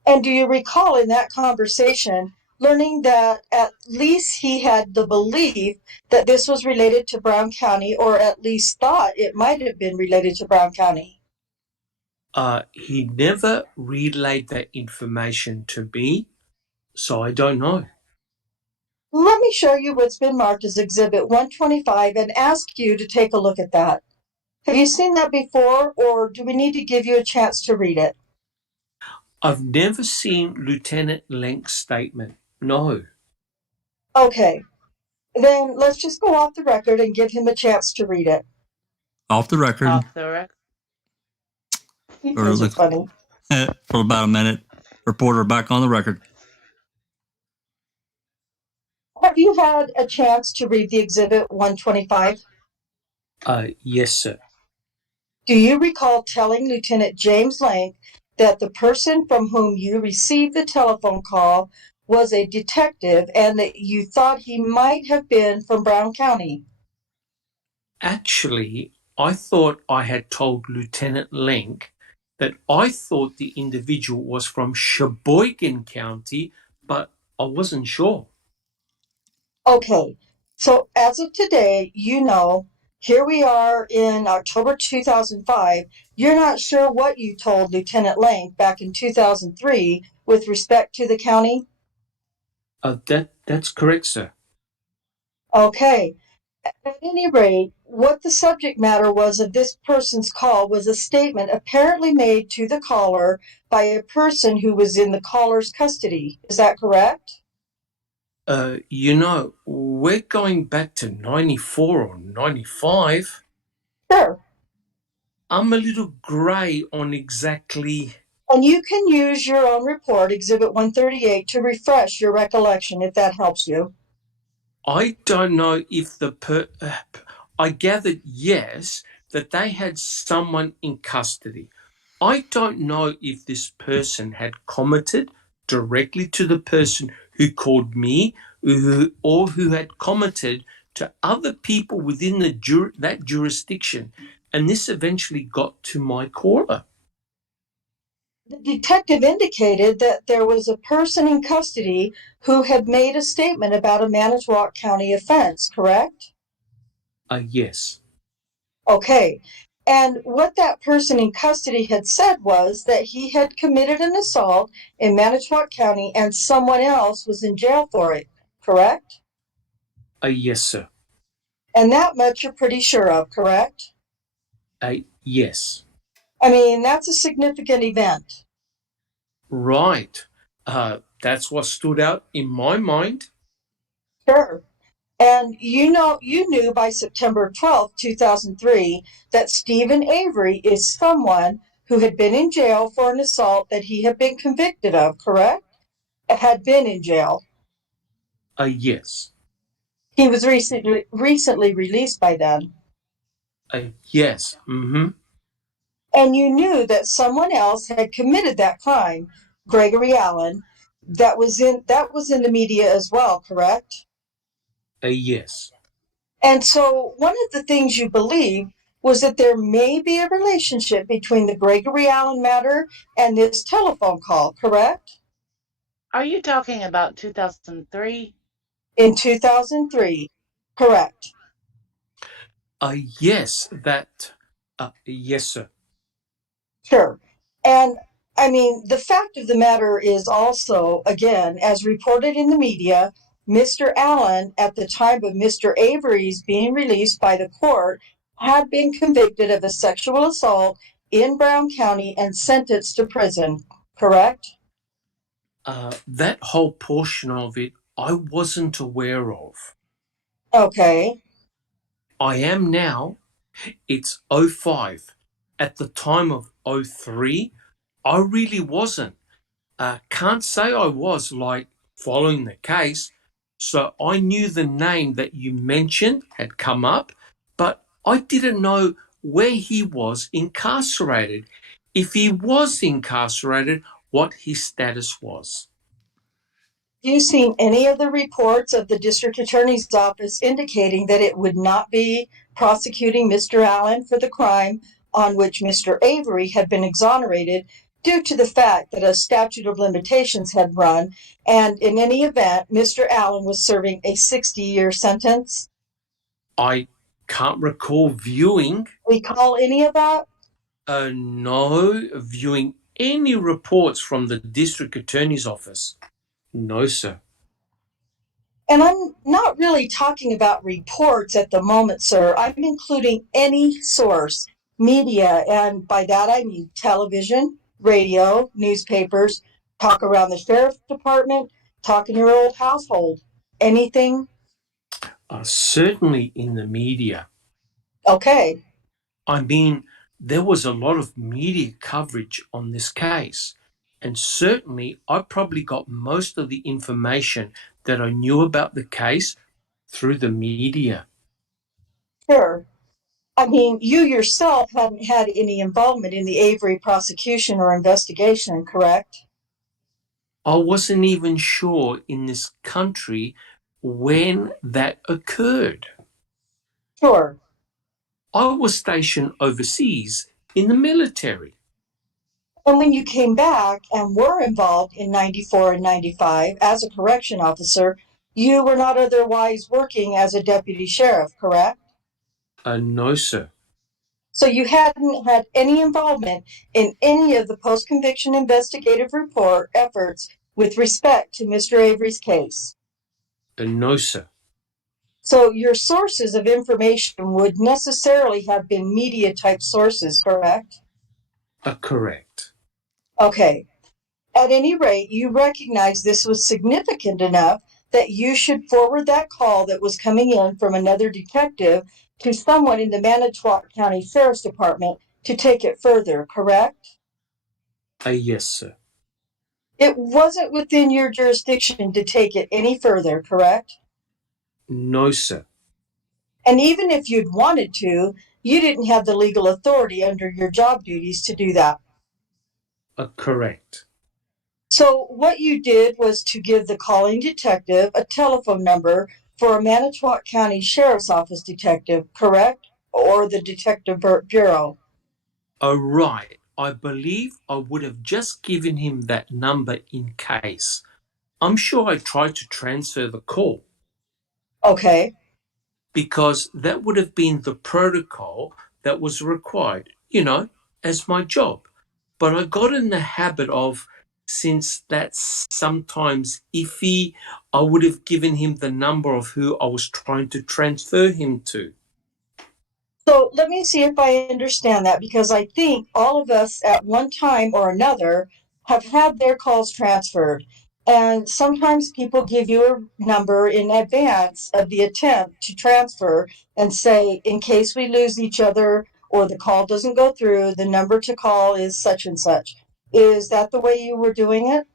And do you recall in that conversation learning that at least he had the belief that this was related to Brown County, or at least thought it might have been related to Brown County? He never relayed that information to me, so I don't know. Let me show you what's been marked as Exhibit 125 and ask you to take a look at that. Have you seen that before, or do we need to give you a chance to read it? I've never seen Lieutenant Lenk's statement. No. Okay, then let's just go off the record and give him a chance to read it. Off the record. Off the record. You guys are funny. For about a minute. Reporter back on the record. Have you had a chance to read the Exhibit 125? Yes, sir. Do you recall telling Lieutenant James Lenk that the person from whom you received the telephone call was a detective and that you thought he might have been from Brown County? Actually, I thought I had told Lieutenant Lenk that I thought the individual was from Sheboygan County, but I wasn't sure. Okay, so as of today, here we are in October 2005. You're not sure what you told Lieutenant Lenk back in 2003 with respect to the county? That's correct, sir. Okay. At any rate, what the subject matter was of this person's call was a statement apparently made to the caller by a person who was in the caller's custody. Is that correct? We're going back to 94 or 95. Sure. I'm a little grey on exactly. And you can use your own report, Exhibit 138, to refresh your recollection if that helps you. I don't know if I gathered, yes, that they had someone in custody. I don't know if this person had commented directly to the person who called me or who had commented to other people within that jurisdiction. And this eventually got to my caller. The detective indicated that there was a person in custody who had made a statement about a Manitowoc County offense, correct? Yes. Okay. And what that person in custody had said was that he had committed an assault in Manitowoc County and someone else was in jail for it, correct? Yes, sir. And that much you're pretty sure of, correct? Yes. I mean, that's a significant event. Right. That's what stood out in my mind. Sure. And you knew by September 12th, 2003, that Stephen Avery is someone who had been in jail for an assault that he had been convicted of, correct? Had been in jail. Yes. He was recently released by then. Yes. Mm-hmm. And you knew that someone else had committed that crime, Gregory Allen, that was in the media as well, correct? Yes. And so one of the things you believed was that there may be a relationship between the Gregory Allen matter and this telephone call, correct? Are you talking about 2003? In 2003, correct. Yes, that. Yes, sir. Sure. And I mean, the fact of the matter is also, again, as reported in the media, Mr. Allen, at the time of Mr. Avery's being released by the court, had been convicted of a sexual assault in Brown County and sentenced to prison, correct? That whole portion of it, I wasn't aware of. Okay. I am now. It's 05. At the time of 03, I really wasn't. Can't say I was like following the case. So I knew the name that you mentioned had come up, but I didn't know where he was incarcerated. If he was incarcerated, what his status was. Have you seen any of the reports of the district attorney's office indicating that it would not be prosecuting Mr. Allen for the crime on which Mr. Avery had been exonerated due to the fact that a statute of limitations had run, and in any event, Mr. Allen was serving a 60-year sentence? I can't recall viewing. Recall any of that? No, viewing any reports from the district attorney's office. No, sir. And I'm not really talking about reports at the moment, sir. I'm including any source, media, and by that I mean television, radio, newspapers, talk around the sheriff's department, talk in your old household. Anything? Certainly in the media. Okay. I mean, there was a lot of media coverage on this case. And certainly, I probably got most of the information that I knew about the case through the media. Sure. I mean, you yourself hadn't had any involvement in the Avery prosecution or investigation, correct? I wasn't even sure in this country when that occurred. Sure. I was stationed overseas in the military. And when you came back and were involved in 94 and 95 as a correction officer, you were not otherwise working as a deputy sheriff, correct? No, sir. So you hadn't had any involvement in any of the post-conviction investigative report efforts with respect to Mr. Avery's case? No, sir. So your sources of information would necessarily have been media-type sources, correct? Correct. Okay. At any rate, you recognize this was significant enough that you should forward that call that was coming in from another detective to someone in the Manitowoc County Sheriff's Department to take it further, correct? Yes, sir. It wasn't within your jurisdiction to take it any further, correct? No, sir. And even if you'd wanted to, you didn't have the legal authority under your job duties to do that. Correct. So what you did was to give the calling detective a telephone number for a Manitowoc County Sheriff's Office detective, correct? Or the Detective Bureau. Right. I believe I would have just given him that number in case. I'm sure I tried to transfer the call. Okay. Because that would have been the protocol that was required, as my job. But I got in the habit of, since that's sometimes iffy, I would have given him the number of who I was trying to transfer him to. So let me see if I understand that, because I think all of us at one time or another have had their calls transferred. And sometimes people give you a number in advance of the attempt to transfer and say, in case we lose each other or the call doesn't go through, the number to call is such and such. Is that the way you were doing it?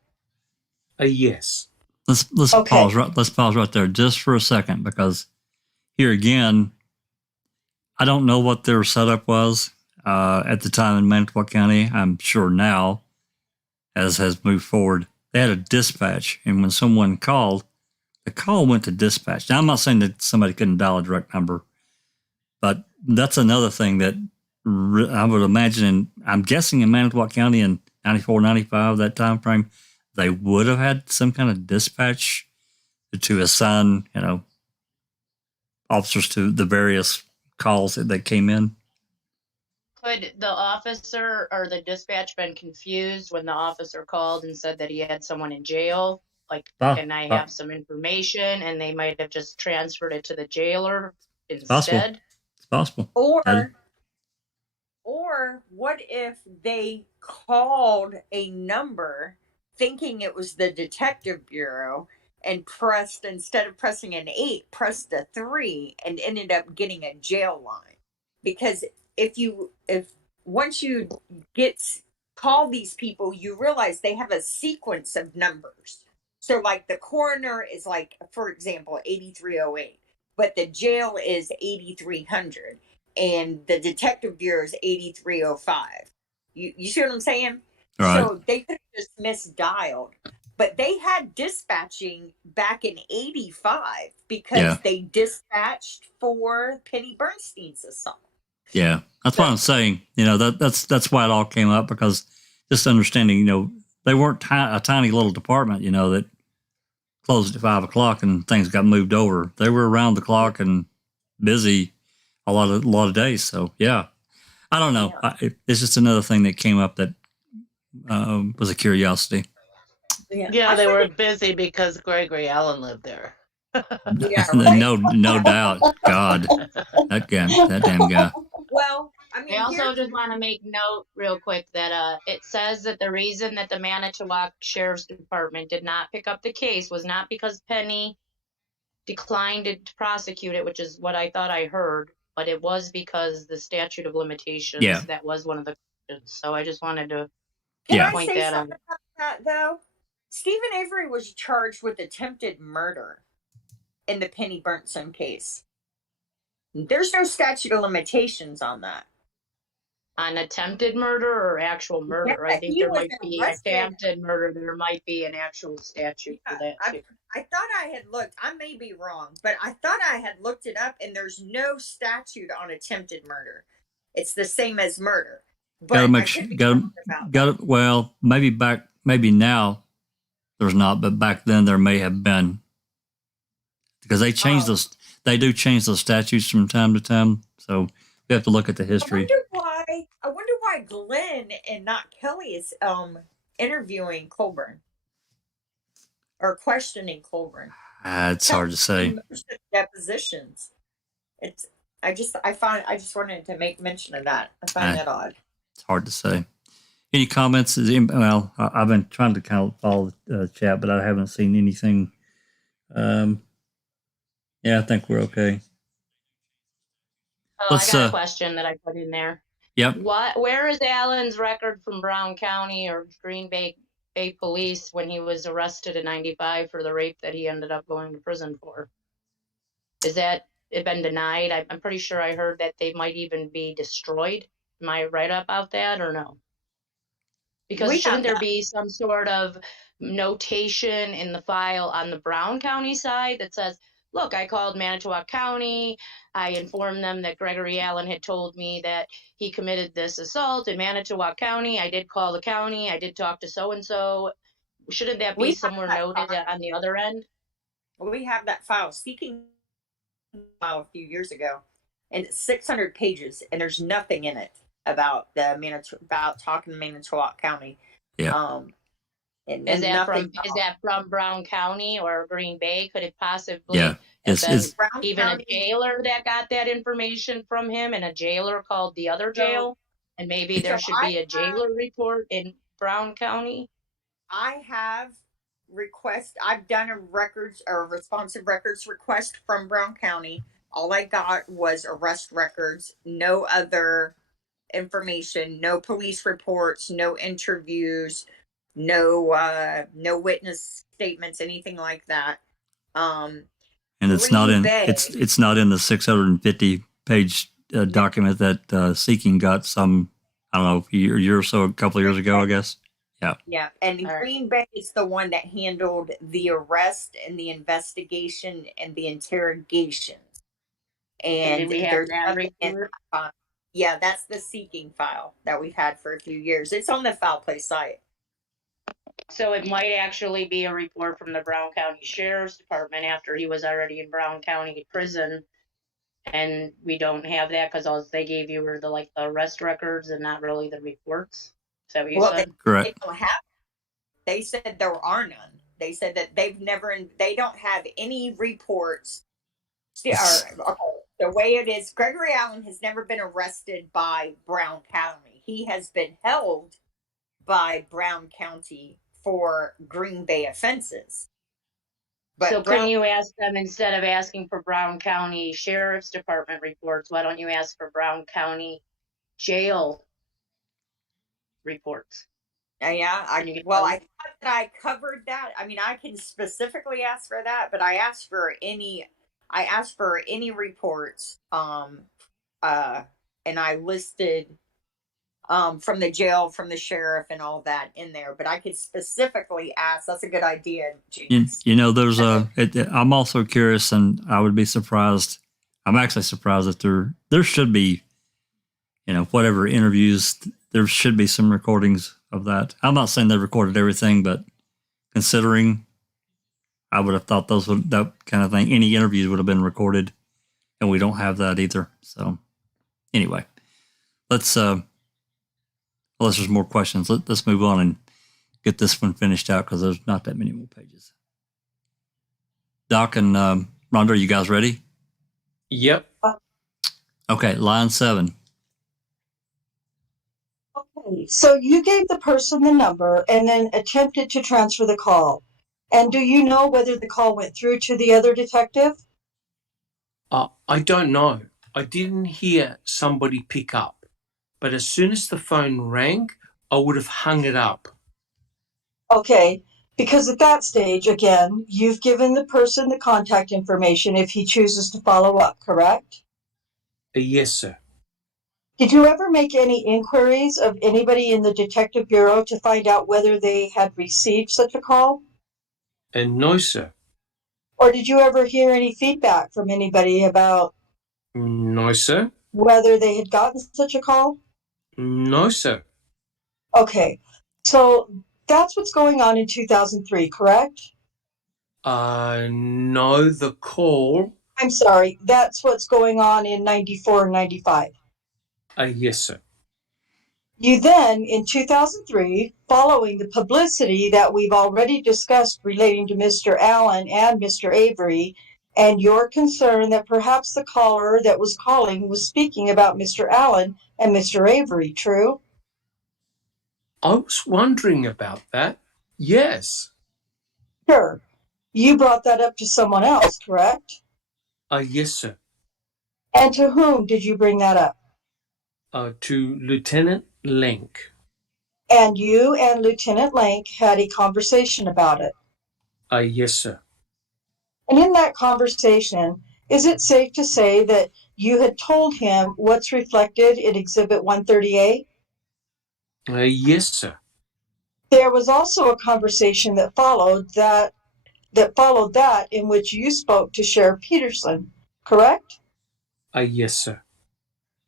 Yes. Let's Okay. pause right there just for a second, because here again, I don't know what their setup was at the time in Manitowoc County. I'm sure now, as has moved forward, they had a dispatch, and when someone called, the call went to dispatch. Now, I'm not saying that somebody couldn't dial a direct number, but that's another thing that I would imagine, I'm guessing in Manitowoc County in 94, 95, that time frame, they would have had some kind of dispatch to assign, officers to the various calls that came in. Could the officer or the dispatch been confused when the officer called and said that he had someone in jail? Like, can I have some information? And they might have just transferred it to the jailer instead. It's possible. Or what if they called a number thinking it was the detective bureau and pressed, instead of pressing an 8, pressed a 3 and ended up getting a jail line? Because if once you call these people, you realize they have a sequence of numbers. So like the coroner is like, for example, 8308, but the jail is 8300. And the detective bureau is 8305. You see what I'm saying? Right. So they could have just misdialed. But they had dispatching back in 85 because they dispatched for Penny Bernstein's assault. Yeah, that's what I'm saying. That's why it all came up, because just understanding, they weren't a tiny little department, that closed at 5 o'clock and things got moved over. They were around the clock and busy a lot of days. So yeah, I don't know. It's just another thing that came up that was a curiosity. Yeah, they were busy because Gregory Allen lived there. Yeah, right. No doubt. God, that damn guy. Well, I mean, I also just want to make note real quick that it says that the reason that the Manitowoc Sheriff's Department did not pick up the case was not because Penny declined to prosecute it, which is what I thought I heard, but it was because the statute of limitations. Yeah. That was one of the questions. So I just wanted to Can point I say that something out. about that, though? Stephen Avery was charged with attempted murder in the Penny Bernstein case. There's no statute of limitations on that. On attempted murder or actual murder? Yeah, I think there might be attempted murder. There might be an actual statute for that too. I thought I had looked. I may be wrong, but I thought I had looked it up, and there's no statute on attempted murder. It's the same as murder. But well, maybe now there's not, but back then there may have been, because they changed those. They do change those statutes from time to time, so we have to look at the history. I wonder why Glenn and not Kelly is interviewing Colborn or questioning Colborn. It's hard to say. Depositions. I just wanted to make mention of that. I find that odd. It's hard to say. Any comments? Well, I've been trying to kind of follow the chat, but I haven't seen anything. Yeah, I think we're okay. I got a question that I put in there. Yep. Where is Allen's record from Brown County or Green Bay Police when he was arrested in 95 for the rape that he ended up going to prison for? Is that it been denied? I'm pretty sure I heard that they might even be destroyed. Am I right about that or no? Because shouldn't there be some sort of notation in the file on the Brown County side that says, look, I called Manitowoc County. I informed them that Gregory Allen had told me that he committed this assault in Manitowoc County. I did call the county. I did talk to so-and-so. Shouldn't that be somewhere noted on the other end? We have that file, Seeking file a few years ago, and it's 600 pages, and there's nothing in it about talking to Manitowoc County. Yeah. And is that from Brown County or Green Bay? Could it possibly have been even a jailer that got that information from him, and a jailer called the other jail? And maybe there should be a jailer report in Brown County? I have request. I've done a records or responsive records request from Brown County. All I got was arrest records, no other information, no police reports, no interviews, no witness statements, anything like that. And it's not in it's not in the 650 page document that Seeking got some, I don't know, a year or so, a couple of years ago, I guess. Yeah. Yeah. And Green Bay is the one that handled the arrest and the investigation and the interrogations. And we have that report? Yeah, that's the Seeking file that we've had for a few years. It's on the Foul Play site. So it might actually be a report from the Brown County Sheriff's Department after he was already in Brown County Prison. And we don't have that because all they gave you were the arrest records and not really the reports. Is that what you said? Correct. They don't have. They said there are none. They said that they don't have any reports. The way it is, Gregory Allen has never been arrested by Brown County. He has been held by Brown County for Green Bay offenses. But so couldn't you ask them, instead of asking for Brown County Sheriff's Department reports, why don't you ask for Brown County Jail reports? Yeah, I thought that I covered that. I mean, I can specifically ask for that, but I asked for any reports, and I listed from the jail, from the sheriff, and all that in there. But I could specifically ask. That's a good idea, James. There's I'm also curious, and I would be surprised. I'm actually surprised that there should be, whatever interviews, there should be some recordings of that. I'm not saying they recorded everything, but considering, I would have thought that kind of thing, any interviews would have been recorded, and we don't have that either. So anyway, let's, unless there's more questions, let's move on and get this one finished out because there's not that many more pages. Doc and Rhonda, are you guys ready? Yep. Okay, line 7. Okay, so you gave the person the number and then attempted to transfer the call. And do you know whether the call went through to the other detective? I don't know. I didn't hear somebody pick up, but as soon as the phone rang, I would have hung it up. Okay, because at that stage, again, you've given the person the contact information if he chooses to follow up, correct? Yes, sir. Did you ever make any inquiries of anybody in the Detective Bureau to find out whether they had received such a call? No, sir. Or did you ever hear any feedback from anybody about? No, sir. Whether they had gotten such a call? No, sir. Okay, so that's what's going on in 2003, correct? No, the call. I'm sorry, that's what's going on in 94 and 95. Yes, sir. You then, in 2003, following the publicity that we've already discussed relating to Mr. Allen and Mr. Avery, and your concern that perhaps the caller that was calling was speaking about Mr. Allen and Mr. Avery, true? I was wondering about that. Yes. Sure. You brought that up to someone else, correct? Yes, sir. And to whom did you bring that up? To Lieutenant Lenk. And you and Lieutenant Lenk had a conversation about it? Yes, sir. And in that conversation, is it safe to say that you had told him what's reflected in Exhibit 138? Yes, sir. There was also a conversation that followed that in which you spoke to Sheriff Peterson, correct? Yes, sir.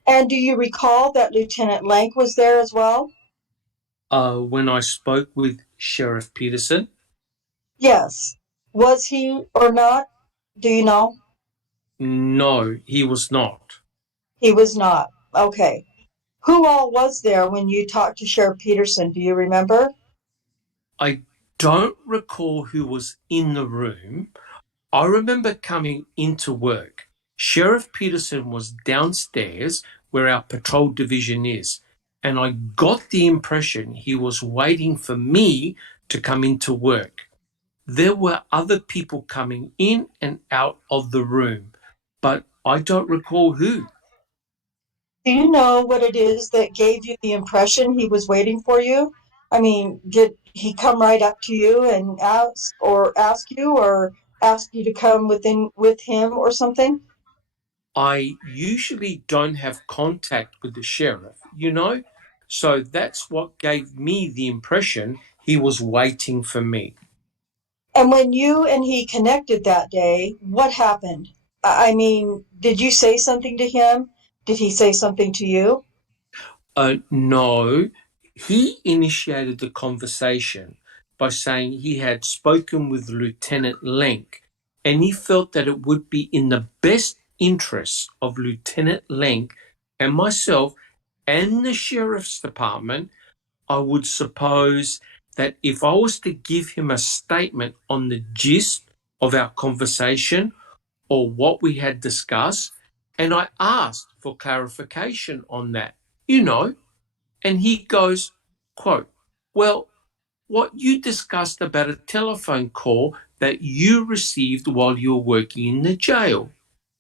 And do you recall that Lieutenant Lenk was there as well? When I spoke with Sheriff Peterson? Yes. Was he or not? Do you know? No, he was not. He was not. Okay. Who all was there when you talked to Sheriff Peterson? Do you remember? I don't recall who was in the room. I remember coming into work. Sheriff Peterson was downstairs where our patrol division is, and I got the impression he was waiting for me to come into work. There were other people coming in and out of the room, but I don't recall who. Do you know what it is that gave you the impression he was waiting for you? I mean, did he come right up to you and ask you or ask you to come with him or something? I usually don't have contact with the sheriff, so that's what gave me the impression he was waiting for me. And when you and he connected that day, what happened? I mean, did you say something to him? Did he say something to you? No, he initiated the conversation by saying he had spoken with Lieutenant Lenk and he felt that it would be in the best interests of Lieutenant Lenk and myself and the sheriff's department. I would suppose that if I was to give him a statement on the gist of our conversation or what we had discussed, and I asked for clarification on that, and he goes, quote, well, what you discussed about a telephone call that you received while you were working in the jail,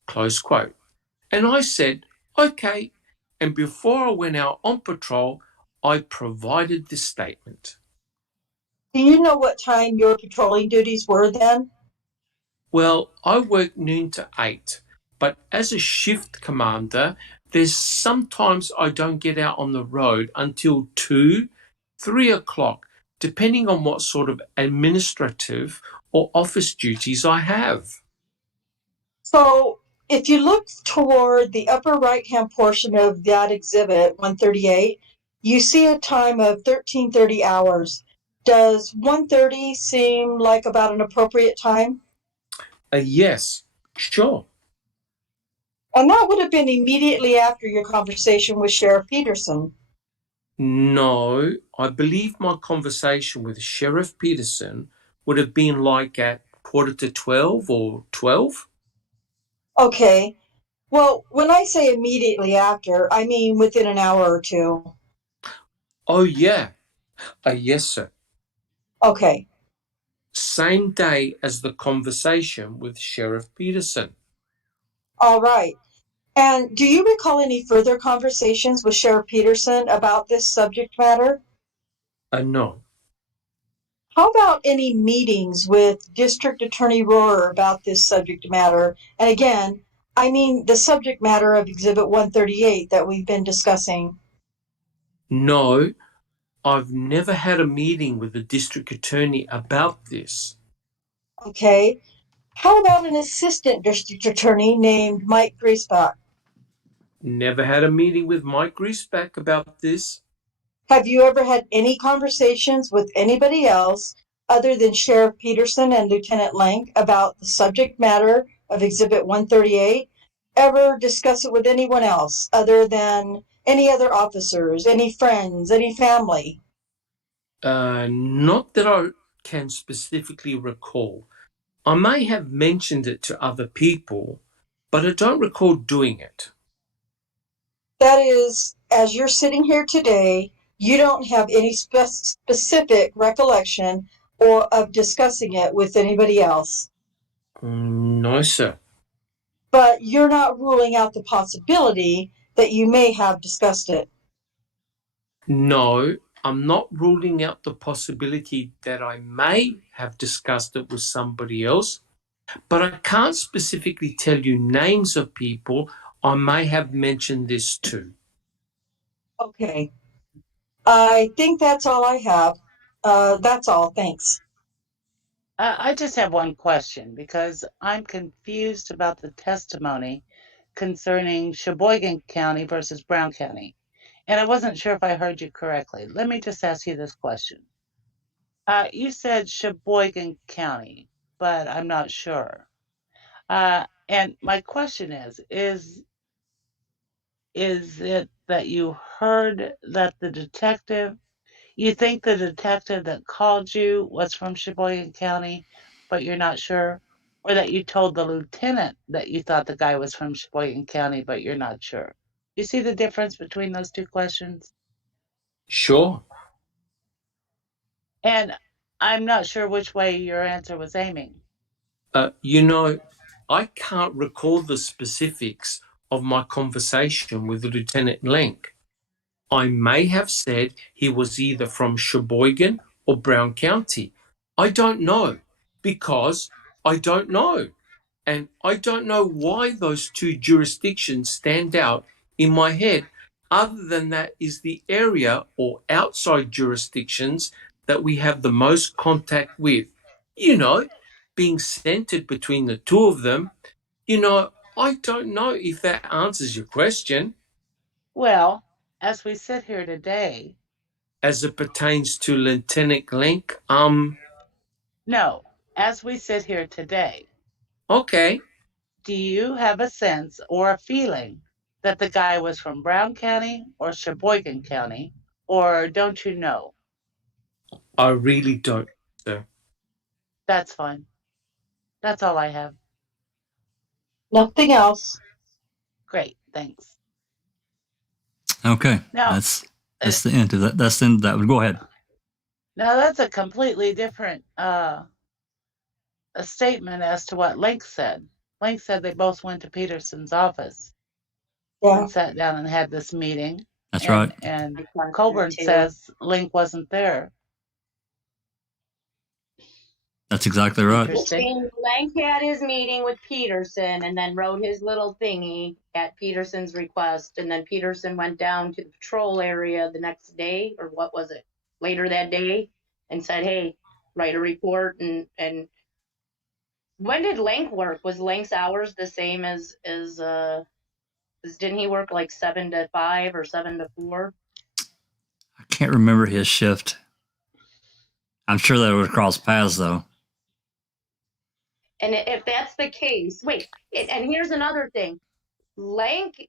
close quote. And I said, okay. And before I went out on patrol, I provided this statement. Do you know what time your patrolling duties were then? Well, I work noon to 8, but as a shift commander, there's sometimes I don't get out on the road until 2, 3 o'clock, depending on what sort of administrative or office duties I have. So if you look toward the upper right-hand portion of that exhibit 138, you see a time of 1330 hours. Does 1:30 seem like about an appropriate time? Yes, sure. And that would have been immediately after your conversation with Sheriff Peterson. No, I believe my conversation with Sheriff Peterson would have been like at 11:45 or 12. Okay. Well, when I say immediately after, I mean within an hour or two. Oh, yeah. Yes, sir. Okay. Same day as the conversation with Sheriff Peterson. All right. And do you recall any further conversations with Sheriff Peterson about this subject matter? No. How about any meetings with District Attorney Rohrer about this subject matter? And again, I mean the subject matter of Exhibit 138 that we've been discussing. No, I've never had a meeting with the district attorney about this. Okay. How about an assistant district attorney named Mike Griesbach? Never had a meeting with Mike Griesbach about this. Have you ever had any conversations with anybody else other than Sheriff Peterson and Lieutenant Lenk about the subject matter of Exhibit 138? Ever discuss it with anyone else other than any other officers, any friends, any family? Not that I can specifically recall. I may have mentioned it to other people, but I don't recall doing it. That is, as you're sitting here today, you don't have any specific recollection or of discussing it with anybody else. No, sir. But you're not ruling out the possibility that you may have discussed it. No, I'm not ruling out the possibility that I may have discussed it with somebody else, but I can't specifically tell you names of people I may have mentioned this to. Okay. I think that's all I have. That's all. Thanks. I just have one question because I'm confused about the testimony concerning Sheboygan County versus Brown County. And I wasn't sure if I heard you correctly. Let me just ask you this question. You said Sheboygan County, but I'm not sure. And my question is it that you heard that you think the detective that called you was from Sheboygan County, but you're not sure? Or that you told the lieutenant that you thought the guy was from Sheboygan County, but you're not sure? You see the difference between those two questions? Sure. And I'm not sure which way your answer was aiming. I can't recall the specifics of my conversation with Lieutenant Lenk. I may have said he was either from Sheboygan or Brown County. I don't know, because I don't know. And I don't know why those two jurisdictions stand out in my head, other than that is the area or outside jurisdictions that we have the most contact with. Being centered between the two of them, I don't know if that answers your question. Well, as we sit here today. As it pertains to Lieutenant Lenk, No, as we sit here today. Okay. Do you have a sense or a feeling that the guy was from Brown County or Sheboygan County, or don't you know? I really don't, sir. That's fine. That's all I have. Nothing else. Great, thanks. Okay, Now, that's the end of that. That's the end of that. Go ahead. Now that's a completely different a statement as to what Lenk said. Lenk said they both went to Peterson's office and sat down and had this meeting. That's right. And Colborn says Lenk wasn't there. That's exactly right. Lenk had his meeting with Peterson and then wrote his little thingy at Peterson's request. And then Peterson went down to the patrol area the next day, or what was it, later that day, and said, hey, write a report. And when did Lenk work? Was Lenk's hours the same as didn't he work like 7 to 5 or 7 to 4? I can't remember his shift. I'm sure that would cross paths, though. And if that's the case, wait, and here's another thing. Lenk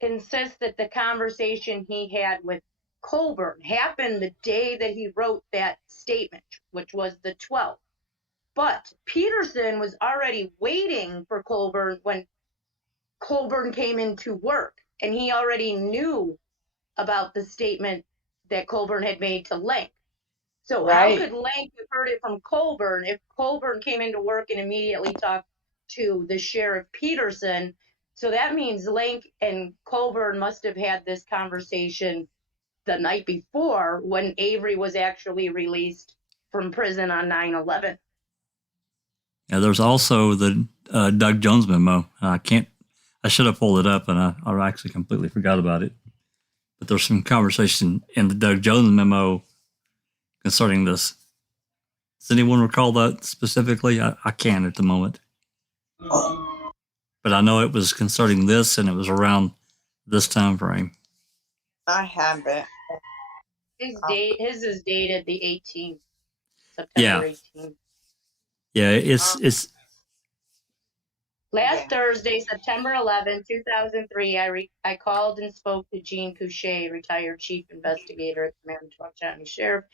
insists that the conversation he had with Colborn happened the day that he wrote that statement, which was the 12th. But Peterson was already waiting for Colborn when Colborn came into work, and he already knew about the statement that Colborn had made to Lenk. So How could Lenk have heard it from Colborn if Colborn came into work and immediately talked to the Sheriff Peterson? So that means Lenk and Colborn must have had this conversation the night before when Avery was actually released from prison on 9/11. Yeah, there's also the Doug Jones memo. I should have pulled it up, and I actually completely forgot about it. But there's some conversation in the Doug Jones memo concerning this. Does anyone recall that specifically? I can't at the moment. But I know it was concerning this, and it was around this time frame. I have it. His is dated the 18th, September 18th. Yeah, it's Last Thursday, September 11, 2003, I called and spoke to Gene Couchet, retired chief investigator at the Manitowoc County Sheriff,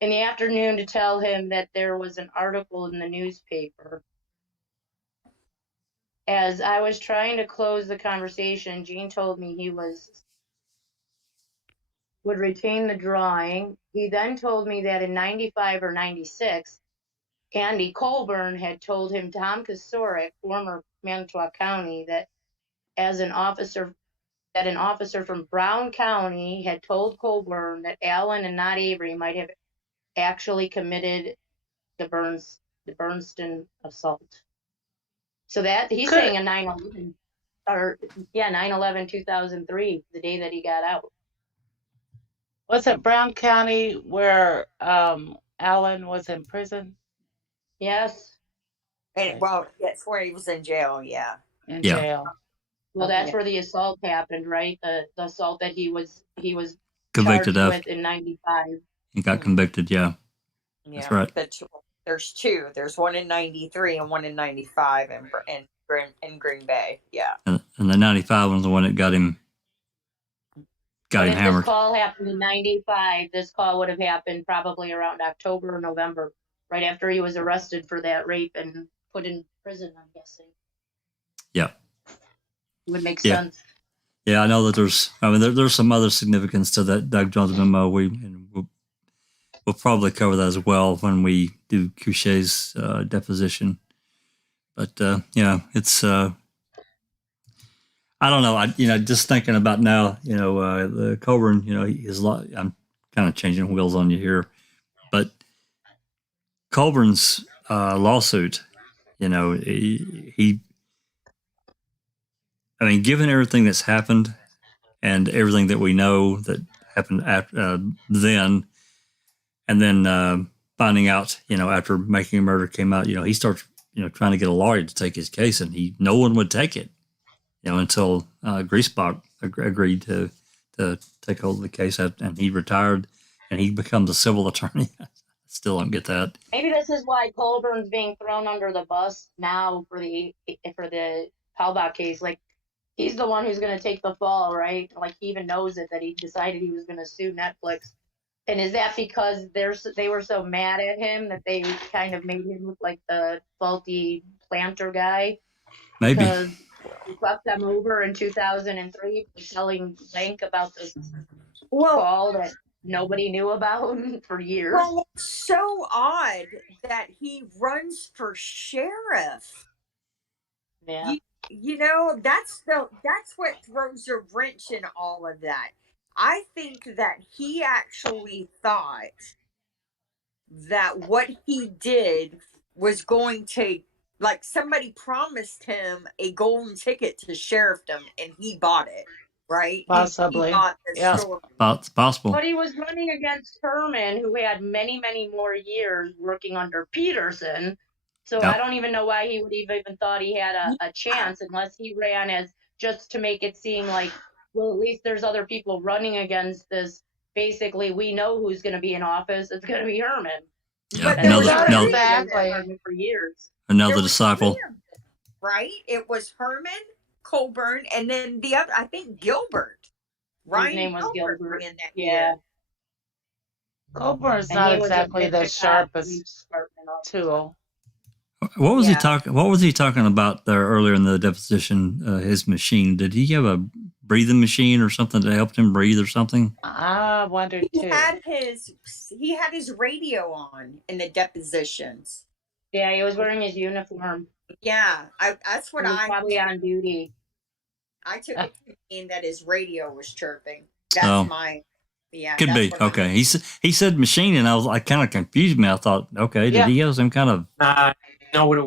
in the afternoon to tell him that there was an article in the newspaper. As I was trying to close the conversation, Gene told me he would retain the drawing. He then told me that in 95 or 96, Andy Colborn had told him Tom Kosorek, former Manitowoc County, that an officer from Brown County had told Colborn that Allen and not Avery might have actually committed the Bernston assault. So that he's saying a 9/11/2003, the day that he got out. Was it Brown County where Allen was in prison? Yes. And, well, that's where he was in jail. Yeah. In jail. Well, that's where the assault happened, right? The assault that he was convicted of with in 95. He got convicted. Yeah. That's right. There's two. There's one in 93 and one in 95 in Green Bay. Yeah. And the 95 was the one that got him hammered. This call happened in 95. This call would have happened probably around October or November, right after he was arrested for that rape and put in prison, I'm guessing. Yeah. It would make sense. Yeah, I know that there's some other significance to that Doug Jones memo. we'll probably cover that as well when we do Couchet's deposition. But yeah, it's I don't know. Just thinking about now, the Colborn, I'm kind of changing wheels on you here, but Colborn's lawsuit, given everything that's happened and everything that we know that happened then, and then finding out, after Making a Murder came out, he starts, trying to get a lawyer to take his case, and no one would take it, until Griesbach agreed to take hold of the case, and he retired, and he becomes a civil attorney. Still don't get that. Maybe this is why Colburn's being thrown under the bus now for the Kalbach case. Like, he's the one who's going to take the fall, right? Like, he even knows it, that he decided he was going to sue Netflix. And is that because they were so mad at him that they kind of made him look like the faulty planter guy? Maybe. Because he swept them over in 2003 for telling Lenk about this fall that nobody knew about for years. Well, it's so odd that he runs for sheriff. Yeah. That's what throws a wrench in all of that. I think that he actually thought that what he did was going to, like, somebody promised him a golden ticket to sheriffdom, and he bought it, right? Possibly. He bought the story. It's possible. But he was running against Herman, who had many, many more years working under Peterson. So I don't even know why he would even thought he had a chance, unless he ran as just to make it seem like, well, at least there's other people running against this. Basically, we know who's going to be in office. It's going to be Herman. Yeah, Herman for years. Another disciple. Right? It was Herman, Colborn, and then the other, I think, Gilbert. Ryan His name was Gilbert. In that yeah. year. Colborn's not exactly the sharpest tool. What was he talking? What was he talking about there earlier in the deposition? His machine. Did he have a breathing machine or something that helped him breathe or something? I wondered too. He had his radio on in the depositions. Yeah, he was wearing his uniform. Yeah, that's what he was probably on duty. I took it to mean that his radio was chirping. That's my. Yeah, could be. Okay, he said machine, and I kind of confused me. I thought, okay, did he have some kind of? You know what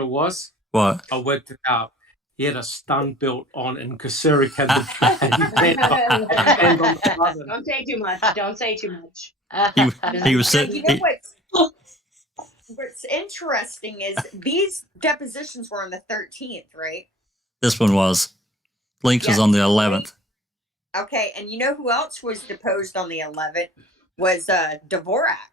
it was? What? I worked it out. He had a stun belt on, and Kusurik had the hand on the button. Don't say too much. Don't say too much. He was sitting. What's interesting is these depositions were on the 13th, right? This one was. Lenk was on the 11th. Okay, and you know who else was deposed on the 11th? Was Dvorak.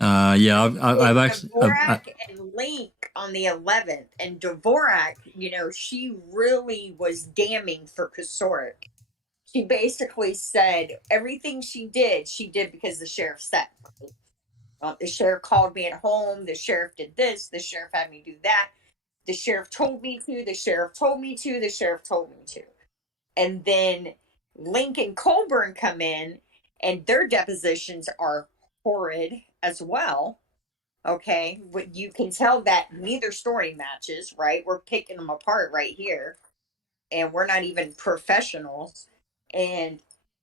Yeah, I've actually Dvorak and Lenk on the 11th, and Dvorak, she really was damning for Kusurik. She basically said everything she did because the sheriff said. The sheriff called me at home. The sheriff did this. The sheriff had me do that. The sheriff told me to. The sheriff told me to. The sheriff told me to. And then Lenk and Colborn come in, and their depositions are horrid as well. Okay, you can tell that neither story matches, right? We're picking them apart right here, and we're not even professionals. And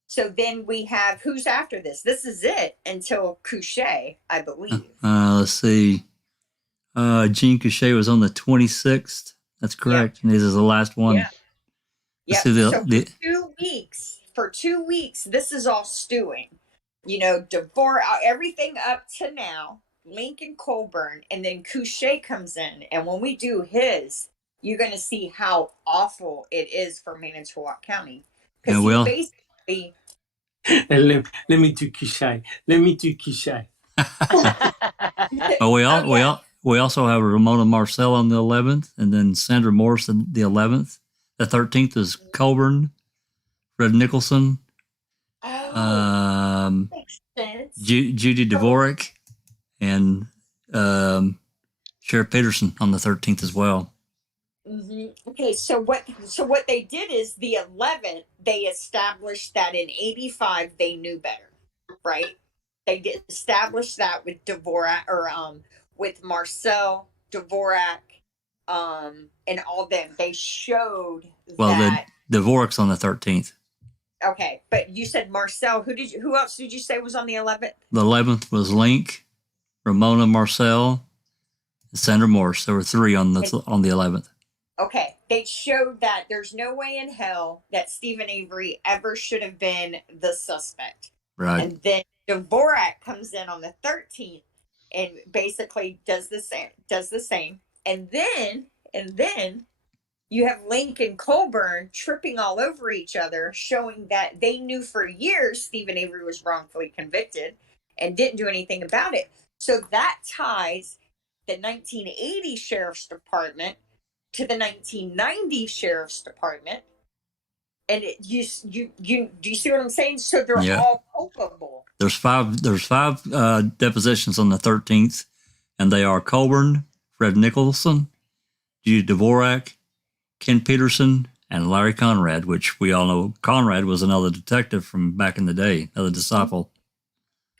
so then we have, who's after this? This is it until Couchet, I believe. Let's see. Jean Couchet was on the 26th. That's correct. Yeah. And this is the last one. Yeah. Yeah. So for 2 weeks, this is all stewing. Dvorak, everything up to now, Lenk and Colborn, and then Couchet comes in. And when we do his, you're going to see how awful it is for Manitowoc County. Yeah, well. Basically. Let me do Couchet. We also have Ramona Marcel on the 11th, and then Sandra Morris on the 11th. The 13th is Colborn, Fred Nicholson, Makes sense. Judy Dvorak, and Sheriff Peterson on the 13th as well. Mm-hmm. Okay, so what they did is the 11th, they established that in 85 they knew better. right? They did establish that with Dvorak, or with Marcel, Dvorak, and all them. They showed that. The Dvorak's on the 13th. Okay, but you said Marcel. Who else did you say was on the 11th? The 11th was Lenk, Ramona Marcel, and Sandra Morse. There were 3 on the 11th. Okay, they showed that there's no way in hell that Stephen Avery ever should have been the suspect. Right. And then Dvorak comes in on the 13th and basically does the same. And then you have Lenk and Colborn tripping all over each other, showing that they knew for years Stephen Avery was wrongfully convicted and didn't do anything about it. So that ties the 1980 Sheriff's Department to the 1990 Sheriff's Department. And do you see what I'm saying? So they're all culpable. There's five depositions on the 13th, and they are Colborn, Fred Nicholson, Judy Dvorak, Ken Peterson, and Larry Conrad, which we all know Conrad was another detective from back in the day, another disciple.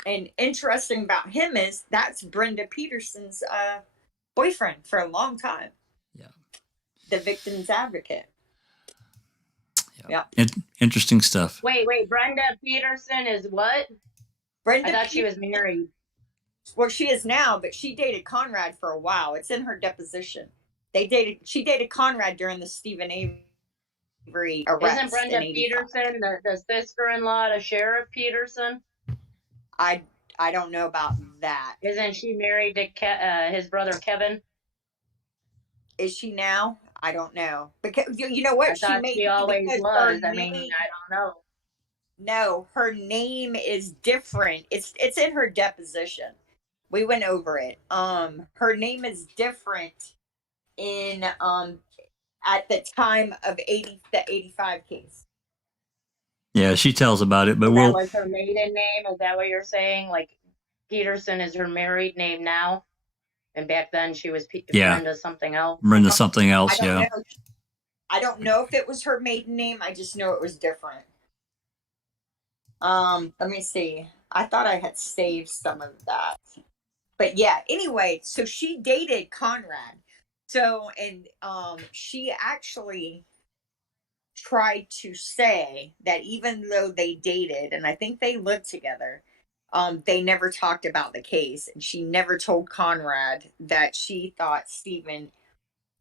And interesting about him is that's Brenda Peterson's boyfriend for a long time. Yeah. The victim's advocate. Yeah. Interesting stuff. Wait, Brenda Peterson is what? I thought she was married. Well, she is now, but she dated Conrad for a while. It's in her deposition. She dated Conrad during the Stephen Avery arrest. Isn't Brenda Peterson the sister-in-law to Sheriff Peterson? I don't know about that. Isn't she married to his brother Kevin? Is she now? I don't know. Because you know what? I thought she always was. I mean, I don't know. No, her name is different. It's in her deposition. We went over it. Her name is different in at the time of the 85 case. Yeah, she tells about it, but that was her maiden name. Is that what you're saying? Like Peterson is her married name now, and back then she was Brenda something else. Brenda something else. I don't know if it was her maiden name. I just know it was different. Let me see. I thought I had saved some of that. But yeah, anyway, so she dated Conrad. So, and she actually tried to say that even though they dated, and I think they lived together, they never talked about the case. And she never told Conrad that she thought Stephen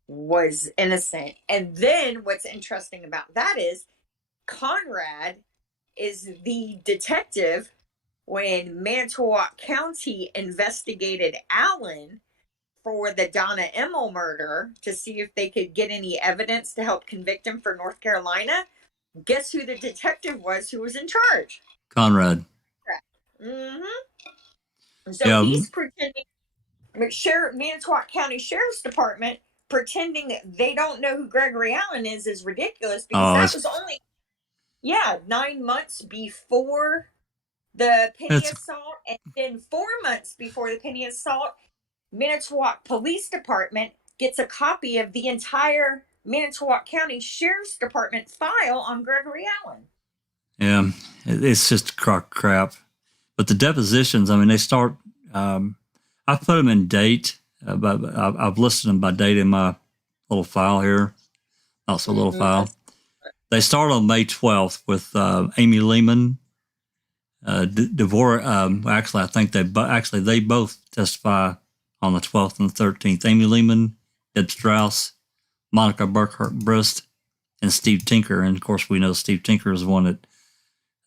was innocent. And then what's interesting about that is Conrad is the detective when Manitowoc County investigated Allen for the Donna Emmel murder to see if they could get any evidence to help convict him for North Carolina. Guess who the detective was who was in charge? Conrad. Mm-hmm. So he's pretending, Manitowoc County Sheriff's Department pretending that they don't know who Gregory Allen is ridiculous, because that was only 9 months before the Penny assault, and then 4 months before the Penny assault, Manitowoc Police Department gets a copy of the entire Manitowoc County Sheriff's Department file on Gregory Allen. Yeah, it's just crap. But the depositions, I mean, they start, I put them in date, but I've listed them by date in my little file here. Not so little file. They start on May 12th with Amy Lehman, Dvorak. Actually, I think they both testify on the 12th and the 13th. Amy Lehman, Ed Strauss, Monica Burkhart-Brist, and Steve Tinker. And of course, we know Steve Tinker is the one that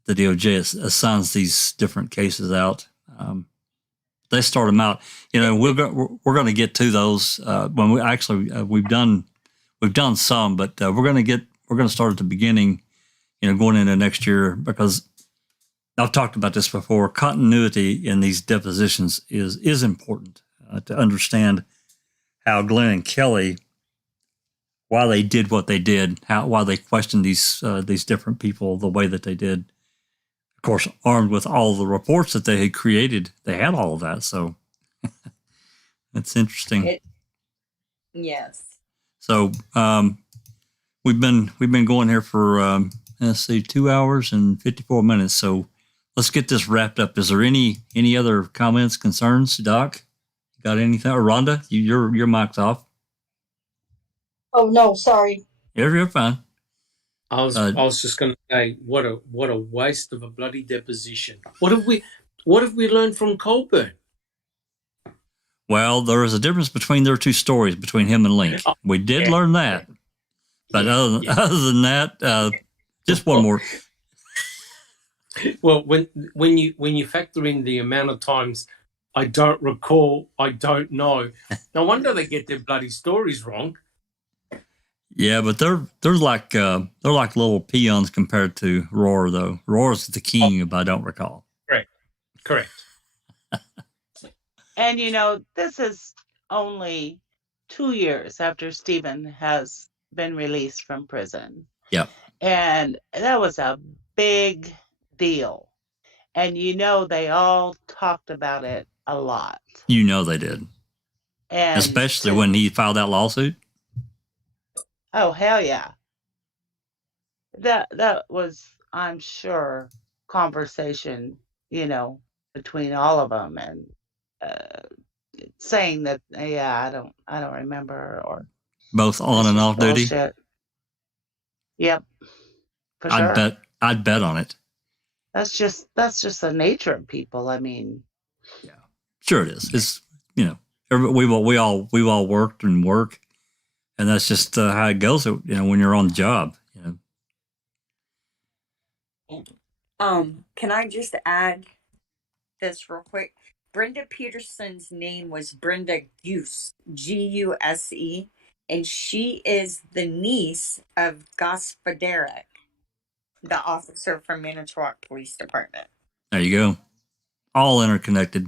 the DOJ assigns these different cases out. They start them out. You know, we're going to get to those when we actually we've done some, but we're going to start at the beginning. You know, going into next year, because I've talked about this before. Continuity in these depositions is important to understand how Glenn and Kelly, why they did what they did, why they questioned these different people the way that they did. Of course, armed with all the reports that they had created, they had all of that. So it's interesting. Yes. So we've been going here for let's see, 2 hours and 54 minutes. So let's get this wrapped up. Is there any other comments, concerns, Doc? Got anything? Or Rhonda, your mic's off. Oh no, sorry. You're fine. I was just going to say, what a waste of a bloody deposition. What have we learned from Colborn? Well, there is a difference between their two stories, between him and Lenk. We did learn that. But other than that, just one more. Well, when you factor in the amount of times I don't recall, I don't know. No wonder they get their bloody stories wrong. Yeah, but they're like little peons compared to Roar, though. Roar's the king, if I don't recall. Correct. And this is only 2 years after Stephen has been released from prison. Yep. And that was a big deal. And they all talked about it a lot. They did. And especially when he filed that lawsuit. Oh, hell yeah. That was, I'm sure, conversation, between all of them, and saying that, I don't remember, or both on and off duty. Yep, for sure. I'd bet on it. That's just the nature of people. I mean, yeah, sure it is. It's we all worked and work, and that's just how it goes. When you're on the job. Can I just add this real quick? Brenda Peterson's name was Brenda Guse, Guse, and she is the niece of Gospodarek, the officer from Manitowoc Police Department. There you go. All interconnected.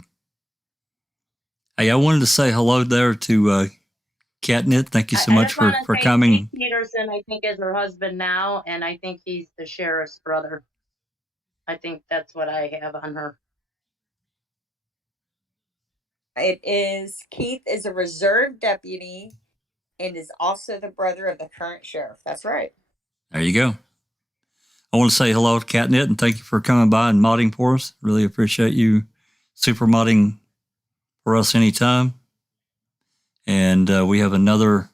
Hey, I wanted to say hello there to Catnip. Thank you so much for coming. Keith Peterson, I think, is her husband now, and I think he's the sheriff's brother. I think that's what I have on her. It is, Keith is a reserve deputy and is also the brother of the current sheriff. That's right. There you go. I want to say hello to Catnip and thank you for coming by and modding for us. Really appreciate you super modding for us anytime. And we have a new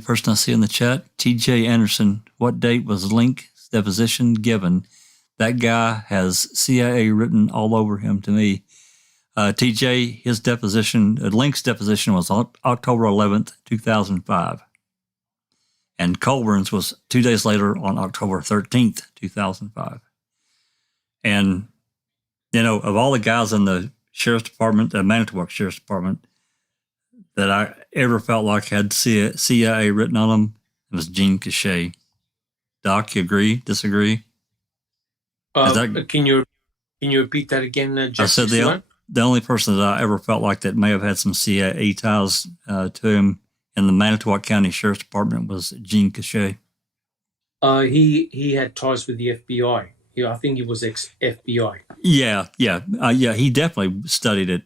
person I see in the chat, TJ Anderson. What date was Lenk's deposition given? That guy has CIA written all over him to me. TJ, his deposition, Lenk's deposition was October 11th, 2005. And Colborn's was 2 days later on October 13th, 2005. And, of all the guys in the Sheriff's Department, the Manitowoc Sheriff's Department, that I ever felt like had CIA written on them, it was Gene Cachet. Doc, you agree, disagree? Can you repeat that again, I said the only person that I ever felt like that may have had some CIA ties to him in the Manitowoc County Sheriff's Department was Gene Cachet. He had ties with the FBI. I think he was ex-FBI. Yeah. He definitely studied at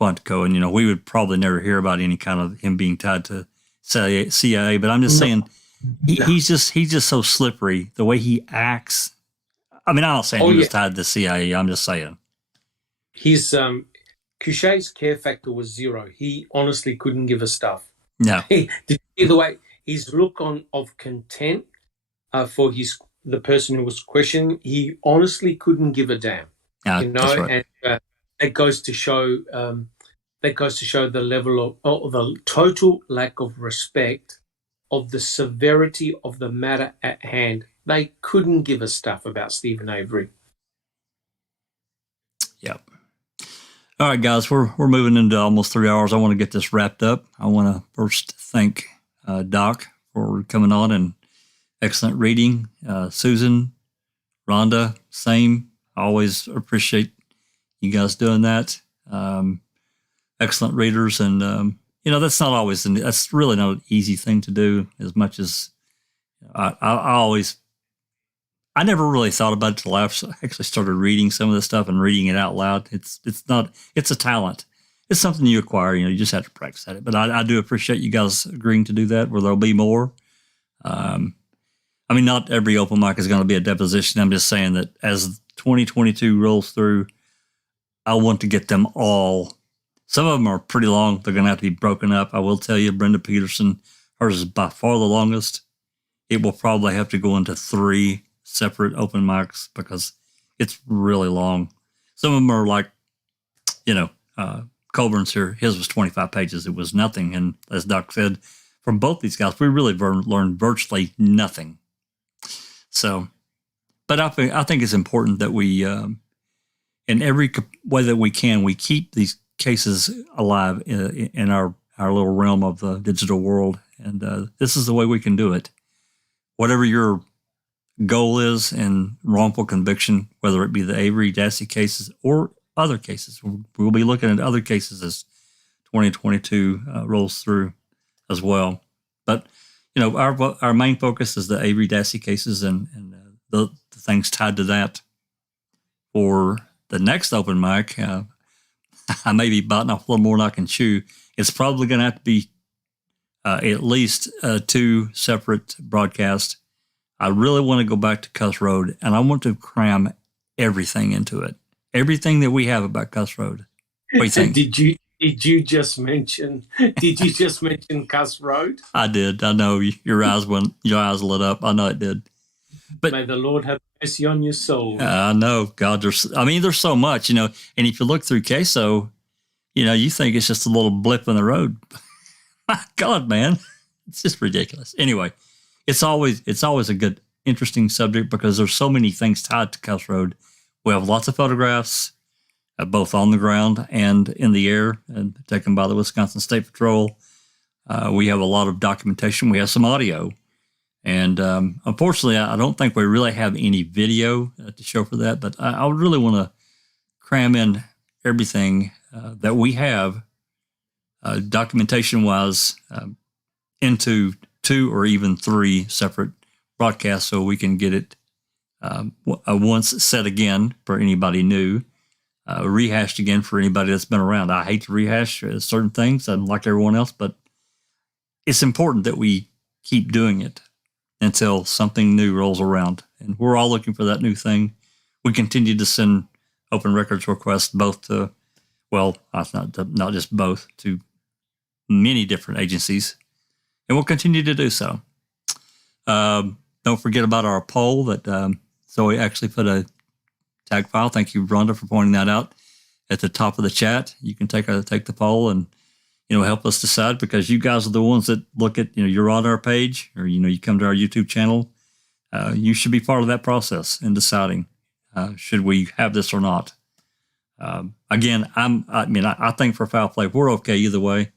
Quantico, and we would probably never hear about any kind of him being tied to CIA. But I'm just saying, he's just so slippery. The way he acts. I mean, I'm not saying he was tied to CIA. I'm just saying. His Cachet's care factor was 0. He honestly couldn't give a stuff. No. Did you see the way his look of content for the person who was questioning? He honestly couldn't give a damn. That's right. And that goes to show the level of the total lack of respect of the severity of the matter at hand. They couldn't give a stuff about Stephen Avery. Yep. All right, guys, we're moving into almost 3 hours. I want to get this wrapped up. I want to first thank Doc for coming on and excellent reading. Susan, Rhonda, same. I always appreciate you guys doing that. Excellent readers, and that's not always. That's really not an easy thing to do. As much as I never really thought about it until I actually started reading some of this stuff and reading it out loud. It's a talent. It's something you acquire. You just have to practice at it. But I do appreciate you guys agreeing to do that. Where there'll be more. Not every open mic is going to be a deposition. I'm just saying that as 2022 rolls through, I want to get them all. Some of them are pretty long. They're going to have to be broken up. I will tell you, Brenda Peterson, hers is by far the longest. It will probably have to go into 3 separate open mics because it's really long. Some of them are like, Colborn's here. His was 25 pages. It was nothing. And as Doc said, from both these guys, we really learned virtually nothing. So, but I think it's important that we, in every way that we can, we keep these cases alive in our little realm of the digital world. And this is the way we can do it. Whatever your goal is in wrongful conviction, whether it be the Avery, Dassey cases or other cases, we'll be looking at other cases as 2022 rolls through as well. But, our main focus is the Avery, Dassey cases and the things tied to that. For the next open mic, I may be biting off a little more than I can chew. It's probably going to have to be at least 2 separate broadcasts. I really want to go back to Cuss Road, and I want to cram everything into it. Everything that we have about Cuss Road. What do you think? Did you just mention Cuss Road? I did. I know your eyes lit up. I know it did. But may the Lord have mercy on your soul. I know, God. There's so much, and if you look through Queso, you think it's just a little blip in the road. My God, man, it's just ridiculous. Anyway, it's always a good, interesting subject because there's so many things tied to Cuss Road. We have lots of photographs, both on the ground and in the air, and taken by the Wisconsin State Patrol. We have a lot of documentation. We have some audio. And unfortunately, I don't think we really have any video to show for that, but I would really want to cram in everything that we have documentation-wise into 2 or even 3 separate broadcasts so we can get it once said again for anybody new, rehashed again for anybody that's been around. I hate to rehash certain things, like everyone else, but it's important that we keep doing it until something new rolls around. And we're all looking for that new thing. We continue to send open records requests both to, not just both, to many different agencies. And we'll continue to do so. Don't forget about our poll that Zoe actually put a tag file. Thank you, Rhonda, for pointing that out at the top of the chat. You can take the poll and help us decide, because you guys are the ones that look at, you're on our page, or, you come to our YouTube channel. You should be part of that process in deciding, should we have this or not. Again, I think for foul play, we're okay either way,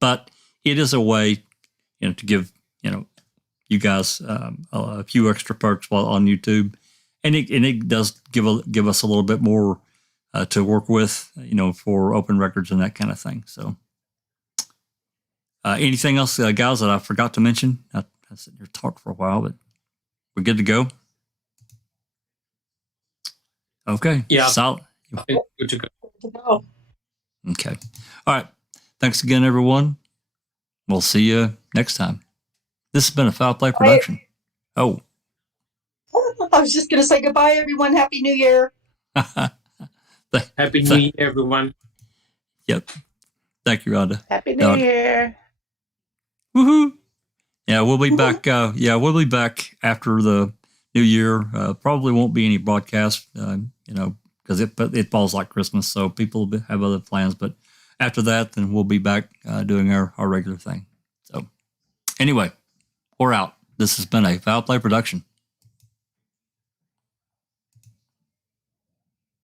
but it is a way, to give, you guys a few extra perks while on YouTube. And it does give us a little bit more to work with, for open records and that kind of thing. So, anything else, guys, that I forgot to mention? I sitting here talked for a while, but we're good to go. Okay. Yeah. Solid. I think good to go. Okay. All right. Thanks again, everyone. We'll see you next time. This has been a Foul Play production. Oh. I was just going to say goodbye, everyone. Happy New Year. Happy New Year, everyone. Yep. Thank you, Rhonda. Happy New Year. Woohoo. Yeah, we'll be back. We'll be back after the New Year. Probably won't be any broadcast, because it falls like Christmas, so people have other plans. But after that, then we'll be back doing our regular thing. So anyway, we're out. This has been a Foul Play production.